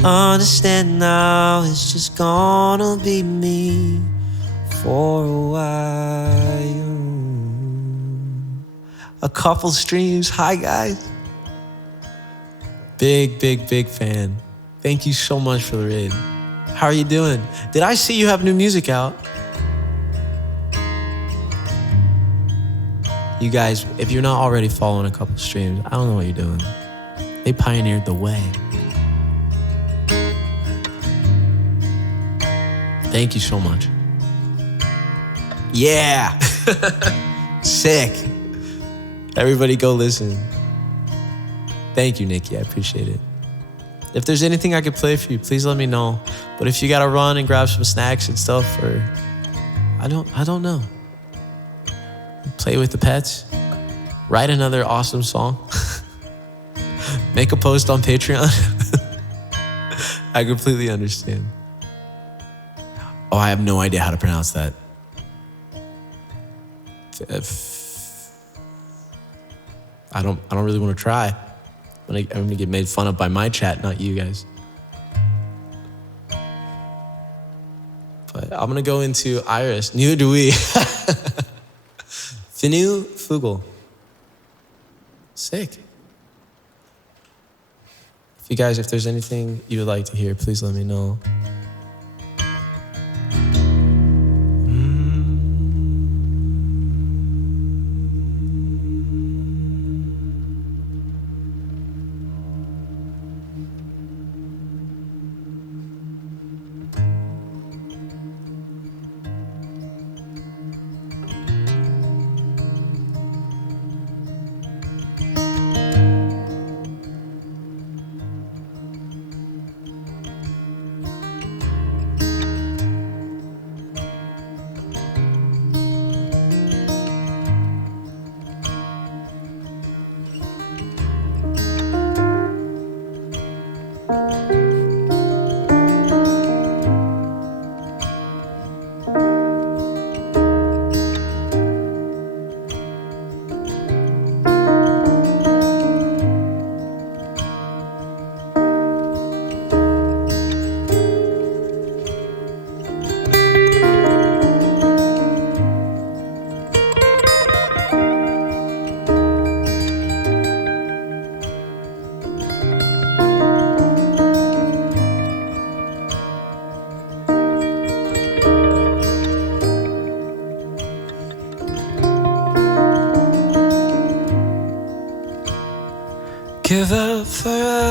I understand now it's just gonna be me for a while. A couple streams, hi guys. Big fan. Thank you so much for the raid. How are you doing? Did I see you have new music out? You guys, if you're not already following a couple streams, I don't know what you're doing. They pioneered the way. Thank you so much. Yeah. Sick. Everybody go listen. Thank you, Nikki. I appreciate it. If there's anything I could play for you, please let me know. But if you gotta run and grab some snacks and stuff, or I don't know. Play with the pets. Write another awesome song. Make a post on Patreon. I completely understand. Oh, I have no idea how to pronounce that. I don't really want to try. I'm gonna get made fun of by my chat, not you guys. But I'm gonna go into Iris. Neither do we. Finu Fugel. Sick. If there's anything you would like to hear, please let me know.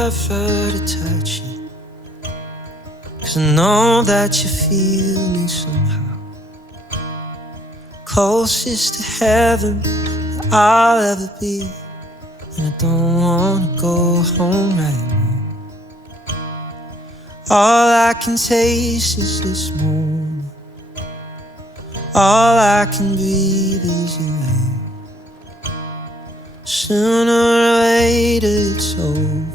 ever to touch it, 'cause I know that you feel me somehow. Closest to heaven that I'll ever be, and I don't wanna go home right now. All I can taste is this moment. All I can breathe is your air. Sooner or later it's over.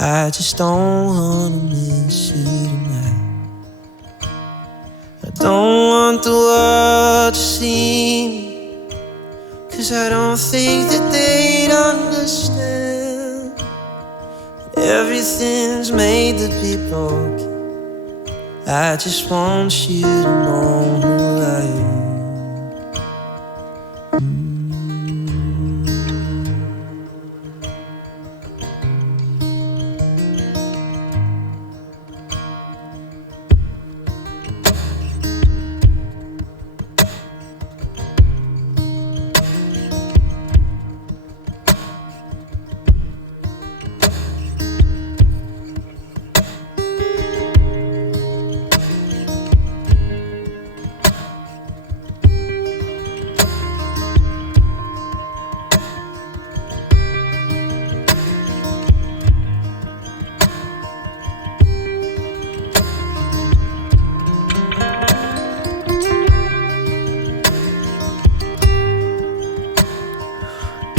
I just don't wanna miss you tonight. I don't want the world to see me, 'cause I don't think that they'd understand. Everything's made to be broken. I just want you to know who I am.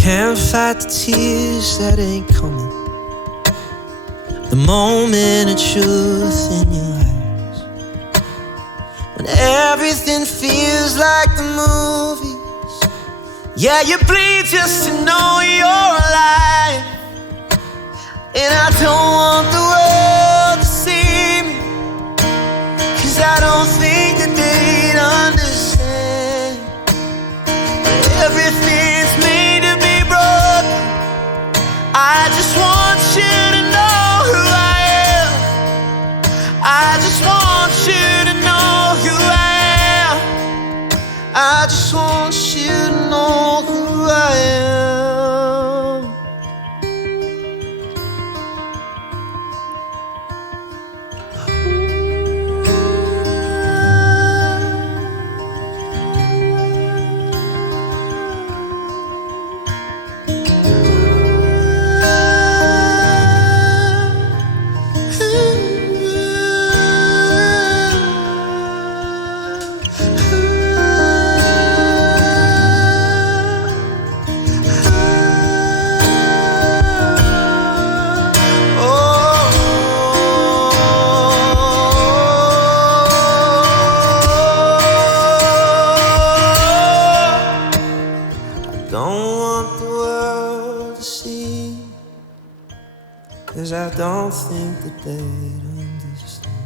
Can't fight the tears that ain't coming. The moment of truth in your eyes, when everything feels like the movies. Yeah, you bleed just to know you're alive. And I don't want the world to see me, 'cause I don't think that they'd understand. Everything's made to be broken. I just want you to know who I am. I just want you to know who I am. I just want you to know who I am. Don't want the world to see, 'cause I don't think that they'd understand.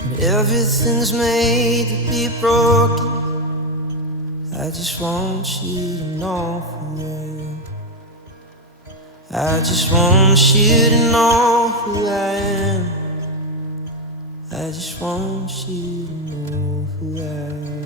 When everything's made to be broken, I just want you to know who I am. I just want you to know who I am. I just want you to know who I am.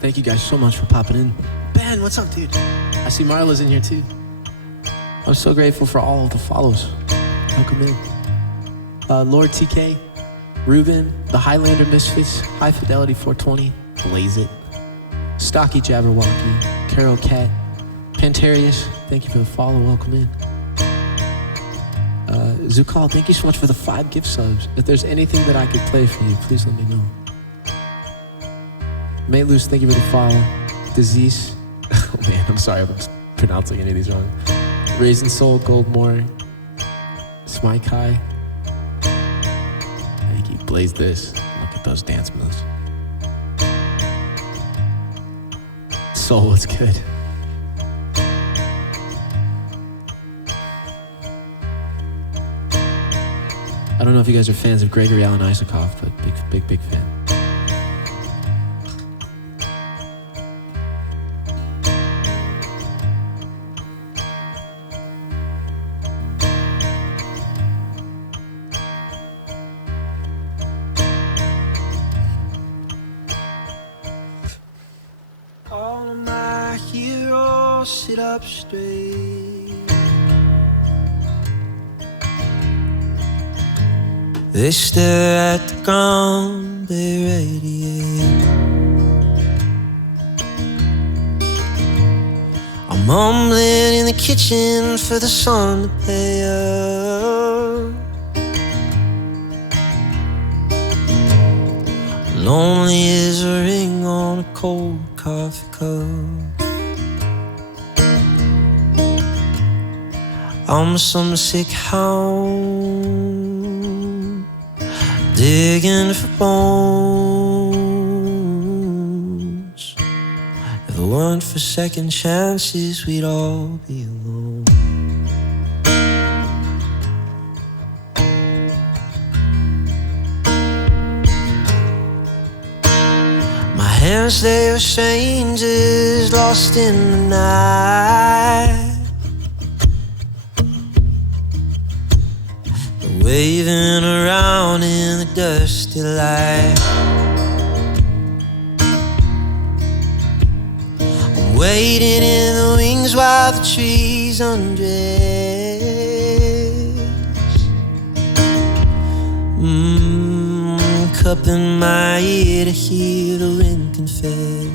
Thank you guys so much for popping in. Ben, what's up, dude? I see Marla's in here too. I'm so grateful for all of the follows. Welcome in. Lord TK, Ruben, the Highlander Misfits, High Fidelity 420, Blaze It, Stocky Jabberwocky, Carol Cat, Pantarius, thank you for the follow. Welcome in. Zukal, thank you so much for the 5 gift subs. If there's anything that I could play for you, please let me know. Maylus, thank you for the follow. Disease. Oh man, I'm sorry if I'm pronouncing any of these wrong. Raisin Soul, Goldmore, Smike High, blaze this. Look at those dance moves. Soul, what's good? I don't know if you guys are fans of Gregory Alan Isakov, but big fan. All of my heroes sit up straight. They stare at the ground, they radiate. I'm mumbling in the kitchen for the sun to pay up. Lonely as a ring on a cold coffee cup. I'm some sick hound digging for bones. If it weren't for second chances, we'd all be alone. My hands, they were strangers lost in the night. Waving around in the dusty light. I'm waiting in the wings while the trees undress. Cupping my ear to hear the wind confess.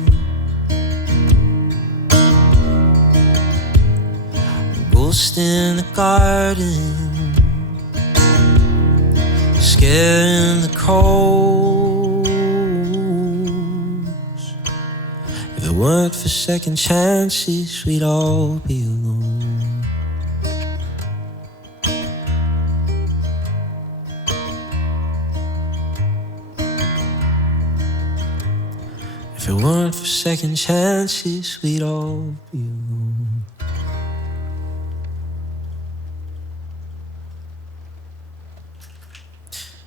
A ghost in the garden, scaring the crows. If it weren't for second chances, we'd all be alone. If it weren't for second chances, we'd all be alone.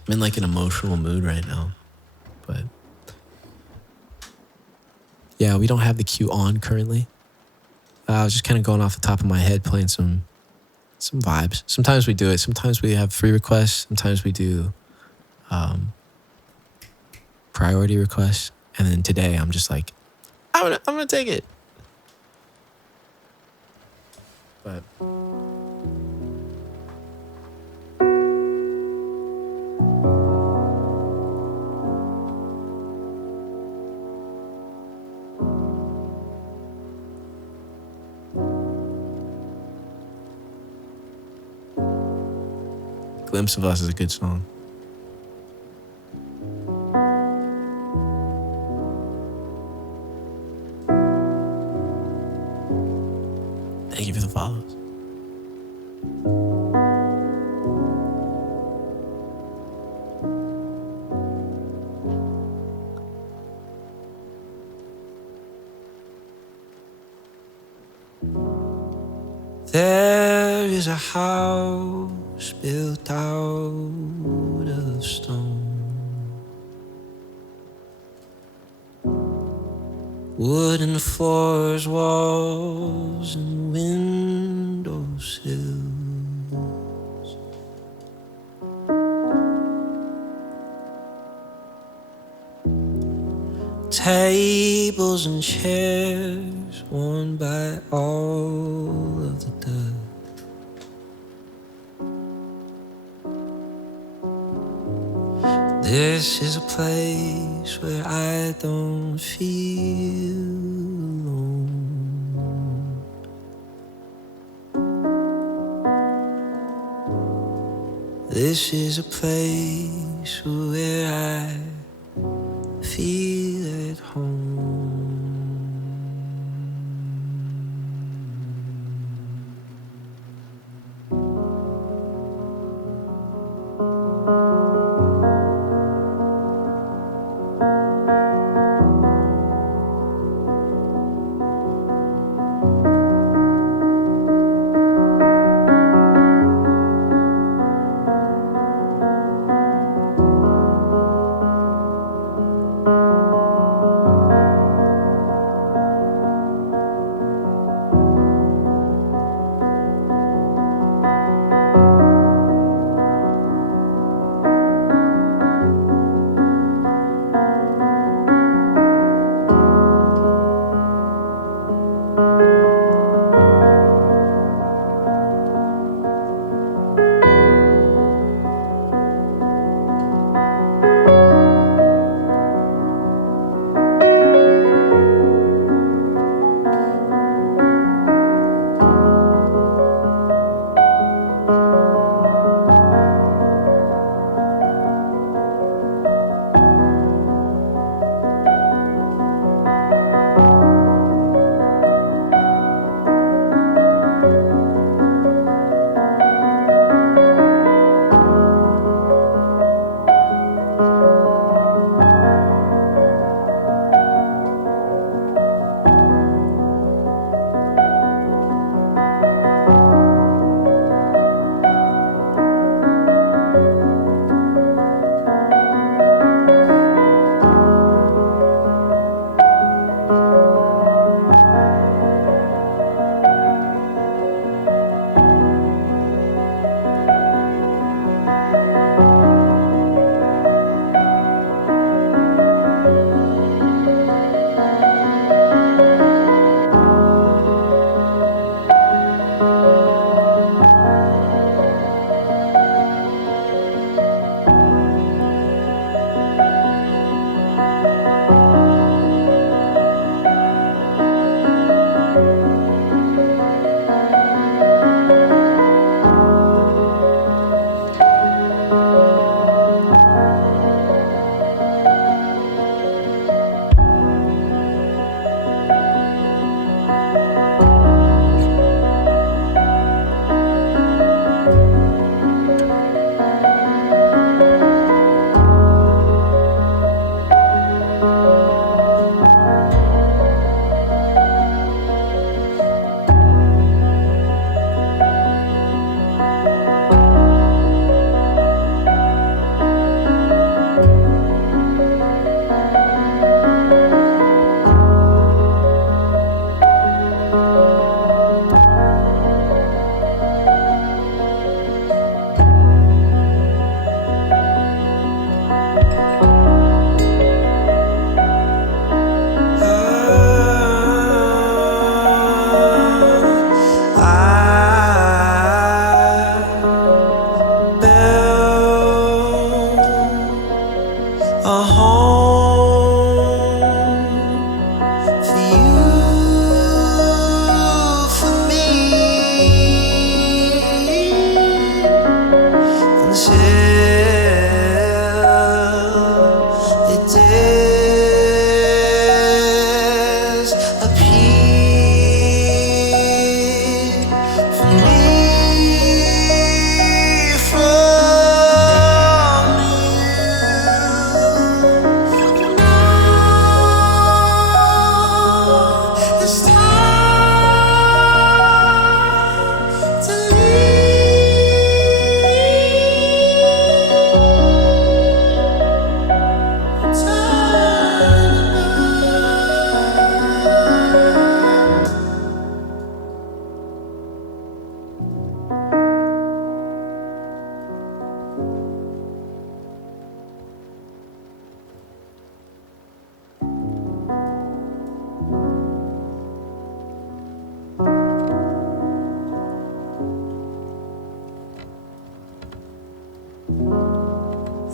I'm in like an emotional mood right now, but yeah, we don't have the cue on currently. I was just kind of going off the top of my head, playing some vibes. Sometimes we do it. Sometimes we have free requests. Sometimes we do priority requests. And then today I'm just like, I'm gonna take it. But Glimpse of Us is a good song. Thank you for the follows. There is a house built out of stone, wooden floors, walls, and windowsills. Tables and chairs worn by all of the dust. This is a place where I don't feel alone. This is a place where I feel at home.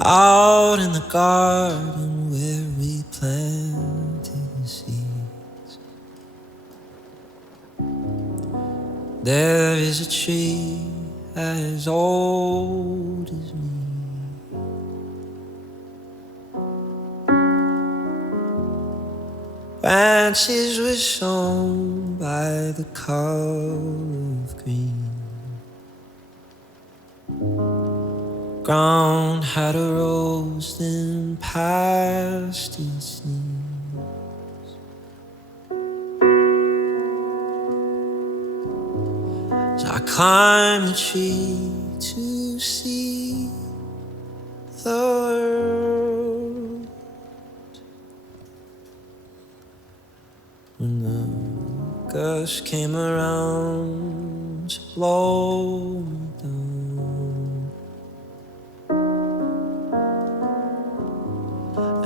out in the garden where we planted the seeds. There is a tree as old as me. Branches were sown by the color of green. Ground had a rose then past its knees. So I climbed the tree to see the world. When the gust came around to blow me down,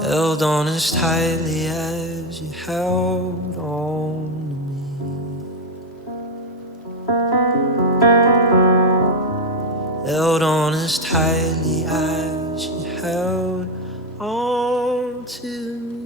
held on as tightly as you held on to me. Held on as tightly as you held on to me.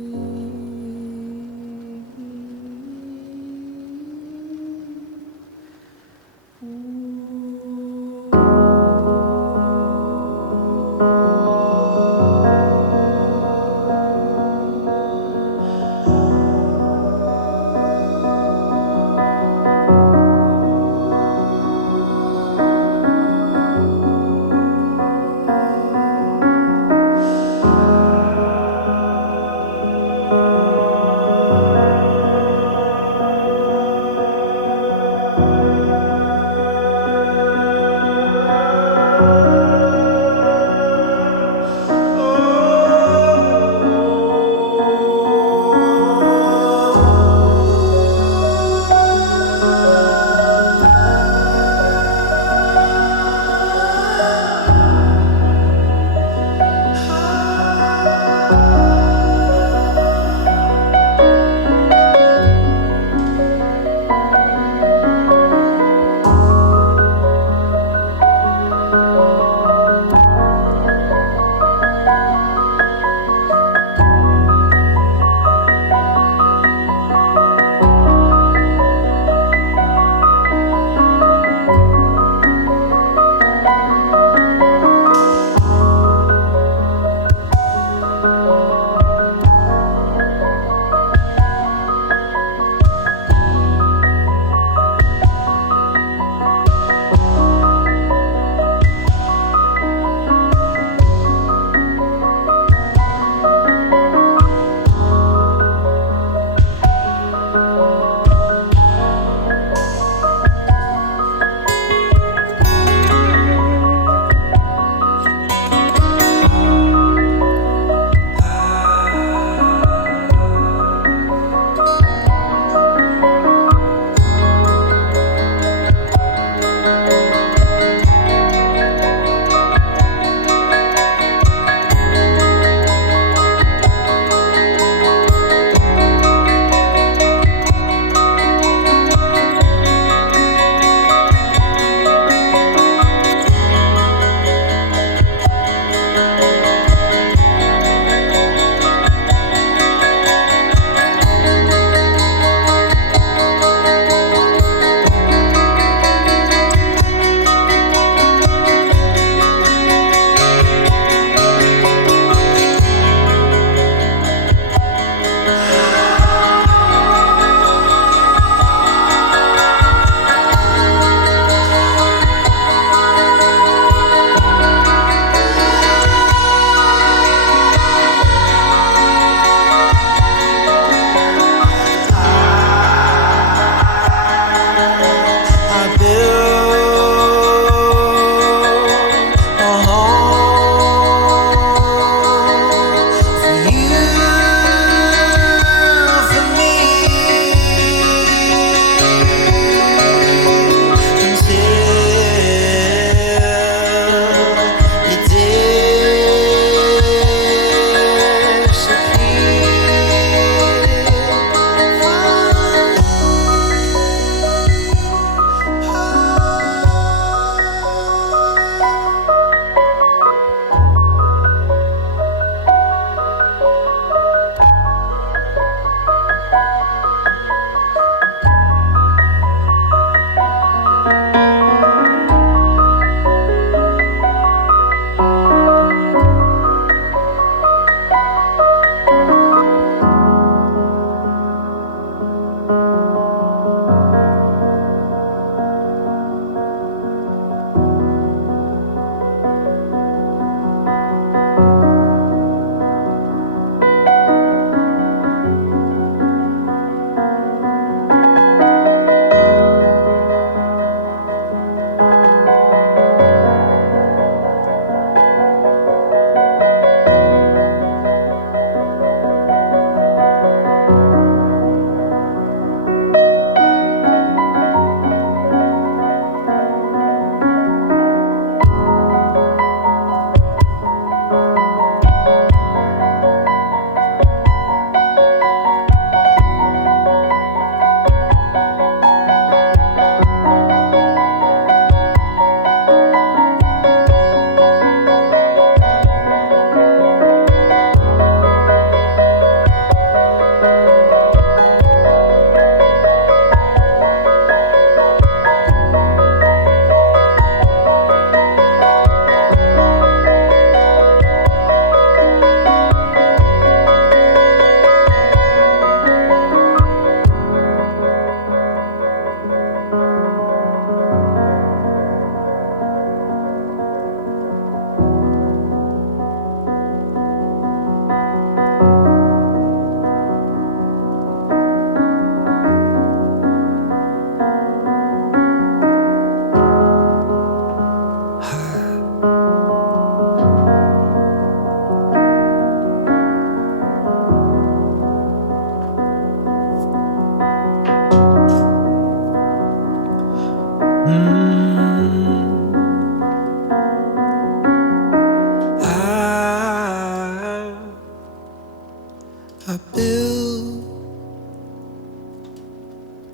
I built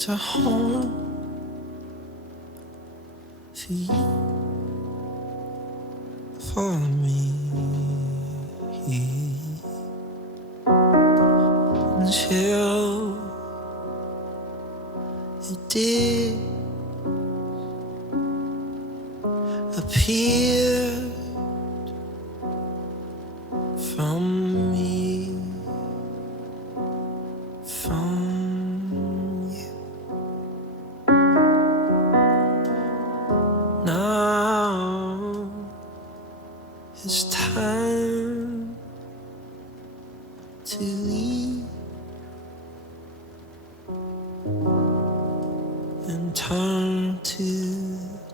a home for you, for me, until it did appear from me, from you. Now it's time to leave and turn to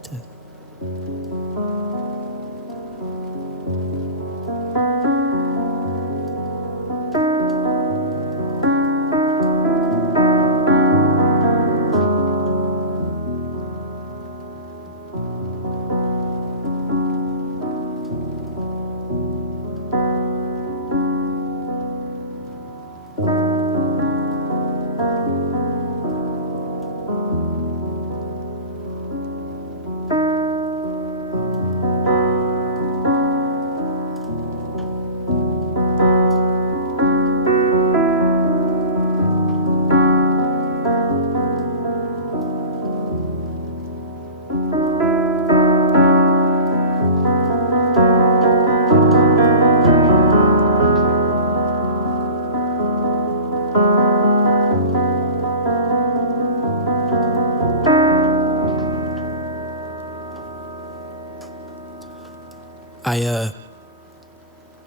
the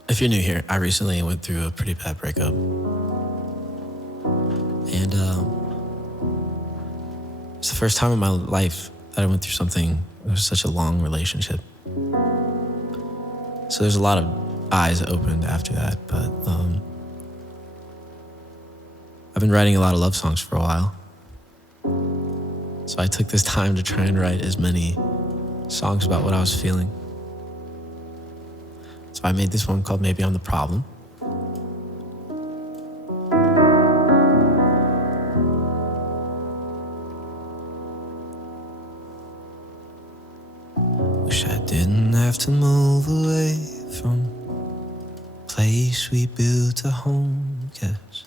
If you're new here, I recently went through a pretty bad breakup. And it's the first time in my life that I went through something that was such a long relationship. So there's a lot of eyes opened after that, but I've been writing a lot of love songs for a while. So I took this time to try and write as many songs about what I was feeling. So I made this one called Maybe I'm the Problem. Wish I didn't have to move away from the place we built a home, 'cause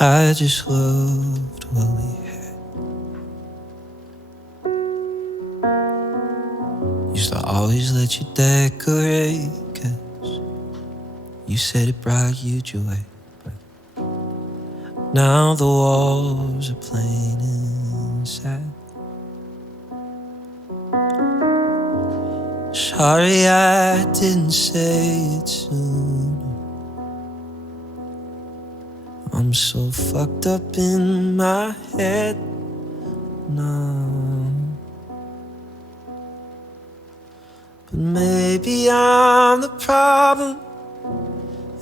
I just loved what we had. Used to always let you decorate, 'cause you said it brought you joy. But now the walls are plain and sad. Sorry I didn't say it sooner. I'm so fucked up in my head now. But maybe I'm the problem.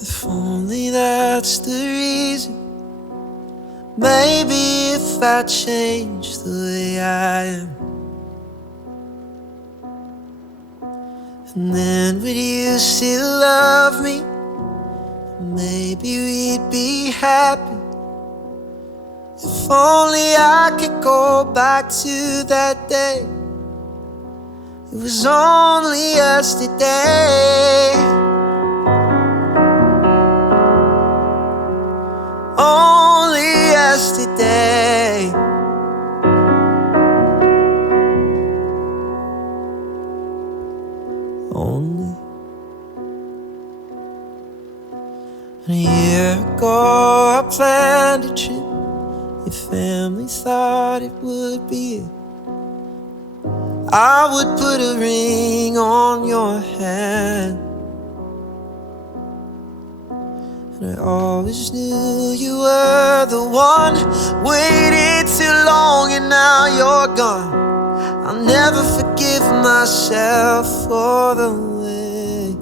If only that's the reason. Maybe if I change the way I am, and then would you still love me? Maybe we'd be happy. If only I could go back to that day. It was only yesterday. Only yesterday. Only. And a year ago I planned a trip. Your family thought it would be it. I would put a ring on your hand, and I always knew you were the one. Waited too long and now you're gone. I'll never forgive myself for the way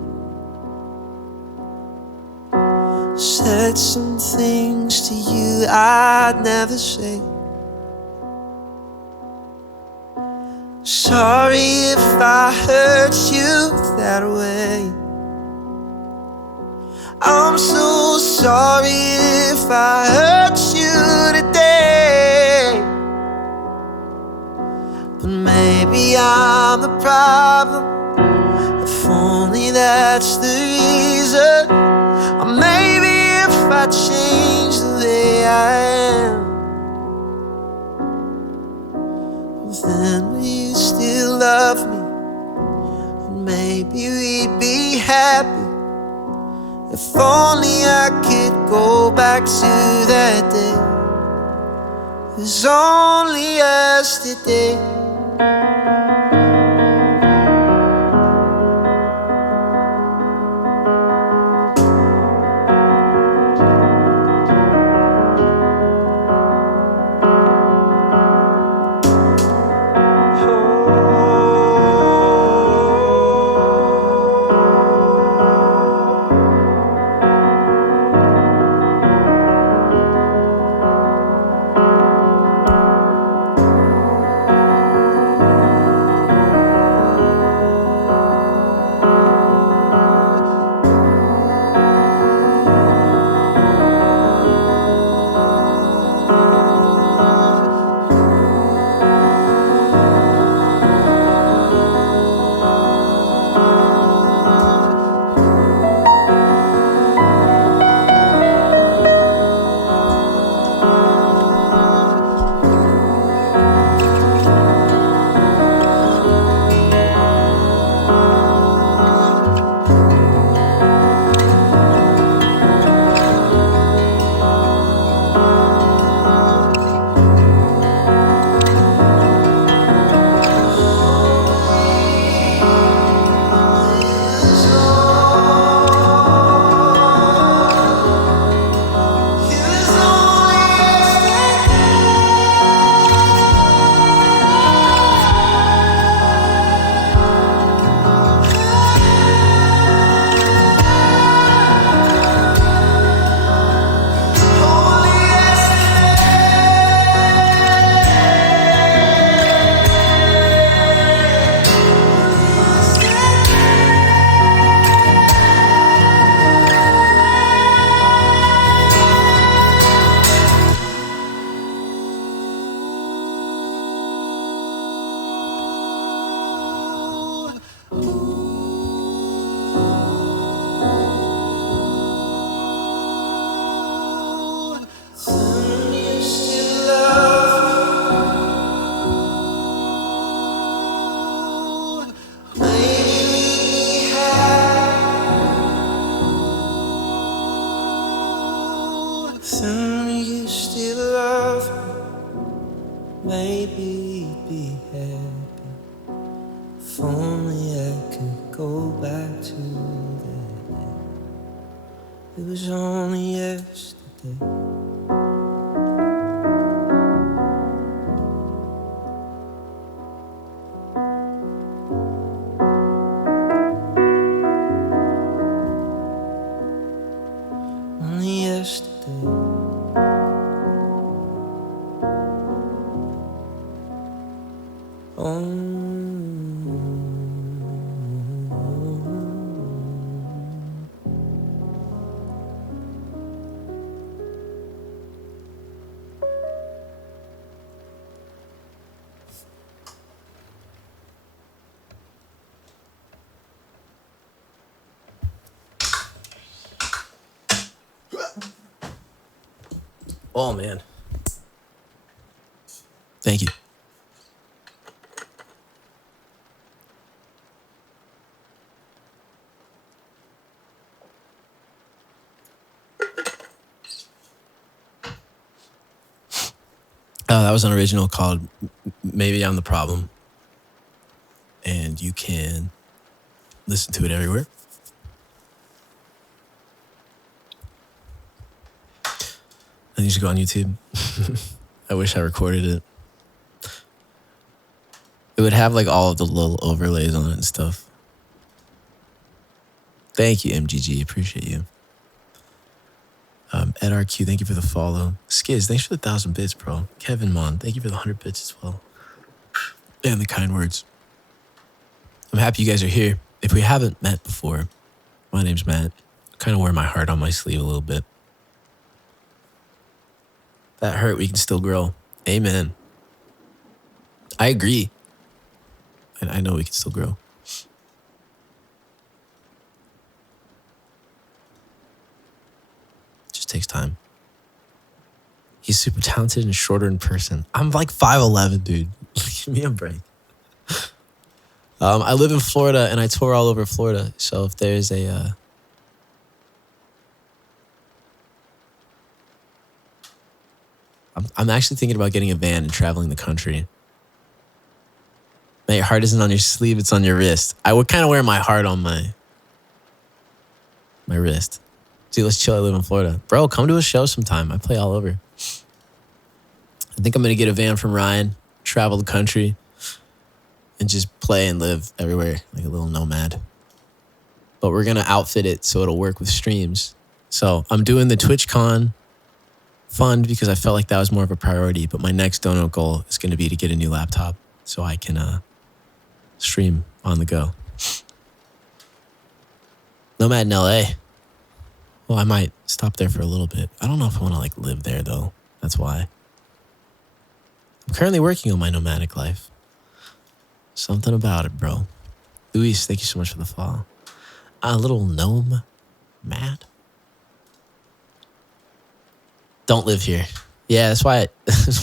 I said some things to you I'd never say. Sorry if I hurt you that way. I'm so sorry if I hurt you today. But maybe I'm the problem. If only that's the reason. Or maybe if I change the way I am, then will you still love me? And maybe we'd be happy. If only I could go back to that day. It was only yesterday. Maybe we'd be happy. If only I could go back to that day. It was only yesterday. Only yesterday. Oh, man. Thank you. That was an original called Maybe I'm the Problem. And you can listen to it everywhere. And you should go on YouTube. I wish I recorded it. It would have like all of the little overlays on it and stuff. Thank you, MGG. Appreciate you. Ed RQ, thank you for the follow. Skiz, thanks for the 1,000 bits, bro. Kevin Mon, thank you for the 100 bits as well. And the kind words. I'm happy you guys are here. If we haven't met before, my name's Matt. Kind of wear my heart on my sleeve a little bit. That hurt, we can still grow. Amen. I agree. And I know we can still grow. Just takes time. He's super talented and shorter in person. I'm like 5'11", dude. Give me a break. I live in Florida and I tour all over Florida. So if there's a I'm actually thinking about getting a van and traveling the country. Now, your heart isn't on your sleeve, it's on your wrist. I would kind of wear my heart on my wrist. Dude, let's chill. I live in Florida. Bro, come to a show sometime. I play all over. I think I'm going to get a van from Ryan, travel the country, and just play and live everywhere like a little nomad. But we're going to outfit it so it'll work with streams. So I'm doing the TwitchCon fund because I felt like that was more of a priority. But my next donut goal is going to be to get a new laptop so I can stream on the go. Nomad in LA. Well, I might stop there for a little bit. I don't know if I want to like live there though. That's why. I'm currently working on my nomadic life. Something about it, bro. Luis, thank you so much for the follow. A little gnome mad. Don't live here. Yeah, that's why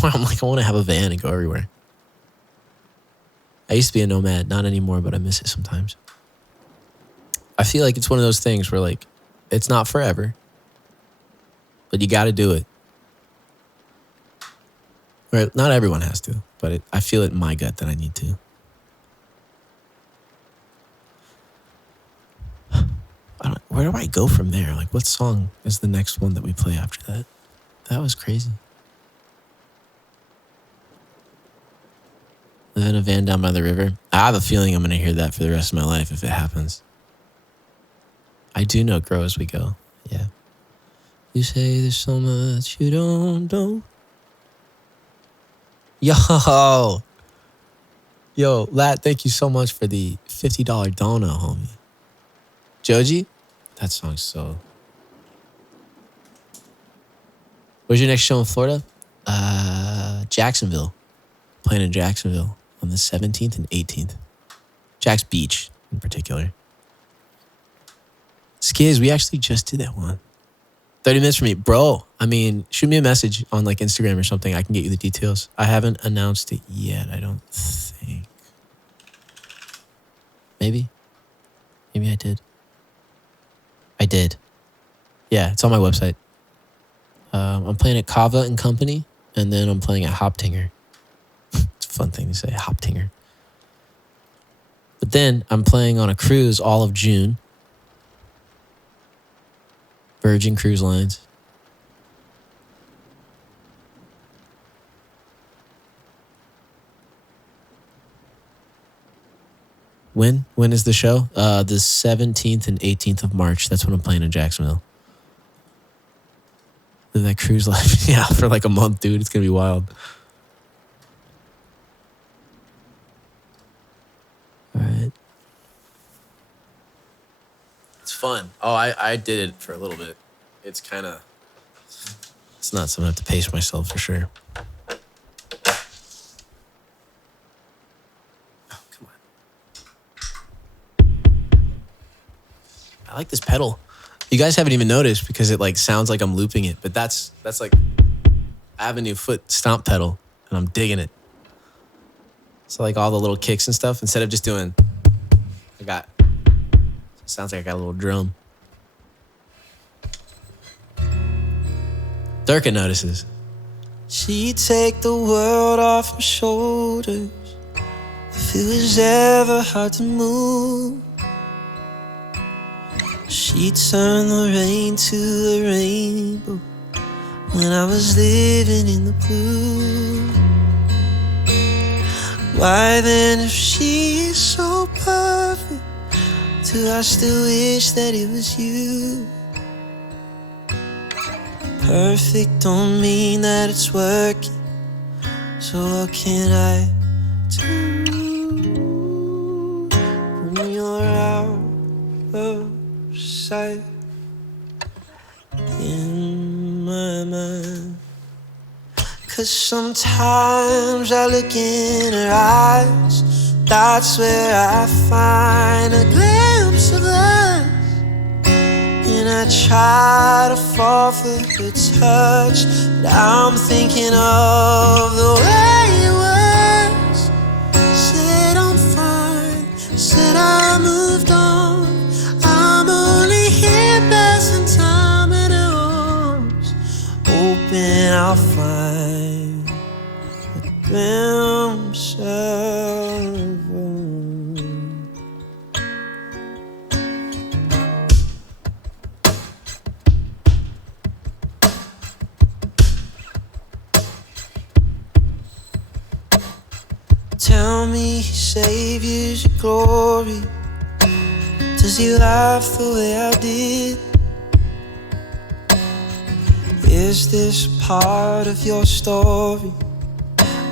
I'm like, I want to have a van and go everywhere. I used to be a nomad, not anymore, but I miss it sometimes. I feel like it's one of those things where like, it's not forever, but you got to do it. Right? Not everyone has to, but I feel it in my gut that I need to. Where do I go from there? Like, what song is the next one that we play after that? That was crazy. Live in a van down by the river. I have a feeling I'm going to hear that for the rest of my life if it happens. I do know grow as we go. Yeah. You say there's so much you don't know. Yo, Lat, thank you so much for the $50 dono, homie. Joji? That song's so... Where's your next show in Florida? Jacksonville. Playing in Jacksonville on the 17th and 18th. Jack's Beach, in particular. Skiz, we actually just did that one. 30 minutes for me. Bro, I mean, shoot me a message on like Instagram or something. I can get you the details. I haven't announced it yet, I don't think. Maybe? Maybe I did. I did. Yeah, it's on my website. I'm playing at Kava and Company, and then I'm playing at Hoptinger. It's a fun thing to say, Hoptinger. But then I'm playing on a cruise all of June. Virgin Cruise Lines. When? When is the show? The 17th and 18th of March. That's when I'm playing in Jacksonville. Live that cruise life. Yeah, for like a month, dude. It's going to be wild. All right. It's fun. Oh, I did it for a little bit. It's kind of... It's not something I have to pace myself for sure. Oh, come on. I like this pedal. You guys haven't even noticed because it like sounds like I'm looping it, but that's like I have a new foot stomp pedal and I'm digging it. So like all the little kicks and stuff, instead of just doing, sounds like I got a little drum. Durka notices. She'd take the world off her shoulders if it was ever hard to move. She'd turn the rain to a rainbow when I was living in the blue. Why then, if she's so perfect, do I still wish that it was you? Perfect don't mean that it's working, so what can I do when you're out of sight? my mind. 'Cause sometimes I look in her eyes, that's where I find a glimpse of us. And I try to fall for her touch, but I'm thinking of the way it was. Said I'm fine, said I moved on. I'm only here passing time in her arms, hoping I'll find a glimpse of her. Tell me he saviors your glory. Does he laugh the way I did? Is this part of your story,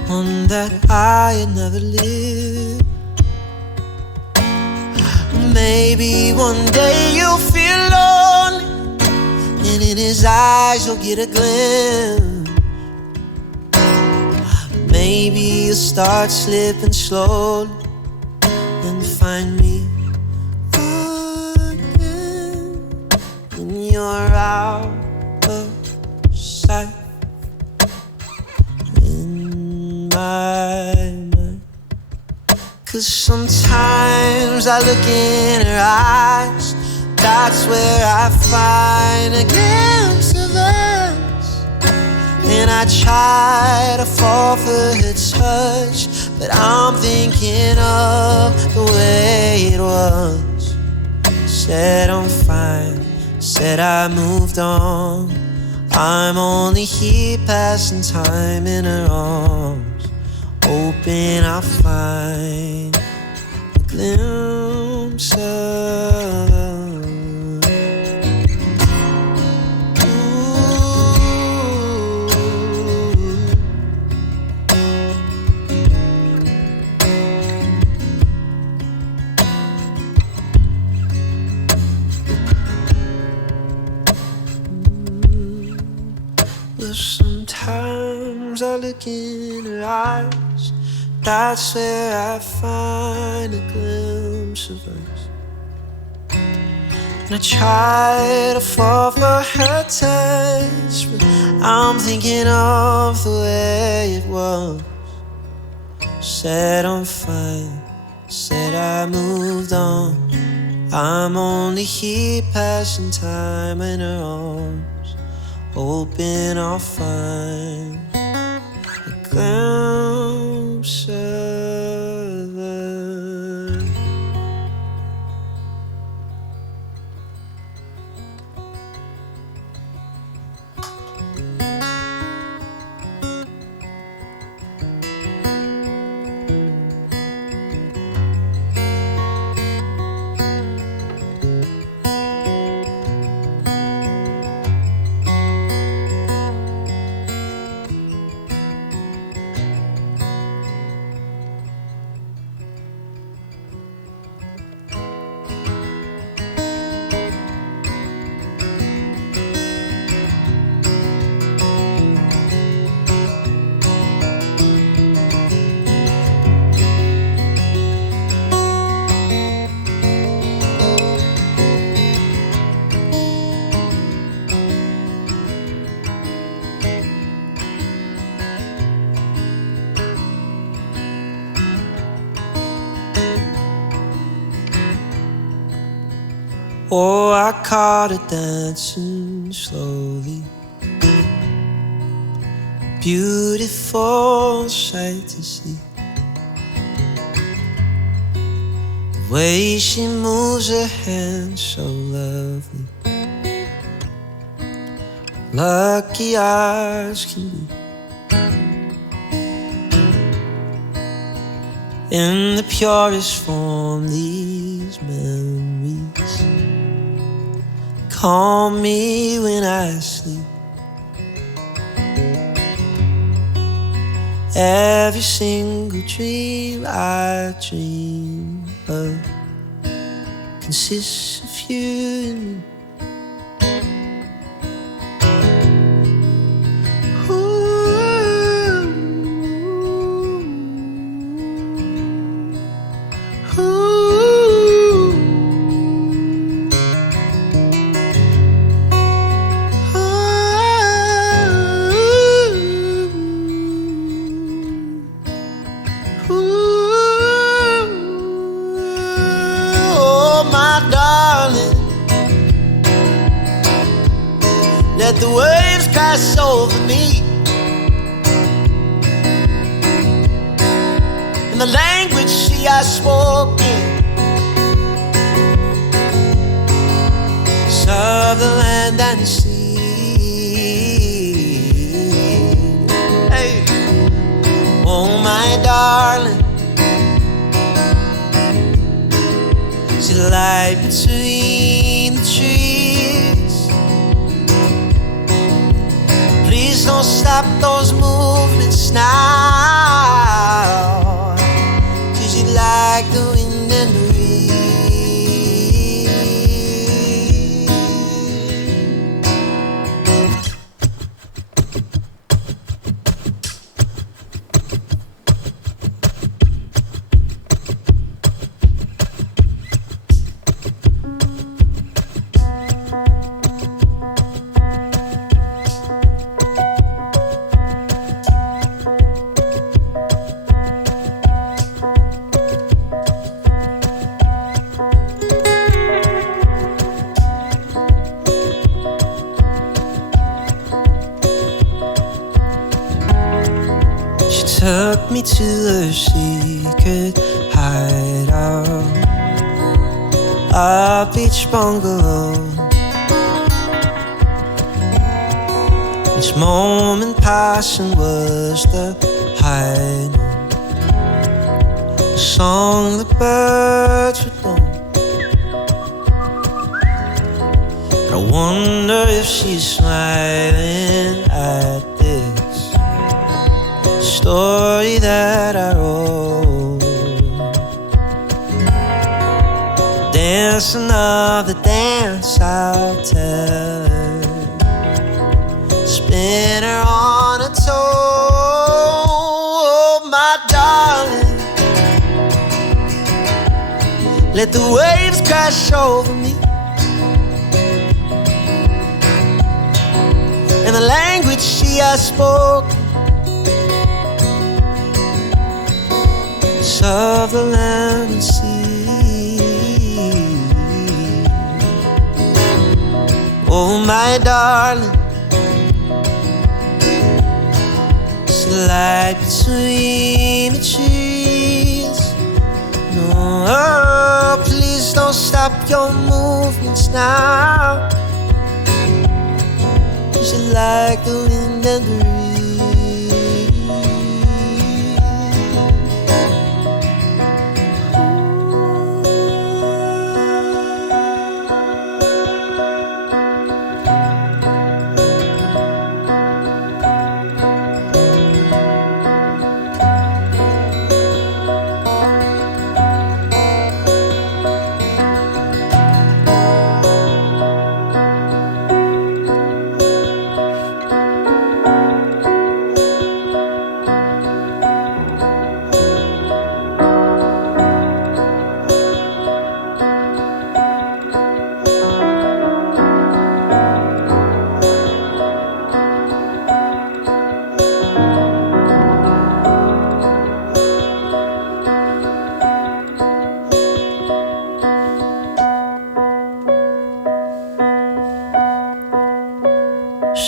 one that I had never lived? Maybe one day you'll feel lonely, and in his eyes you'll get a glimpse. Maybe you'll start slipping slowly and find me again when you're out of sight in my mind. 'Cause sometimes I look in her eyes, that's where I find a glimpse of us. And I try to fall for her touch, but I'm thinking of the way it was. Said I'm fine, said I moved on. I'm only here passing time in her arms, hoping I'll find a glimpse of her. Sometimes I look in her eyes, that's where I find a glimpse of us. And I try to fall for her touch, but I'm thinking of the way it was. Said I'm fine, said I moved on. I'm only here passing time in her arms, hoping I'll find a glimpse of her. Oh, I caught her dancing slowly. Beautiful sight to see. The way she moves her hands, so lovely. Lucky eyes can be. In the purest form, these memories calm me when I sleep. Every single dream I dream of consists of you and me. Let the waves crash over me. In the language she has spoken, serve the land and the sea. Hey, oh my darling, she lied between the trees. Please don't stop those movements now, 'cause you like the wind and the breeze. Took me to her secret hideout, a beach bungalow. Each moment passing was the high note, a song the birds would know. I wonder if she's smiling at this story that I wrote. Dance another dance, I'll tell her. Spin her on a toe, oh my darling. Let the waves crash over me. In the language she has spoken, of the land and sea. Oh my darling, it's the light between the trees. No, please don't stop your movements now, 'cause you like the wind and the breeze.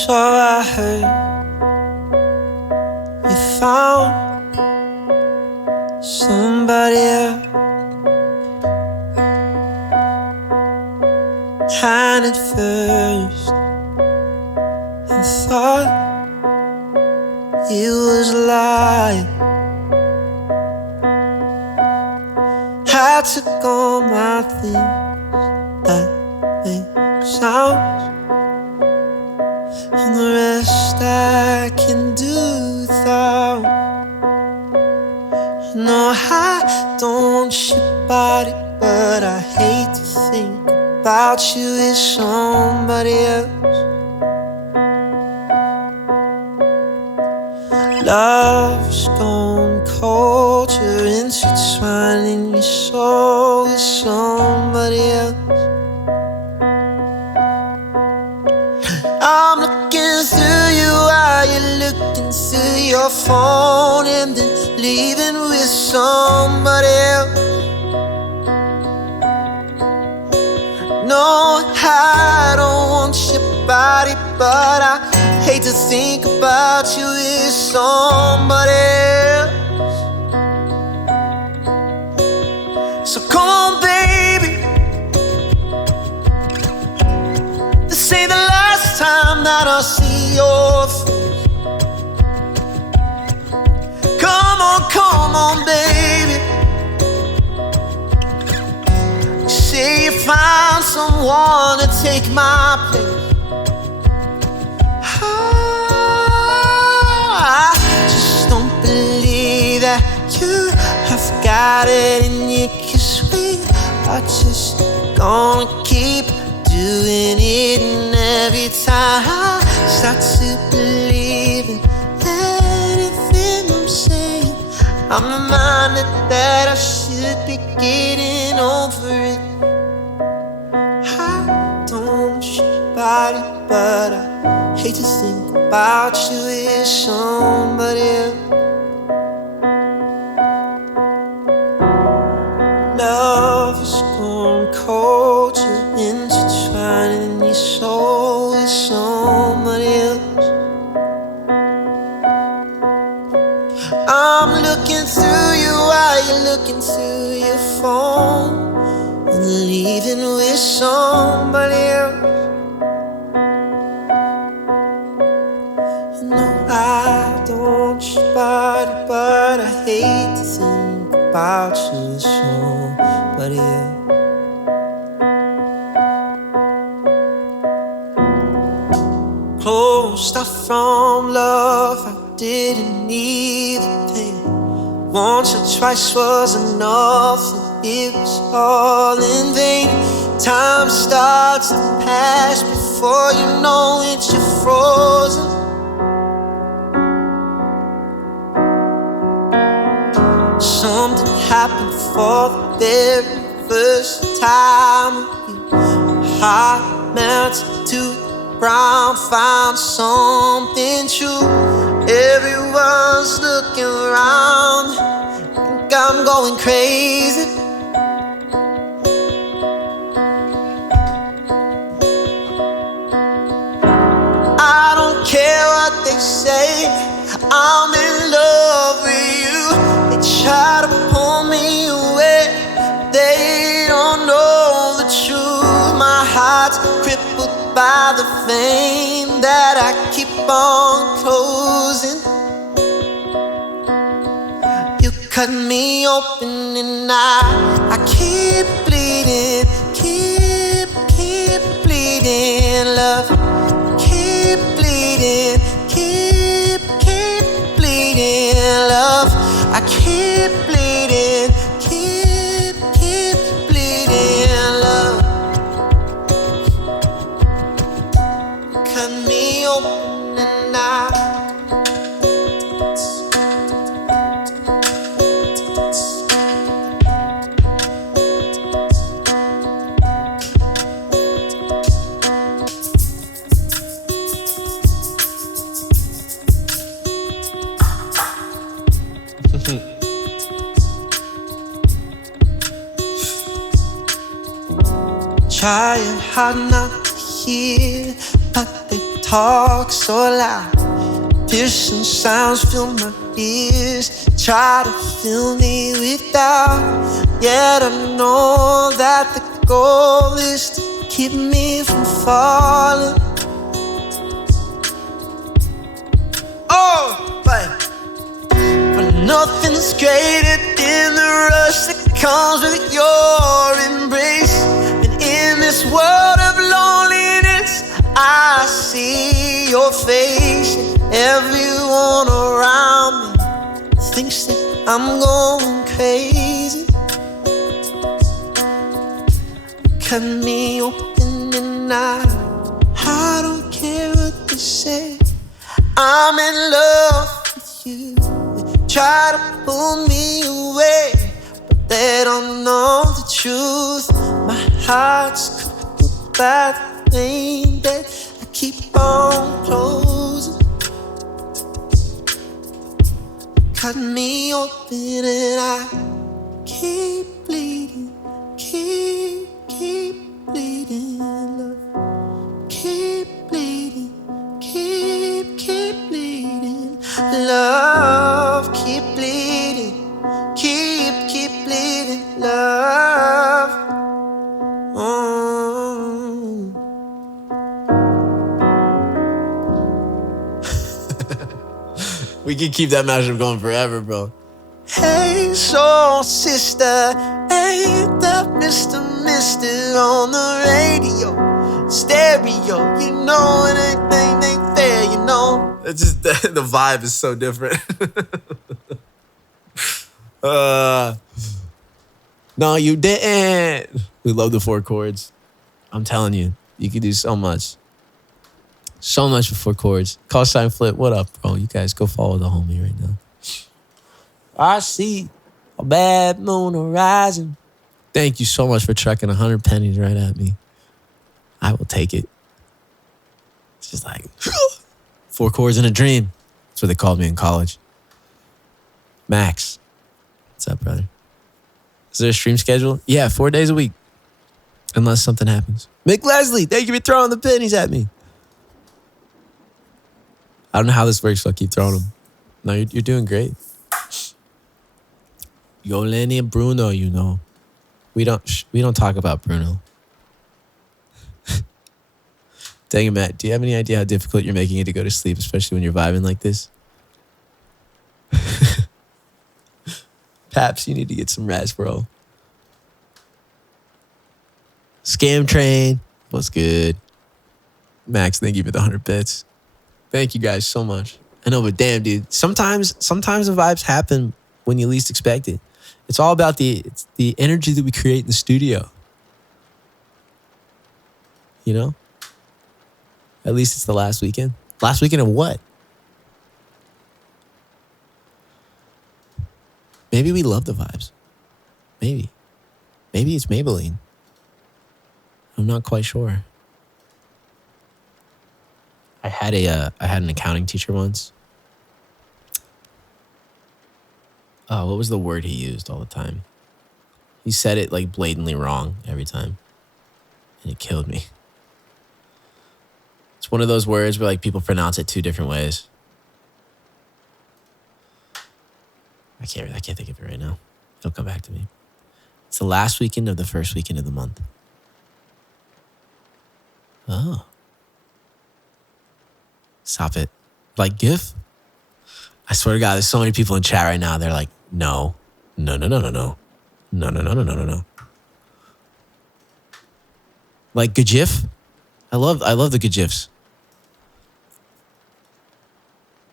So I heard you found somebody else, and at first I thought it was a lie. I took all my things that make sounds, and the rest I can do without. No, I don't want your body, but I hate to think about you with somebody else. Love's gone cold, you're intertwining your soul with somebody else. I'm looking through you while you're looking through your phone, and then leaving with somebody else. No, I don't want your body, but I hate to think about you with somebody else. So come on, baby, this ain't the last time that I'll see your face. Come on, baby. You say you found someone to take my place. I just don't believe that you have got it in you, 'cause we are just gonna keep doing it. And every time I start to believe in anything I'm saying, I'm reminded that I should be getting over it. I don't want your body, but I hate to think about you with somebody else. Love is gone cold, you're intertwining your soul with somebody else. I'm looking through you while you're looking through your phone and leaving with somebody else. No, I don't want your body, but I hate to think about you with somebody else. Closed off from love, I didn't need the pain. Once or twice was enough, and it was all in vain. Time starts to pass before you know it, you're frozen. Something happened for the very first time. Your heart melted to the ground, found something true. Everyone's looking around, think I'm going crazy. I don't care what they say, I'm in love with you. They try to pull me away, they don't know the truth. My heart's crippled by the flame that I keep on closing. You cut me open and I keep bleeding, keep bleeding, love. Keep bleeding, keep bleeding, love. I keep bleeding, keep bleeding, love. Cut me open and trying hard not to hear, but they talk so loud. Piercing sounds fill my ears, try to fill me with doubt. Yet I know that the goal is to keep me from falling. Oh, but nothing's greater than the rush that comes with your embrace. In this world of loneliness, I see your face. Everyone around me thinks that I'm going crazy. Cut me open and I don't care what they say. I'm in love with you. They try to pull me away, but they don't know the truth. My heart's crippled by the pain that I keep on closing. Cut me open and I keep bleeding, keep bleeding, love. Keep bleeding. We can keep that mashup going forever, bro. Hey, soul sister, ain't that Mr. Mister on the radio, stereo, you know anything ain't fair, you know. It's just the vibe is so different. No, you didn't. We love the 4 chords. I'm telling you, you can do so much. So much with 4 chords. Call sign Flip, what up, bro? You guys go follow the homie right now. I see a bad moon horizon. Thank you so much for chucking 100 pennies right at me. I will take it. It's just like 4 chords in a dream. That's what they called me in college. Max. What's up, brother? Is there a stream schedule? Yeah, 4 days a week. Unless something happens. Mick Leslie, thank you for throwing the pennies at me. I don't know how this works, so I'll keep throwing them. No, you're doing great. Yo, Lenny and Bruno, you know. We don't talk about Bruno. Dang it, Matt. Do you have any idea how difficult you're making it to go to sleep, especially when you're vibing like this? Paps, you need to get some rest, bro. Scam Train. What's good? Max, thank you for the 100 bits. Thank you guys so much. I know, but damn, dude. Sometimes the vibes happen when you least expect it. It's all about the energy that we create in the studio. You know? At least it's the last weekend. Last weekend of what? Maybe we love the vibes. Maybe. Maybe it's Maybelline. I'm not quite sure. I had an accounting teacher once. Oh, what was the word he used all the time? He said it like blatantly wrong every time. And it killed me. It's one of those words where like people pronounce it 2 different ways. I can't think of it right now. It'll come back to me. It's the last weekend of the first weekend of the month. Oh. Stop it. Like GIF? I swear to God, there's so many people in chat right now. They're like, no. No. Like GIF? I love the GIFs.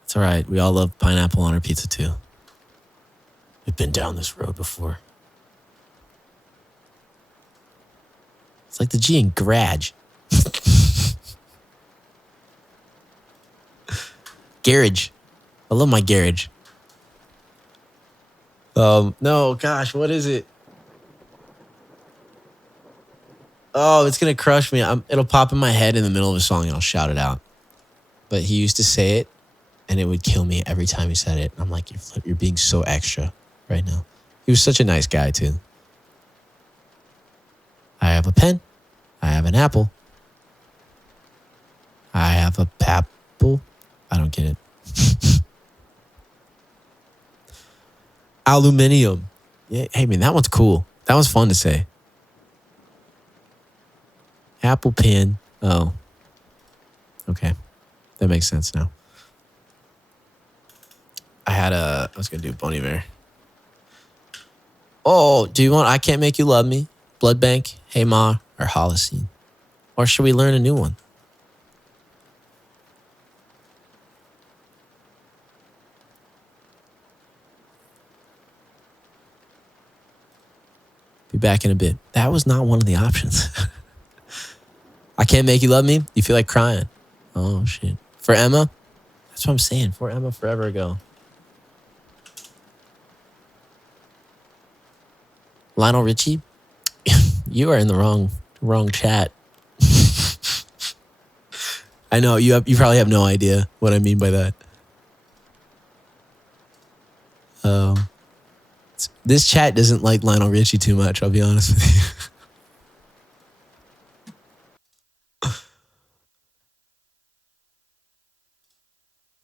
It's all right. We all love pineapple on our pizza too. We've been down this road before. It's like the G in garage. Garage. I love my garage. No, gosh, what is it? Oh, it's going to crush me. It'll pop in my head in the middle of a song and I'll shout it out. But he used to say it and it would kill me every time he said it. I'm like, you're being so extra right now. He was such a nice guy too. I have a pen. I have an apple. I have a papple. I don't get it. Aluminium. Yeah, hey man, that one's cool. That one's fun to say. Apple pen. Oh. Okay. That makes sense now. I was gonna do Bon Iver. Oh, do you want I Can't Make You Love Me? Blood Bank, Hey Ma, or Holocene? Or should we learn a new one? Be back in a bit. That was not one of the options. I Can't Make You Love Me? You feel like crying. Oh, shit. For Emma? That's what I'm saying. For Emma forever ago. Lionel Richie? You are in the wrong chat. I know, you probably have no idea what I mean by that. This chat doesn't like Lionel Richie too much, I'll be honest with you.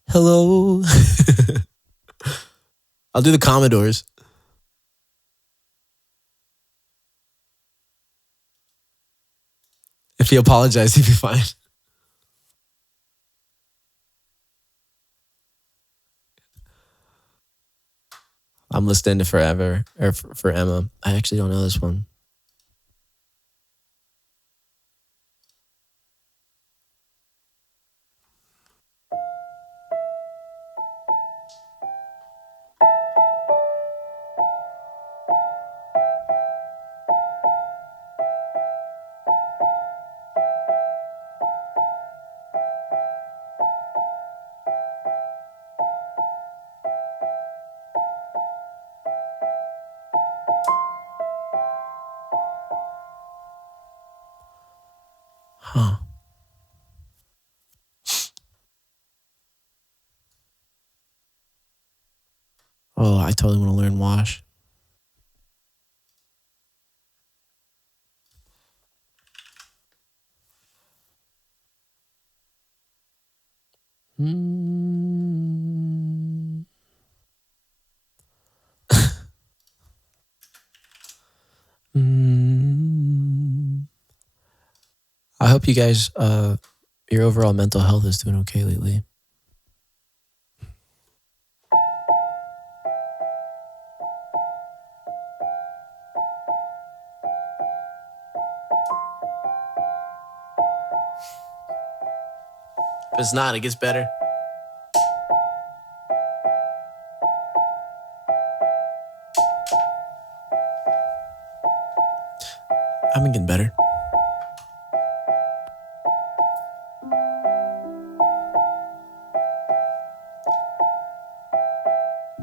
Hello. I'll do the Commodores. If he apologized, he'd be fine. I'm listening to Forever, or for Emma. I actually don't know this one. Huh. Oh, I totally want to learn Wash. Mm. Mm. I hope you guys, your overall mental health is doing okay lately. If it's not, it gets better. I've been getting better.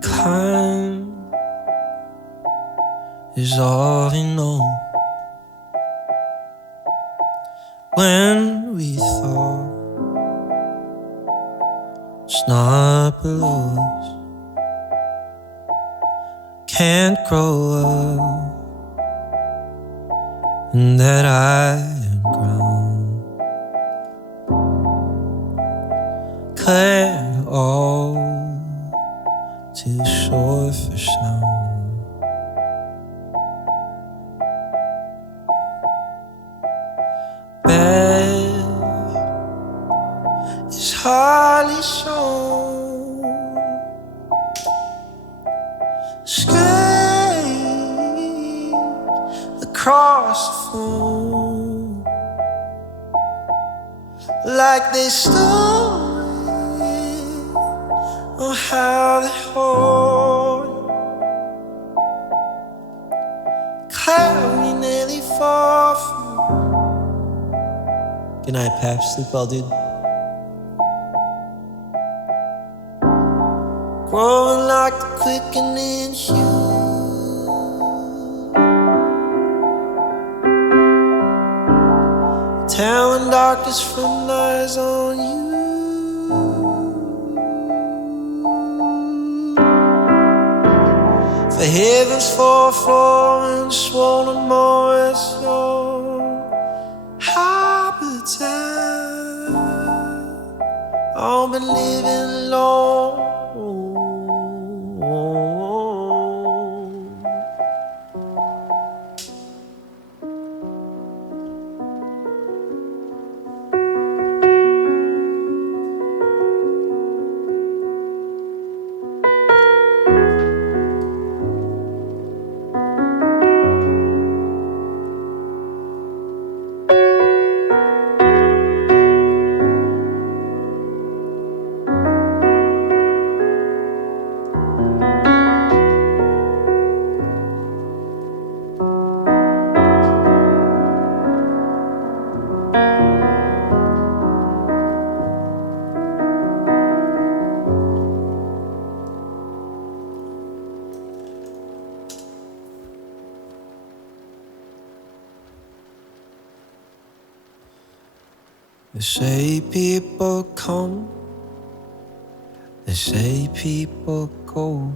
Time is all we know. When we thought it's not below us, can't grow up in that iron ground. Clear all too short for sound. Bed is hardly shown. Scrape across the phone like they stole it. Oh, how they hold. Cloud we nearly fall from. Good night, Pap. Sleep well, dude. Growing like the quickening hue. Telling darkness from lies on you. The heavens fall and swollen more as your habitat. I've been living long. They say people come, they say people go.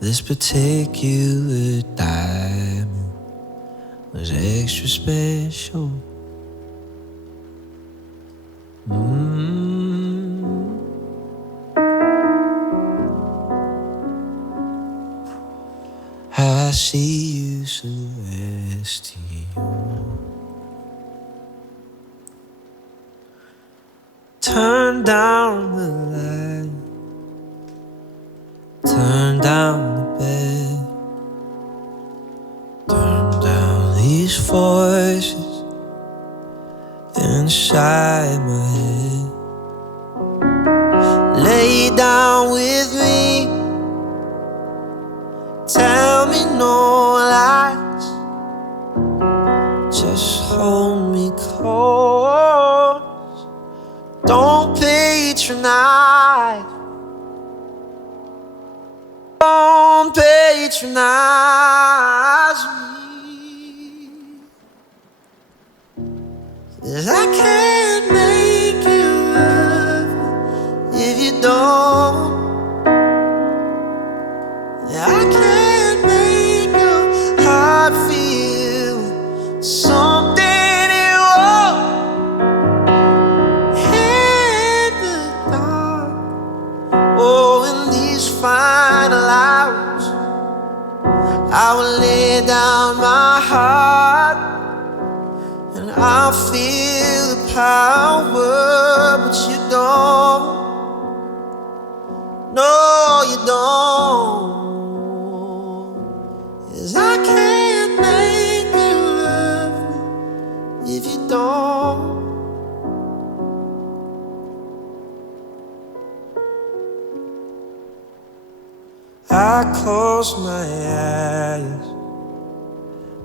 This particular diamond was extra special. I see you, Celestial. Turn down the light, turn down the voices inside my head. Lay down with me, tell me no lies, just hold me close, don't patronize, don't patronize me. 'Cause I can't make you love me if you don't. I can't make your heart feel something it won't in the dark. Oh, in these final hours, I will lay down my heart and I'll feel the power, but you don't. No, you don't. 'Cause I can't make you love me if you don't. I close my eyes,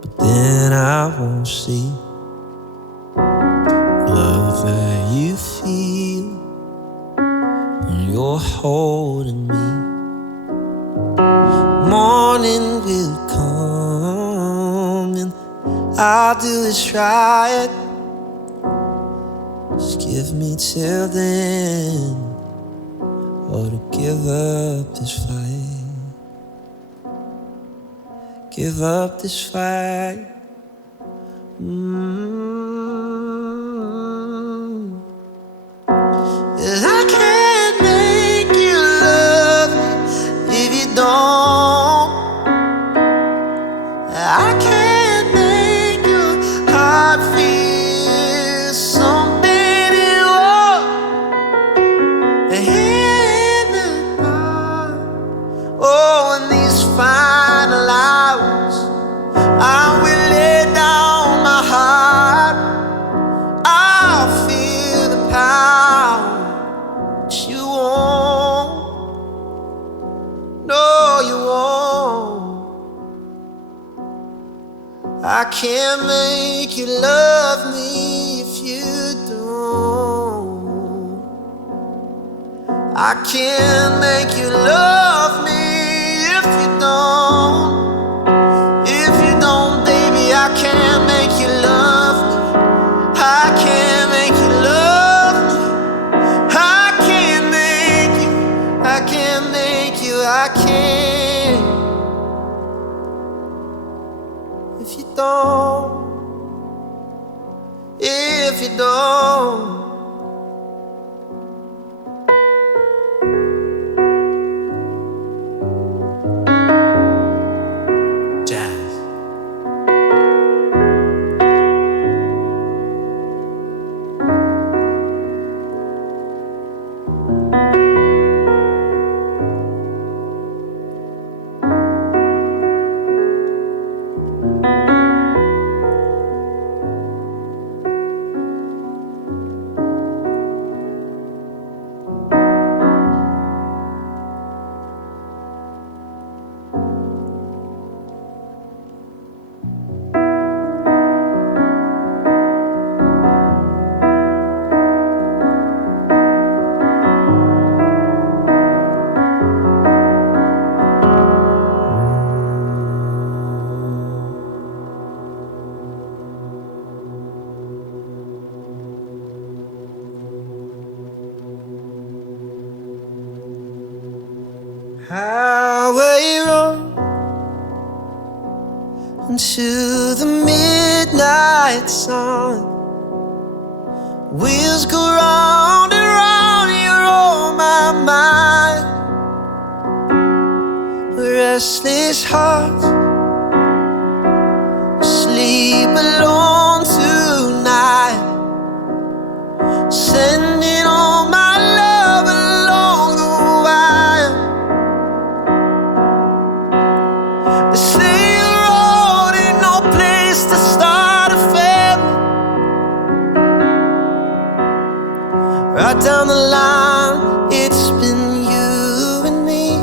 but then I won't see love that you feel when you're holding me. Morning will come and I'll do is try it. Just give me till then, or to give up this fight. Give up this fight. 'Cause I can't make you love me if you don't. I can't make your heart feel something it won't in the dark. Oh, in these final hours, I will lay down my heart. I'll feel the power, but you won't. No, you won't. I can't make you love me if you don't. I can't make you love me if you don't. If you don't, baby, I can't make you love me. I can't make you love me. I can't make you. I can't make you. I can't. If you don't. If you don't. Jazz. Highway road into the midnight sun. Wheels go round and round, you're on my mind. Restless hearts sleep alone tonight, sending all my love along the wire. They say the road ain't no place to start Right down the line, it's been you and me.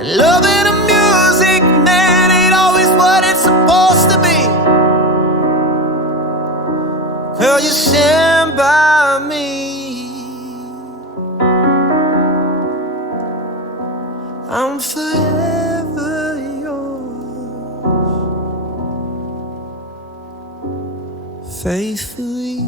And loving the music, man, ain't always what it's supposed to be. Girl, you stand by me. I'm forever yours, faithfully.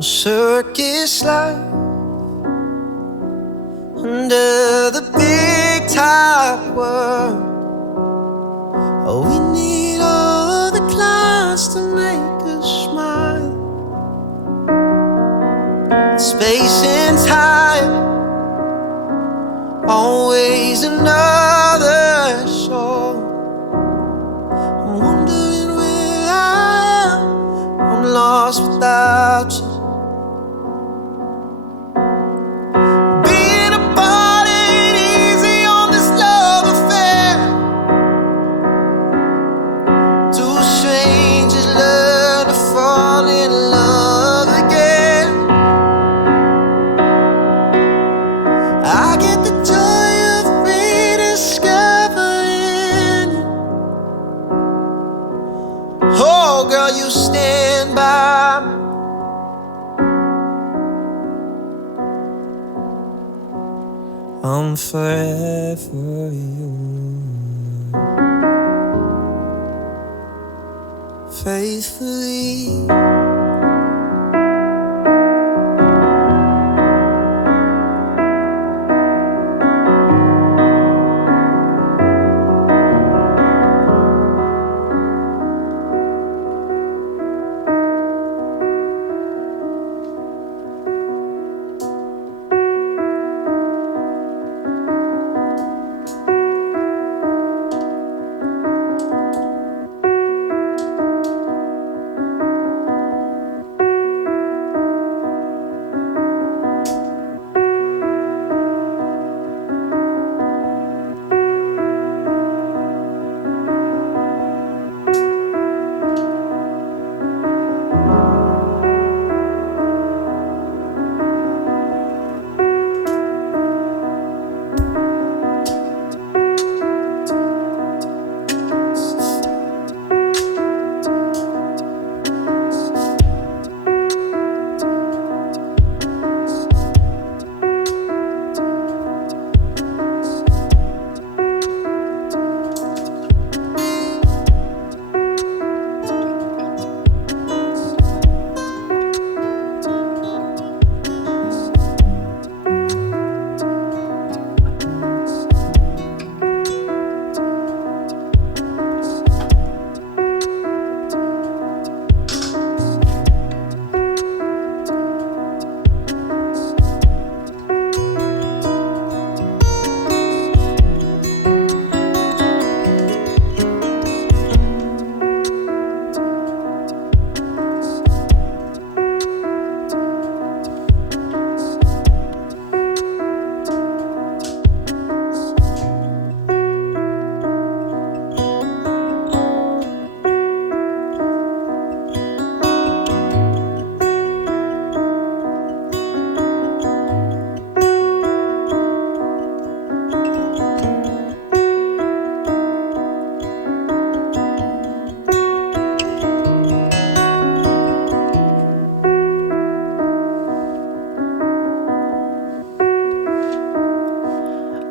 Circus life under the big top world. Oh, we need all the clouds to make us smile. Space and time, always another show. I'm wondering where I am, I'm lost without you. Being apart ain't easy on this love affair. Two strangers learn to fall in love again. I get the joy of rediscovering you. Oh, girl, you stand by me. I'm forever yours, faithfully.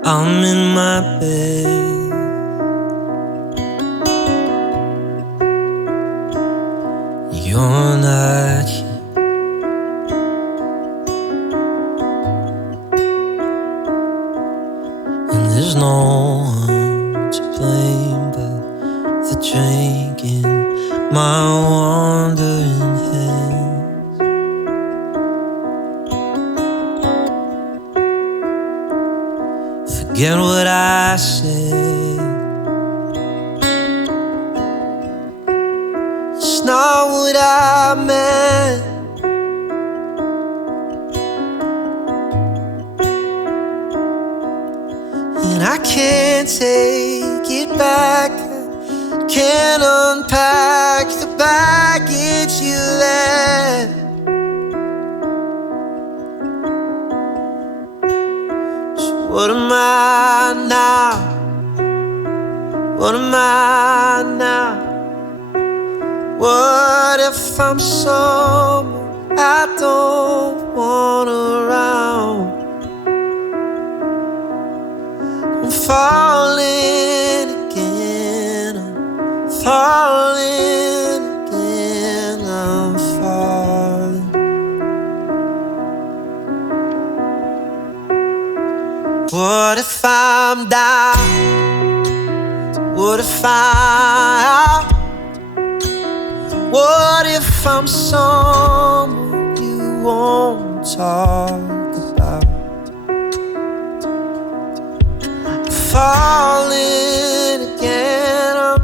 I'm in my bed, you're not here. And there's no one to blame but the drink in my wandering hands. Forget what I said, it's not what I meant. I can't take it back. Can't unpack the baggage you left. So what am I now? What am I now? What if I'm someone I don't want around? I'm falling again, I'm falling again, I'm falling. What if I'm down? What if I'm out? What if I'm someone you won't talk about? Falling again, I'm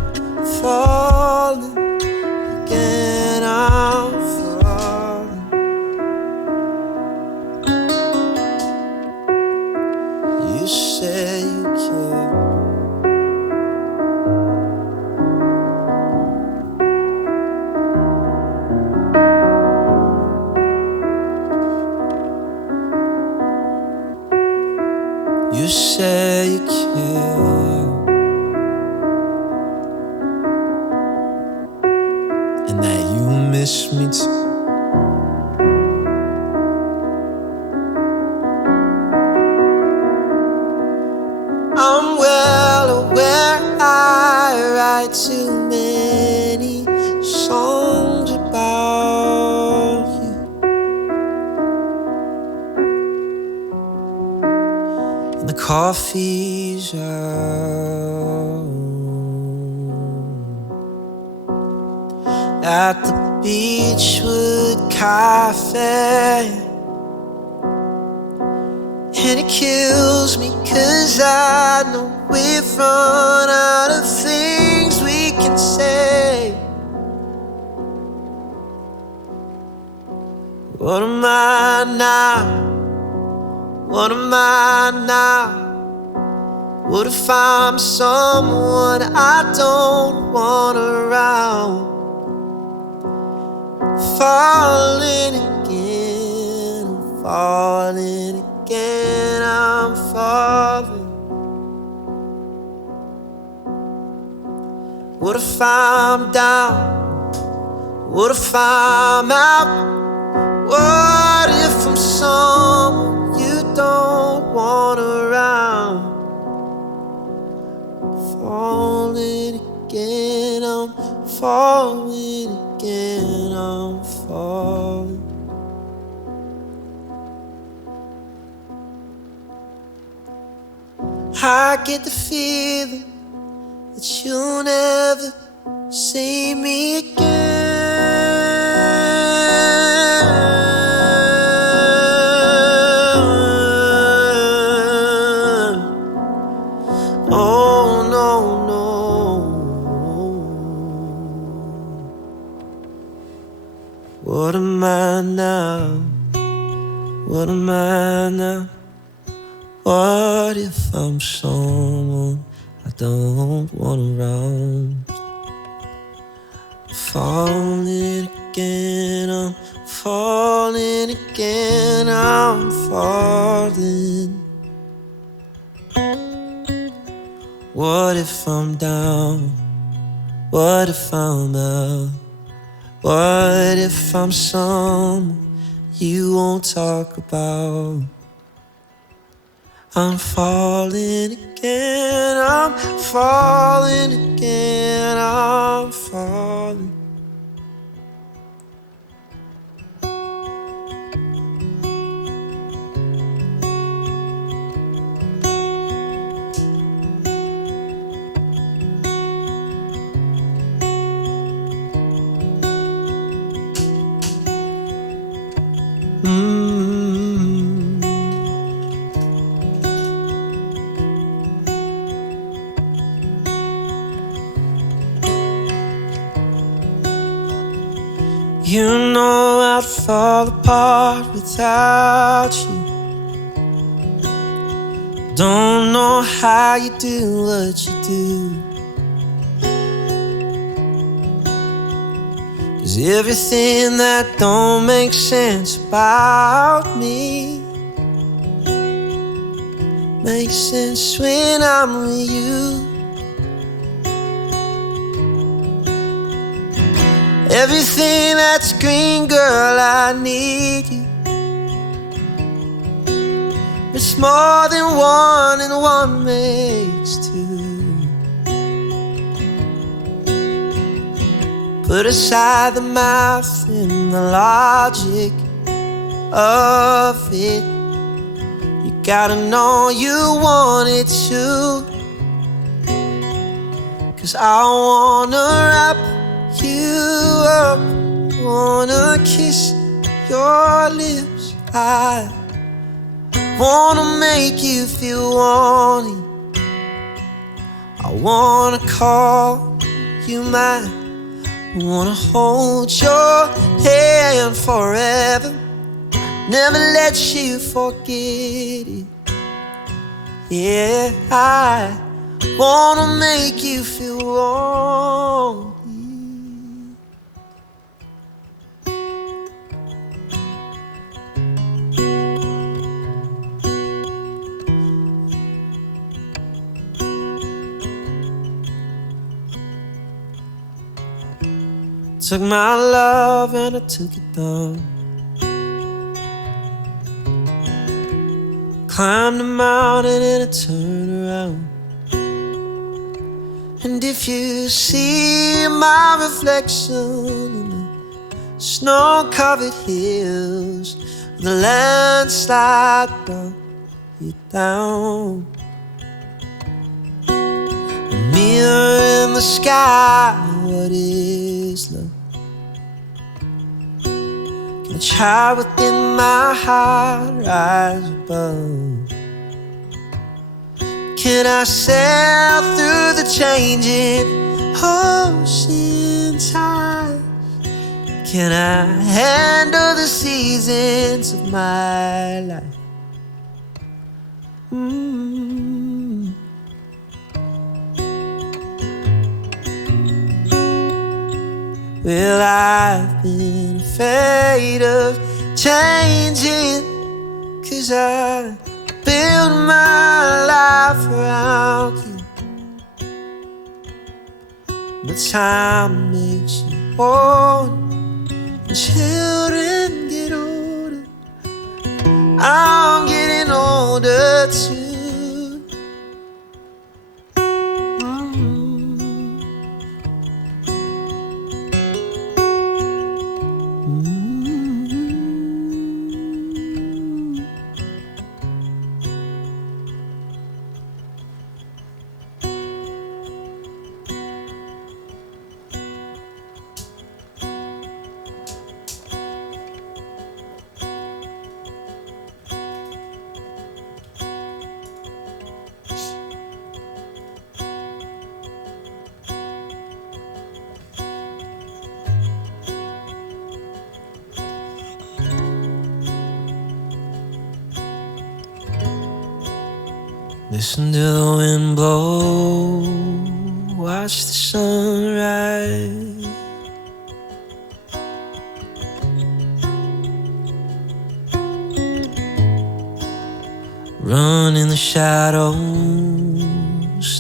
falling again, I'm falling. You say you care. You say you care, and that you miss me too. I'm well aware I write too many songs about you, and the coffee's out at the Beachwood Cafe. And it kills me 'cause I know we've run out of things we can say. What am I now? What am I now? What if I'm someone I don't want around? Falling again, I'm falling again, I'm falling. What if I'm down? What if I'm out? What if I'm someone you don't want around? Falling again, I'm falling again, I'm falling. I get the feeling that you'll never see me again. Oh no, no. What am I now? What am I now? What if I'm someone I don't want around? Falling again, I'm falling again, I'm falling. What if I'm down? What if I'm out? What if I'm someone you won't talk about? I'm falling again, I'm falling again, I'm falling. You know I'd fall apart without you, Don't know how you do what you do, 'cause everything that don't make sense about me makes sense when I'm with you. Everything that's green, girl, I need you. It's more than one and one makes two. Put aside the math and the logic of it. You gotta know you want it too, 'cause I wanna wrap you up, wanna kiss your lips. I wanna make you feel wanting. I wanna call you mine. I wanna hold your hand forever, never let you forget it. Yeah, I wanna make you feel wanted. Took my love and I took it down. Climbed the mountain and I turned around. And if you see my reflection in the snow-covered hills, the landslide brought you down. A mirror in the sky, what is love? Can a child within my heart rise above? Can I sail through the changing ocean tides? Can I handle the seasons of my life? Well, I've been afraid of changing, 'cause I build my life around you. But time makes you old, and children get older. I'm getting older too. Listen to the wind blow, watch the sunrise. Run in the shadows,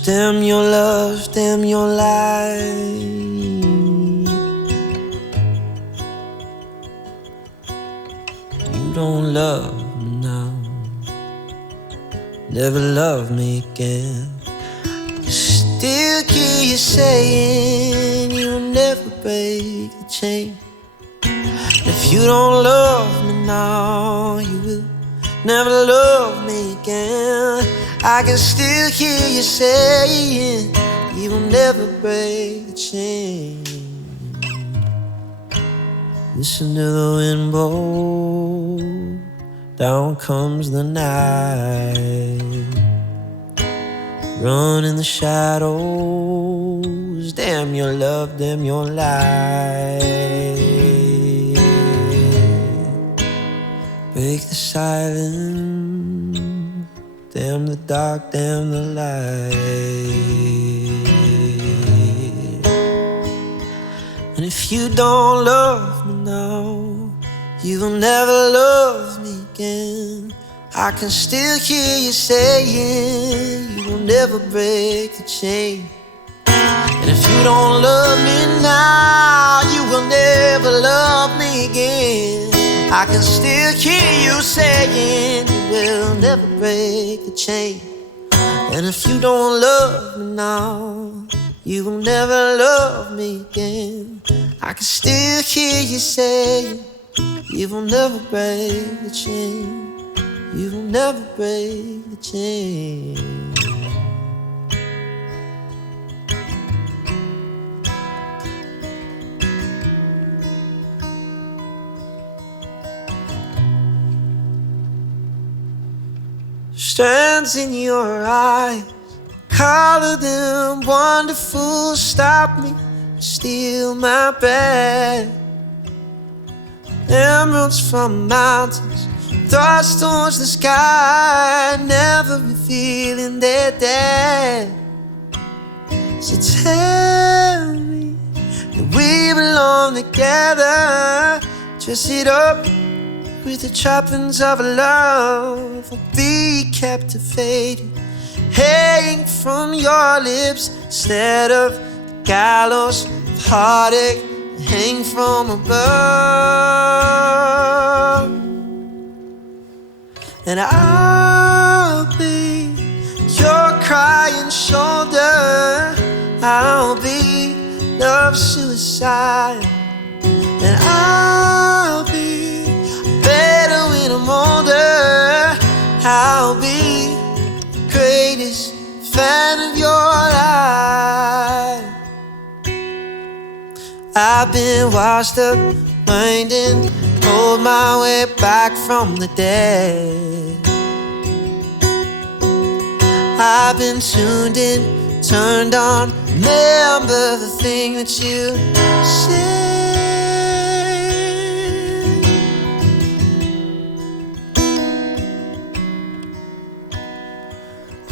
dim your love, dim your light. You don't love me now, never love me again. You still keep saying you'll never break the chain. If you don't love me now, you will never love me again. I can still hear you saying you will never break the chain. Listen to the wind blow, down comes the night. Run in the shadows, damn your love, damn your light. Break the silence, damn the dark, damn the light. And if you don't love me now, you will never love me again. I can still hear you saying you will never break the chain. And if you don't love me now, you will never love me again. I can still hear you saying you will never break the chain. And if you don't love me now, you will never love me again. I can still hear you saying you will never break the chain. You will never break the chain. Strands in your eyes, color them wonderful. Stop me, steal my breath. Emeralds from mountains, thrust towards the sky, never revealing their depth. So tell me that we belong together. Dress it up with the trappings of a love, I'll be captivated, hang from your lips instead of the gallows of heartache, hang from above. And I'll be your crying shoulder, I'll be love's suicide, and I'll be better when I'm older. I'll be the greatest fan of your life. I've been washed up, winding, hold my way back from the dead. I've been tuned in, turned on, remember the thing that you said.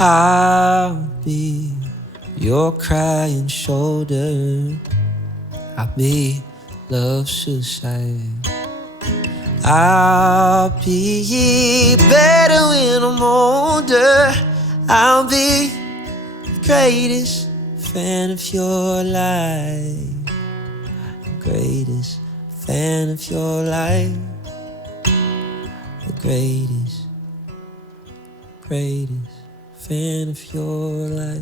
I'll be your crying shoulder, I'll be love's suicide. I'll be better when I'm older. I'll be the greatest fan of your life, the greatest fan of your life, the greatest fan of your life.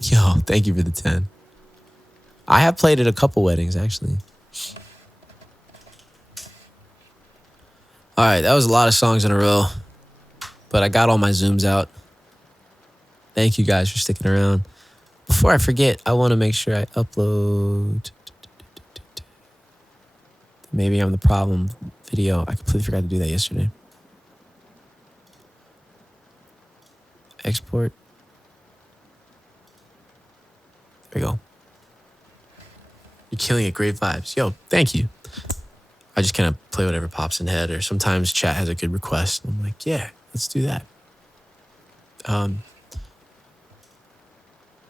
Yo, thank you for the 10. I have played at a couple weddings, actually. All right, that was a lot of songs in a row, but I got all my Zooms out. Thank you guys for sticking around. Before I forget, I want to make sure I upload. Maybe I'm the problem video. I completely forgot to do that yesterday. Export. There we go. You're killing it. Great vibes. Yo, thank you. I just kind of play whatever pops in head, or sometimes chat has a good request. I'm like, yeah, let's do that.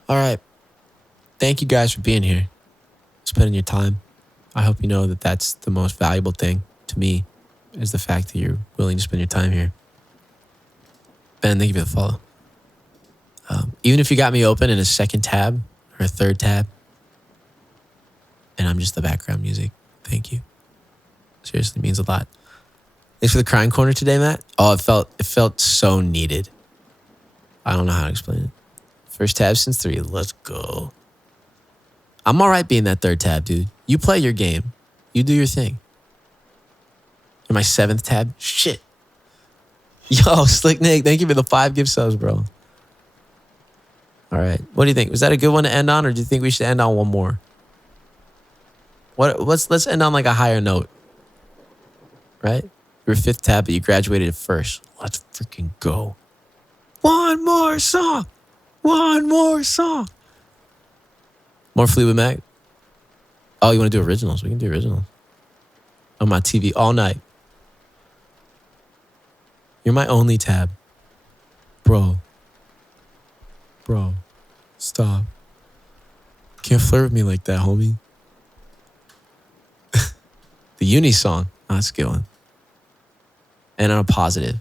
All right. Thank you guys for being here, spending your time. I hope you know that that's the most valuable thing to me, is the fact that you're willing to spend your time here. Ben, thank you for the follow. Even if you got me open in a second tab or a third tab, and I'm just the background music, thank you. Seriously, means a lot. Thanks for the crying corner today, Matt. Oh, it felt so needed. I don't know how to explain it. First tab since 3. Let's go. I'm all right being that third tab, dude. You play your game. You do your thing. You're my 7th tab. Shit. Yo, Slick Nick, thank you for the 5 gift subs, bro. All right. What do you think? Was that a good one to end on, or do you think we should end on one more? Let's end on like a higher note. Right? You're 5th tab, but you graduated first. Let's freaking go. One more song. One more song. More Fleetwood Mac? Oh, you want to do originals? We can do originals. On my TV all night. You're my only tab. Bro. Stop. Can't flirt with me like that, homie. The uni song. Oh, that's a good one. And on a positive.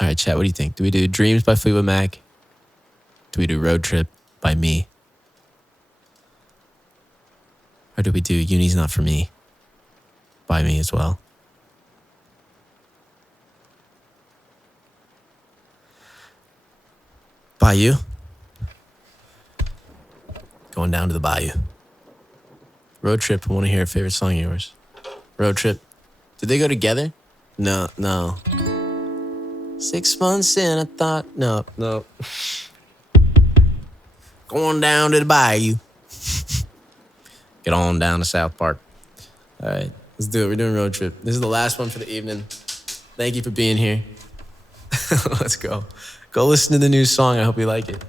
All right, chat, what do you think? Do we do Dreams by Fleetwood Mac? Do we do Road Trip by me? Or do we do Uni's Not For Me by me as well? Bayou? Going down to the bayou. Road Trip, I want to hear a favorite song of yours. Road Trip. Did they go together? No. 6 months in, I thought, no. Going down to the bayou. Get on down to South Park. All right, let's do it. We're doing Road Trip. This is the last one for the evening. Thank you for being here. Let's go. Go listen to the new song. I hope you like it.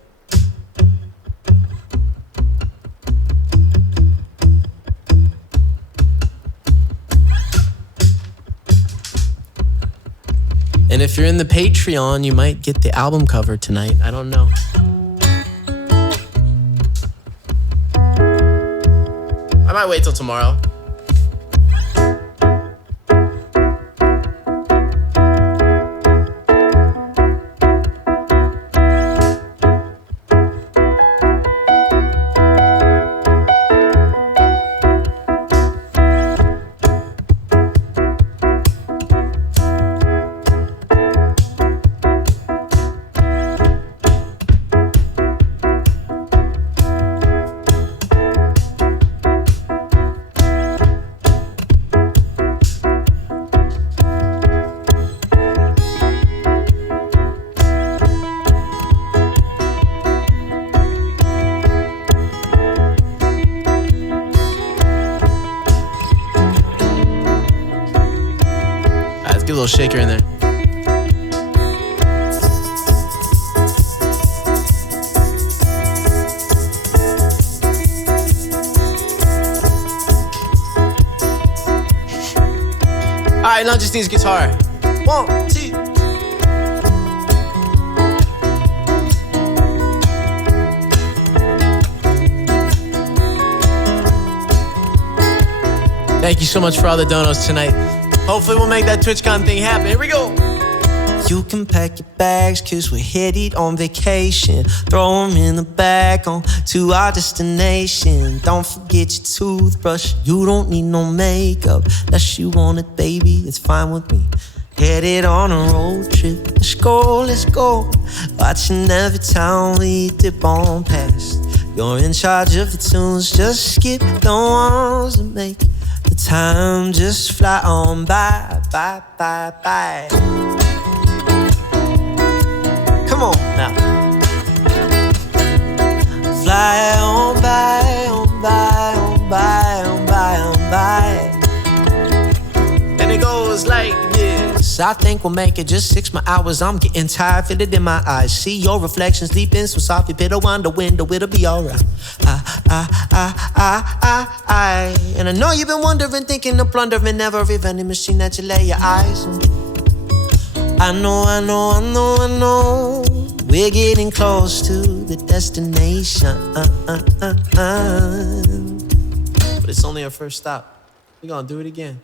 And if you're in the Patreon, you might get the album cover tonight. I don't know. I might wait till tomorrow. Get a little shaker in there. All right, now just needs guitar. 1, 2. Thank you so much for all the donos tonight. Hopefully we'll make that TwitchCon thing happen. Here we go. You can pack your bags, cause we're headed on vacation. Throw them in the bag on to our destination. Don't forget your toothbrush, you don't need no makeup. Unless you want it, baby, it's fine with me. Headed on a road trip, let's go. Watching every town we dip on past. You're in charge of the tunes, just skip the ones that make the time just fly on by. Come on now. Fly on by. And it goes like this. I think we'll make it just 6 more hours. I'm getting tired, feel it in my eyes. See your reflection sleeping so soft, you better wind the window, it'll be alright. And I know you've been wondering, thinking of plundering every vending machine that you lay your eyes on. I know. We're getting close to the destination. But it's only our first stop. We're gonna do it again.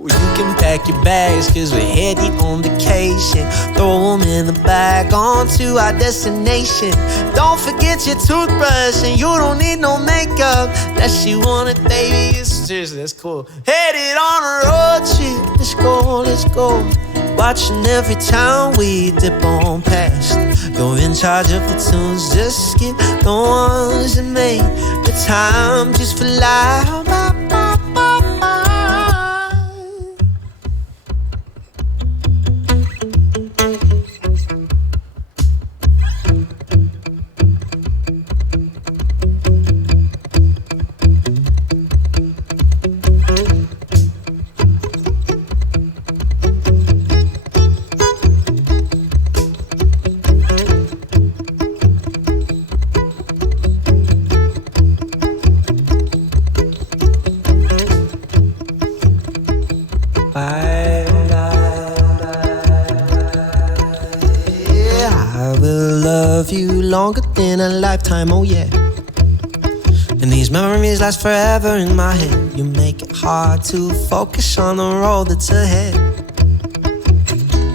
You can pack your bags, cause we're headed on vacation. Throw them in the bag onto our destination. Don't forget your toothbrush, and you don't need no makeup. Unless you want it, baby. Seriously, that's cool. Headed on a road trip, let's go. Watching every town we dip on past. You're in charge of the tunes, just skip the ones that make the time just fly by. you longer than a lifetime, oh yeah. And these memories last forever in my head. You make it hard to focus on the road that's ahead.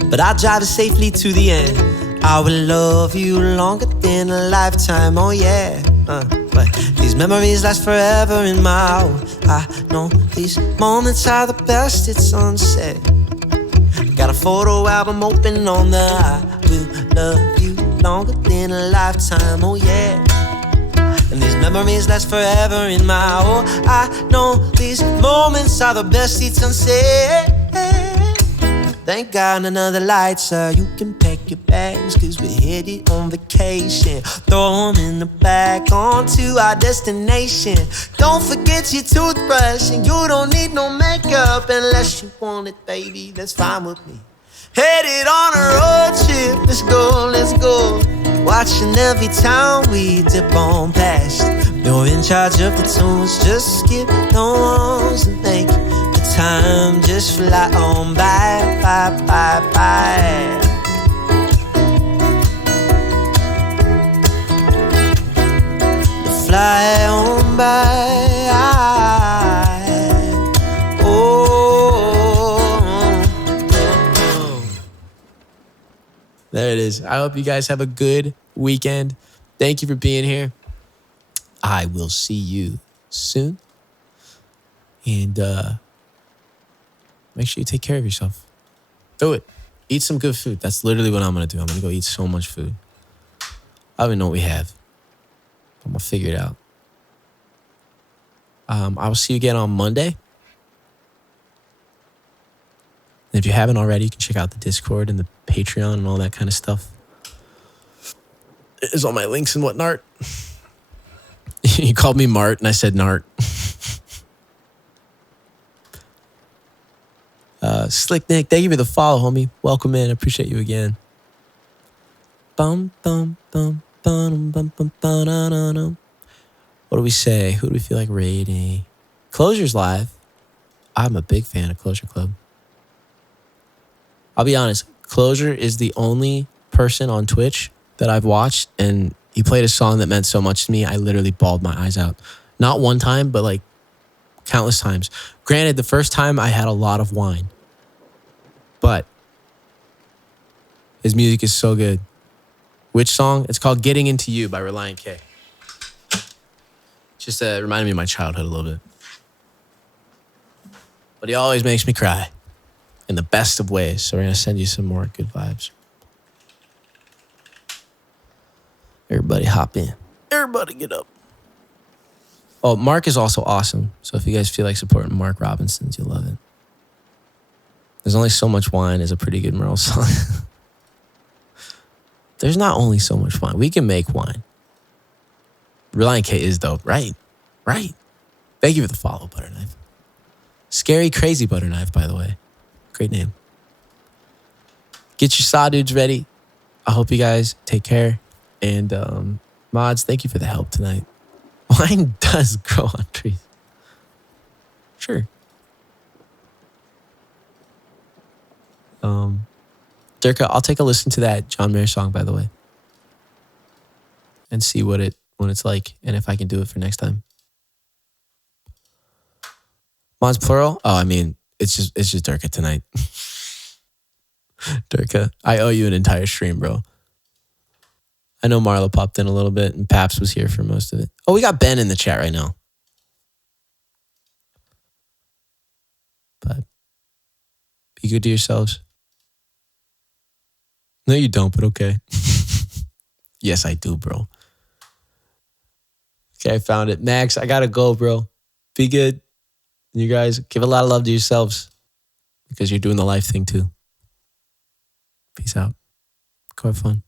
But I'll drive it safely to the end. I will love you longer than a lifetime, oh yeah. But these memories last forever in my heart. I know these moments are the best, it's sunset. Got a photo album open on the I will love you longer than a lifetime, oh yeah. And these memories last forever in my heart. I know these moments are the best, it's sunset. Thank God another light, sir. You can pack your bags, cause we're headed on vacation. Throw them in the back onto our destination. Don't forget your toothbrush, and you don't need no makeup unless you want it, baby, that's fine with me. Headed on a road trip, let's go, let's go. Watching every town we dip on past. You're in charge of the tunes, just skip the ones and make the time just fly on by, by, by, by. Fly on by. There it is. I hope you guys have a good weekend. Thank you for being here. I will see you soon. And make sure you take care of yourself. Do it. Eat some good food. That's literally what I'm going to do. I'm going to go eat so much food. I don't even know what we have. I'm going to figure it out. I will see you again on Monday. And if you haven't already, you can check out the Discord and the Patreon and all that kind of stuff. It's all my links and whatnot. You called me Mart and I said Nart. Slick Nick, thank you for the follow, homie. Welcome in. I appreciate you again. Bum, bum, bum, bum, bum, bum, bum, what do we say? Who do we feel like rating? Closure's live. I'm a big fan of Closure Club. I'll be honest. Closure is the only person on Twitch that I've watched, and he played a song that meant so much to me. I literally bawled my eyes out. Not one time, but like countless times. Granted, the first time I had a lot of wine, but his music is so good. Which song? It's called Getting Into You by Reliant K. Just reminded me of my childhood a little bit. But he always makes me cry in the best of ways. So we're going to send you some more good vibes. Everybody hop in. Everybody get up. Oh, Mark is also awesome. So if you guys feel like supporting Mark Robinson's, you'll love it. There's Only So Much Wine is a pretty good Merle song. There's not only so much wine. We can make wine. Reliant K is dope, right? Right. Thank you for the follow, Butterknife. Scary Crazy Butterknife, by the way. Great name. Get your saw dudes ready. I hope you guys take care. And mods, thank you for the help tonight. Wine does grow on trees. Sure. Durka, I'll take a listen to that John Mayer song, by the way. And see what it's like and if I can do it for next time. Mods plural? Oh, I mean, it's just Durka tonight. Durka, I owe you an entire stream, bro. I know Marlo popped in a little bit and Paps was here for most of it. Oh, we got Ben in the chat right now. But be good to yourselves. No, you don't, but okay. Yes, I do, bro. Okay, I found it. Max, I gotta go, bro. Be good. You guys, give a lot of love to yourselves because you're doing the life thing too. Peace out. Go have fun.